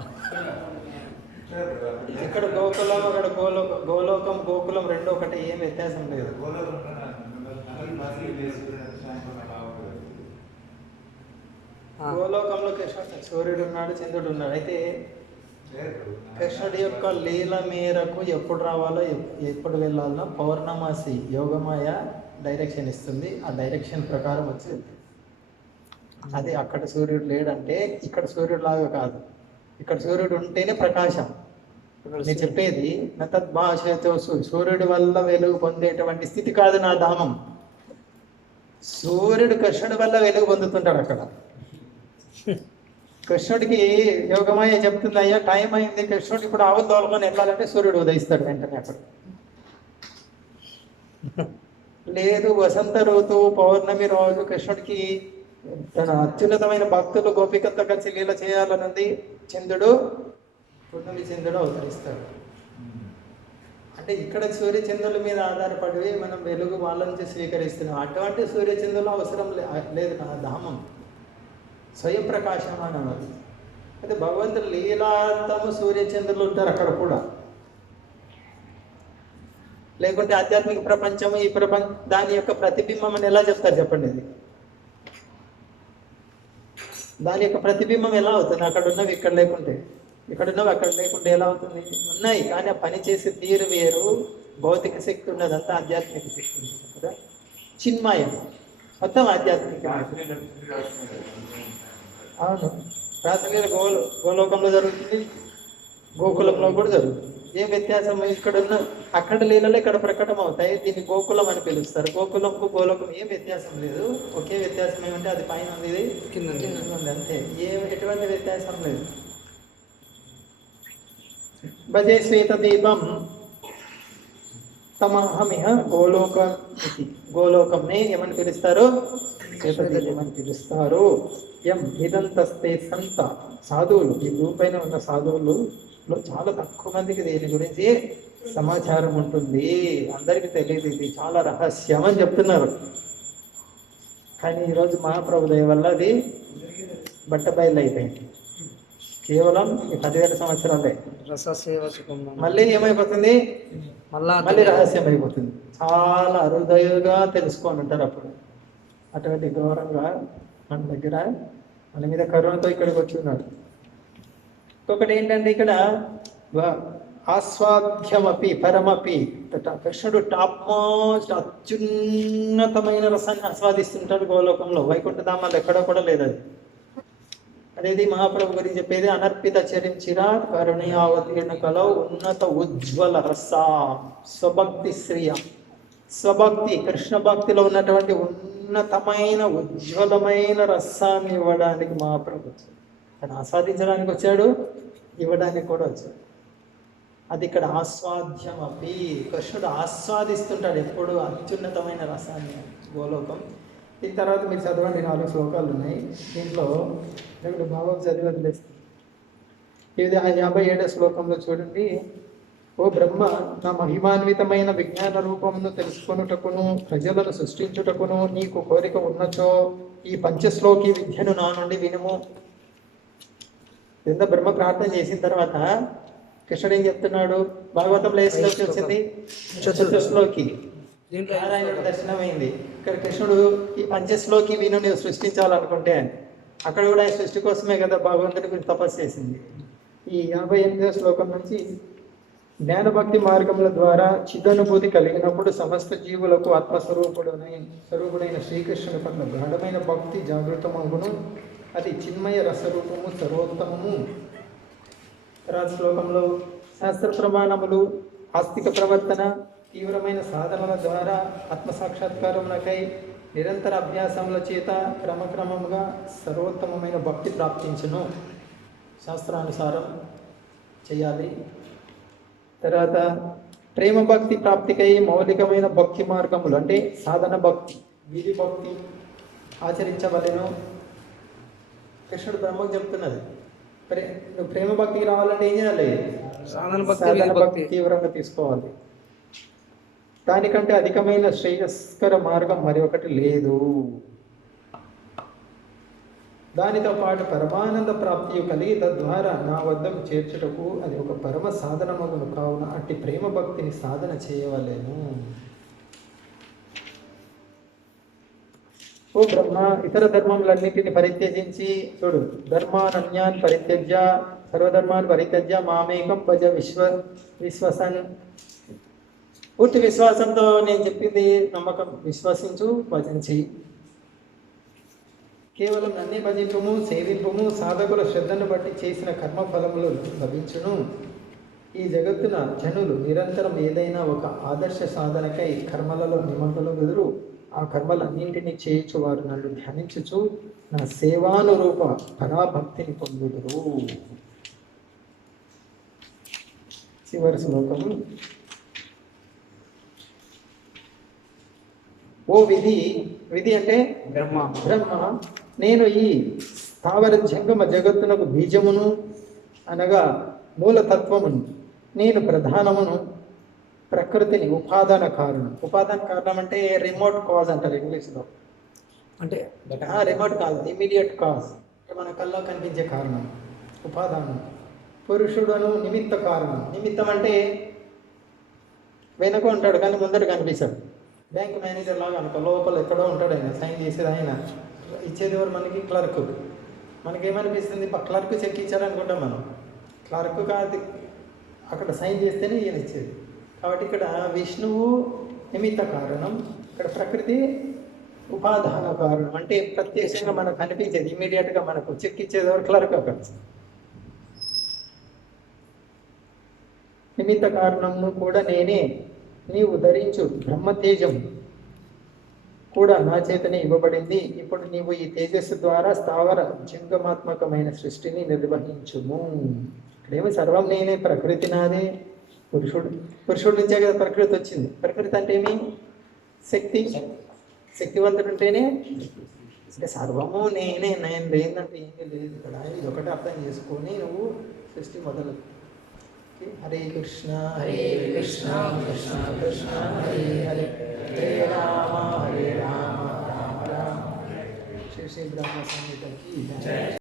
ఇక్కడ గోకులం, అక్కడ గోలోకం గోకులం రెండు ఒకటి, ఏం వ్యత్యాసం లేదు. గోలోకంలో సూర్యుడు ఉన్నాడు, చంద్రుడు ఉన్నాడు. అయితే కృష్ణుడి యొక్క లీల మేరకు ఎప్పుడు రావాలో ఎప్పుడు వెళ్ళాలో పౌర్ణమాసి యోగమాయ డైరెక్షన్ ఇస్తుంది. ఆ డైరెక్షన్ ప్రకారం వచ్చేది. అది అక్కడ సూర్యుడు లేడంటే ఇక్కడ సూర్యుడు లాగా కాదు. ఇక్కడ సూర్యుడు ఉంటేనే ప్రకాశం. నేను చెప్పేది నతద్భాషతో సూర్యుడి వల్ల వెలుగు పొందేటువంటి స్థితి కాదు నా ధామం. సూర్యుడు కృష్ణుడి వల్ల వెలుగు పొందుతుంటాడు అక్కడ. కృష్ణుడికి యోగమాయ చెప్తుంది, అయ్యా టైం అయింది, కృష్ణుడు ఇప్పుడు ఆవులు తోలుకొని వెళ్ళాలంటే సూర్యుడు ఉదయిస్తాడు వెంటనే అక్కడ. లేదు వసంత ఋతువు పౌర్ణమి రోజు కృష్ణుడికి తన అత్యున్నతమైన భక్తులు గోపికలతో కలిసి లీల చేయాలనుంది, చంద్రుడు పూర్ణమి చంద్రుడు అవతరిస్తాడు. అంటే ఇక్కడ సూర్యచంద్రుల మీద ఆధారపడి మనం వెలుగు వాళ్ళ నుంచి స్వీకరిస్తున్నాం. అటువంటి సూర్యచంద్రులు అవసరం లేదు నా ధామం. స్వయం ప్రకాశమానం అది. అయితే భగవంతుడు లీలార్థము సూర్యచంద్రులు ఉంటారు అక్కడ కూడా. లేకుంటే ఆధ్యాత్మిక ప్రపంచము ఈ దాని యొక్క ప్రతిబింబం అని ఎలా చెప్తారు చెప్పండి? అది దాని యొక్క ప్రతిబింబం ఎలా అవుతుంది? అక్కడ ఉన్నవి ఇక్కడ లేకుంటే, ఇక్కడ ఉన్నవి అక్కడ లేకుంటే ఎలా అవుతుంది? ఉన్నాయి, కానీ ఆ పని చేసే తీరు వేరు. భౌతిక శక్తి ఉన్నదంతా ఆధ్యాత్మిక శక్తి ఉంటుంది కదా. చిన్మయం మొత్తం ఆధ్యాత్మిక. అవును, రాసలీల గోలోకంలో జరుగుతుంది, గోకులంలో కూడా జరుగుతుంది. ఏం వ్యత్యాసం? ఇక్కడ ఉన్న అక్కడ లీలలు ఇక్కడ ప్రకటన అవుతాయి. దీన్ని గోకులం అని పిలుస్తారు. గోకులంకు గోలోకం ఏం వ్యత్యాసం లేదు. ఒకే వ్యత్యాసం ఏమంటే అది పైన ఉంది, ఇది కింద ఉంది, అంతే. ఎటువంటి వ్యత్యాసం లేదు. భజే శ్వేత దీపం తమహమిహ గోలోకం ఇది. గోలోకంని ఏమని పిలుస్తారు? శ్వేతదీపం అని పిలుస్తారు. ఎం ఇదంతస్తే సంత సాధువులు, ఈ భూమి పైన ఉన్న సాధువులు లో చాలా తక్కువ మందికి దీని గురించి సమాచారం ఉంటుంది, అందరికీ తెలియదు, ఇది చాలా రహస్యం అని చెప్తున్నారు. కానీ ఈరోజు మహాప్రభు దయ వల్ల అది బట్టబయలు అయిపోయింది. కేవలం ఈ 10,000 సంవత్సరాలే. రససేవ సుఖం మళ్ళీ ఏమైపోతుంది, మళ్ళీ రహస్యం అయిపోతుంది. చాలా అరుదయుగా తెలుసుకొని ఉంటారు అప్పుడు. అటువంటి గౌరవంగా మన దగ్గర మన మీద కరుణతో ఇక్కడికి వచ్చి ఉన్నాడు. ఇంకొకటి ఏంటంటే ఇక్కడ ఆస్వాద్యమపి పరమపి, కృష్ణుడు టాప్ మోస్ట్ అత్యున్నతమైన రసాన్ని ఆస్వాదిస్తుంటాడు గోలోకంలో. వైకుంఠధామాలు ఎక్కడ కూడా లేదు అది. అనేది మహాప్రభు గురించి చెప్పేది. అనర్పిత చరించిరా కరుణయావతీర్ణ కలౌ ఉన్నత ఉజ్వల రస స్వభక్తి శ్రియ. స్వభక్తి కృష్ణ భక్తిలో ఉన్నటువంటి ఉన్నతమైన ఉజ్వలమైన రసాన్ని ఇవ్వడానికి మహాప్రభు వచ్చాడు. తను ఆస్వాదించడానికి వచ్చాడు, ఇవ్వడానికి కూడా వచ్చాడు. అది ఇక్కడ ఆస్వాద్యం అపి, కృష్ణుడు ఆస్వాదిస్తుంటాడు ఎప్పుడు అత్యున్నతమైన రసాన్ని గోలోకం. దీని తర్వాత మీరు చదవండి, 4 శ్లోకాలు ఉన్నాయి దీంట్లో. ఇక్కడ భావం చదివి వదిలేస్తుంది. ఇది 57వ శ్లోకంలో చూడండి. ఓ బ్రహ్మ, నా మహిమాన్వితమైన విజ్ఞాన రూపమును తెలుసుకొనుటకును ప్రజలను సృష్టించుటకును నీకు కోరిక ఉన్నచో ఈ పంచశ్లోకి విద్యను నా నుండి వినుము. ఎంత బ్రహ్మ ప్రార్థన చేసిన తర్వాత కృష్ణుడు ఏం చెప్తున్నాడు? భాగవతంలో ఏ శ్లోకి వచ్చింది? చతుర్థశ్లోకి. నారాయణుడు దర్శనమైంది. ఇక్కడ కృష్ణుడు ఈ పంచశ్లోకి విను నువ్వు సృష్టించాలనుకుంటే అని. అక్కడ కూడా ఆయన సృష్టి కోసమే కదా భగవంతుడి గురించి తపస్సు చేసింది. ఈ 58వ శ్లోకం నుంచి జ్ఞానభక్తి మార్గముల ద్వారా చిదనుభూతి కలిగినప్పుడు సమస్త జీవులకు ఆత్మస్వరూపుడైన శ్రీకృష్ణుని పట్ల గాఢమైన భక్తి జాగృతమగును. అది చిన్మయ రసరూపము సర్వోత్తమము. తర్వాత శ్లోకంలో శాస్త్ర ప్రమాణములు, ఆస్తిక ప్రవర్తన, తీవ్రమైన సాధనల ద్వారా ఆత్మసాక్షాత్కారమునకై నిరంతర అభ్యాసముల చేత క్రమక్రమముగా సర్వోత్తమమైన భక్తి ప్రాప్తించును. శాస్త్రానుసారం చేయాలి. తర్వాత ప్రేమ భక్తి ప్రాప్తికై మౌలికమైన భక్తి మార్గములు అంటే సాధన భక్తి, విధి భక్తి ఆచరించవలెను. కృష్ణుడు బ్రహ్మకు చెప్తున్నది. నువ్వు ప్రేమ భక్తికి రావాలంటే ఏం చేయాలి? సాధన భక్తి తీవ్రంగా తీసుకోవాలి. దానికంటే అధికమైన శ్రేయస్కర మార్గం మరి ఒకటి లేదు. దానితో పాటు పరమానంద ప్రాప్తి కలిగి తద్వారా నా వద్దకు చేర్చుటకు అది ఒక పరమ సాధనమగును. కావున అట్టి ప్రేమ భక్తిని సాధన చేయవలేను. ఓ బ్రహ్మ, ఇతర ధర్మములన్నింటిని పరిత్యజించి చూడు. ధర్మానన్యాన్ పరిత్యజ్య సర్వధర్మాన్ పరిత్యజ్య మామేకం భజ విశ్వసన్. పూర్తి విశ్వాసంతో నేను చెప్పింది నమ్మకం, విశ్వసించు, భజించి. కేవలం నన్నే భజింపుము, సేవింపుము. సాధకుల శ్రద్ధను బట్టి చేసిన కర్మఫలములు లభించును. ఈ జగత్తున జనులు నిరంతరం ఏదైనా ఒక ఆదర్శ సాధనకై కర్మలలో నిమగ్నులెదురు. ఆ కర్మలన్నింటినీ చేయుచు వారు నన్ను ధ్యానించుచు నా సేవానురూప పరాభక్తిని పొందుదురు. చివరి శ్లోకము. ఓ విధి, విధి అంటే బ్రహ్మ. నేను ఈ స్థావర జంగమ జగత్తునకు బీజమును అనగా మూలతత్వమును, నేను ప్రధానమును, ప్రకృతిని ఉపాదాన కారణం. ఉపాదాన కారణం అంటే రిమోట్ కాజ్ అంటారు ఇంగ్లీష్లో. అంటే రిమోట్ కాజ్, ఇమీడియట్ కాజ్, మన కల్లో కనిపించే కారణం ఉపాదానం. పురుషుడును నిమిత్త కారణం. నిమిత్తం అంటే వెనుక ఉంటాడు కానీ ముందర కనిపిస్తాడు. బ్యాంక్ మేనేజర్ లాగా అనుకో, లోపల ఎక్కడో ఉంటాడు ఆయన, సైన్ చేసేది ఆయన, ఇచ్చేది ఎవరు మనకి? క్లర్క్. మనకేమనిపిస్తుంది? క్లర్క్ చెక్ ఇచ్చారనుకుంటాం మనం. క్లర్క్ కాదు, అక్కడ సైన్ చేస్తేనే ఈయన ఇచ్చేది. కాబట్టి ఇక్కడ విష్ణువు నిమిత్త కారణం, ఇక్కడ ప్రకృతి ఉపాదాన కారణం. అంటే ప్రత్యక్షంగా మనకు కనిపించేది, ఇమీడియట్గా మనకు చెక్ ఇచ్చేది ఎవరు? క్లర్క్. అక్కడ నిమిత్త కారణంను కూడా నేనే. నీవు ధరించు బ్రహ్మతేజం కూడా నా చేతనే ఇవ్వబడింది. ఇప్పుడు నీవు ఈ తేజస్సు ద్వారా స్థావర జంగమాత్మకమైన సృష్టిని నిర్వహించుము. ఇక్కడేమో సర్వం నేనే, ప్రకృతి నాదే. పురుషుడి నుంచే కదా ప్రకృతి వచ్చింది. ప్రకృతి అంటే ఏమి? శక్తి. శక్తివంతుడు ఉంటేనే అంటే సర్వము నేనే. నేను లేదంటే ఏమీ లేదు ఇక్కడ. ఇది ఒకటి అర్థం చేసుకొని నువ్వు సృష్టి మొదలు హరే కృష్ణ హరే కృష్ణ కృష్ణ కృష్ణ హరే హరే హరే రామ హరే రామ రామ రామ శ్రీ శ్రీ బ్రహ్మ సంగీతకి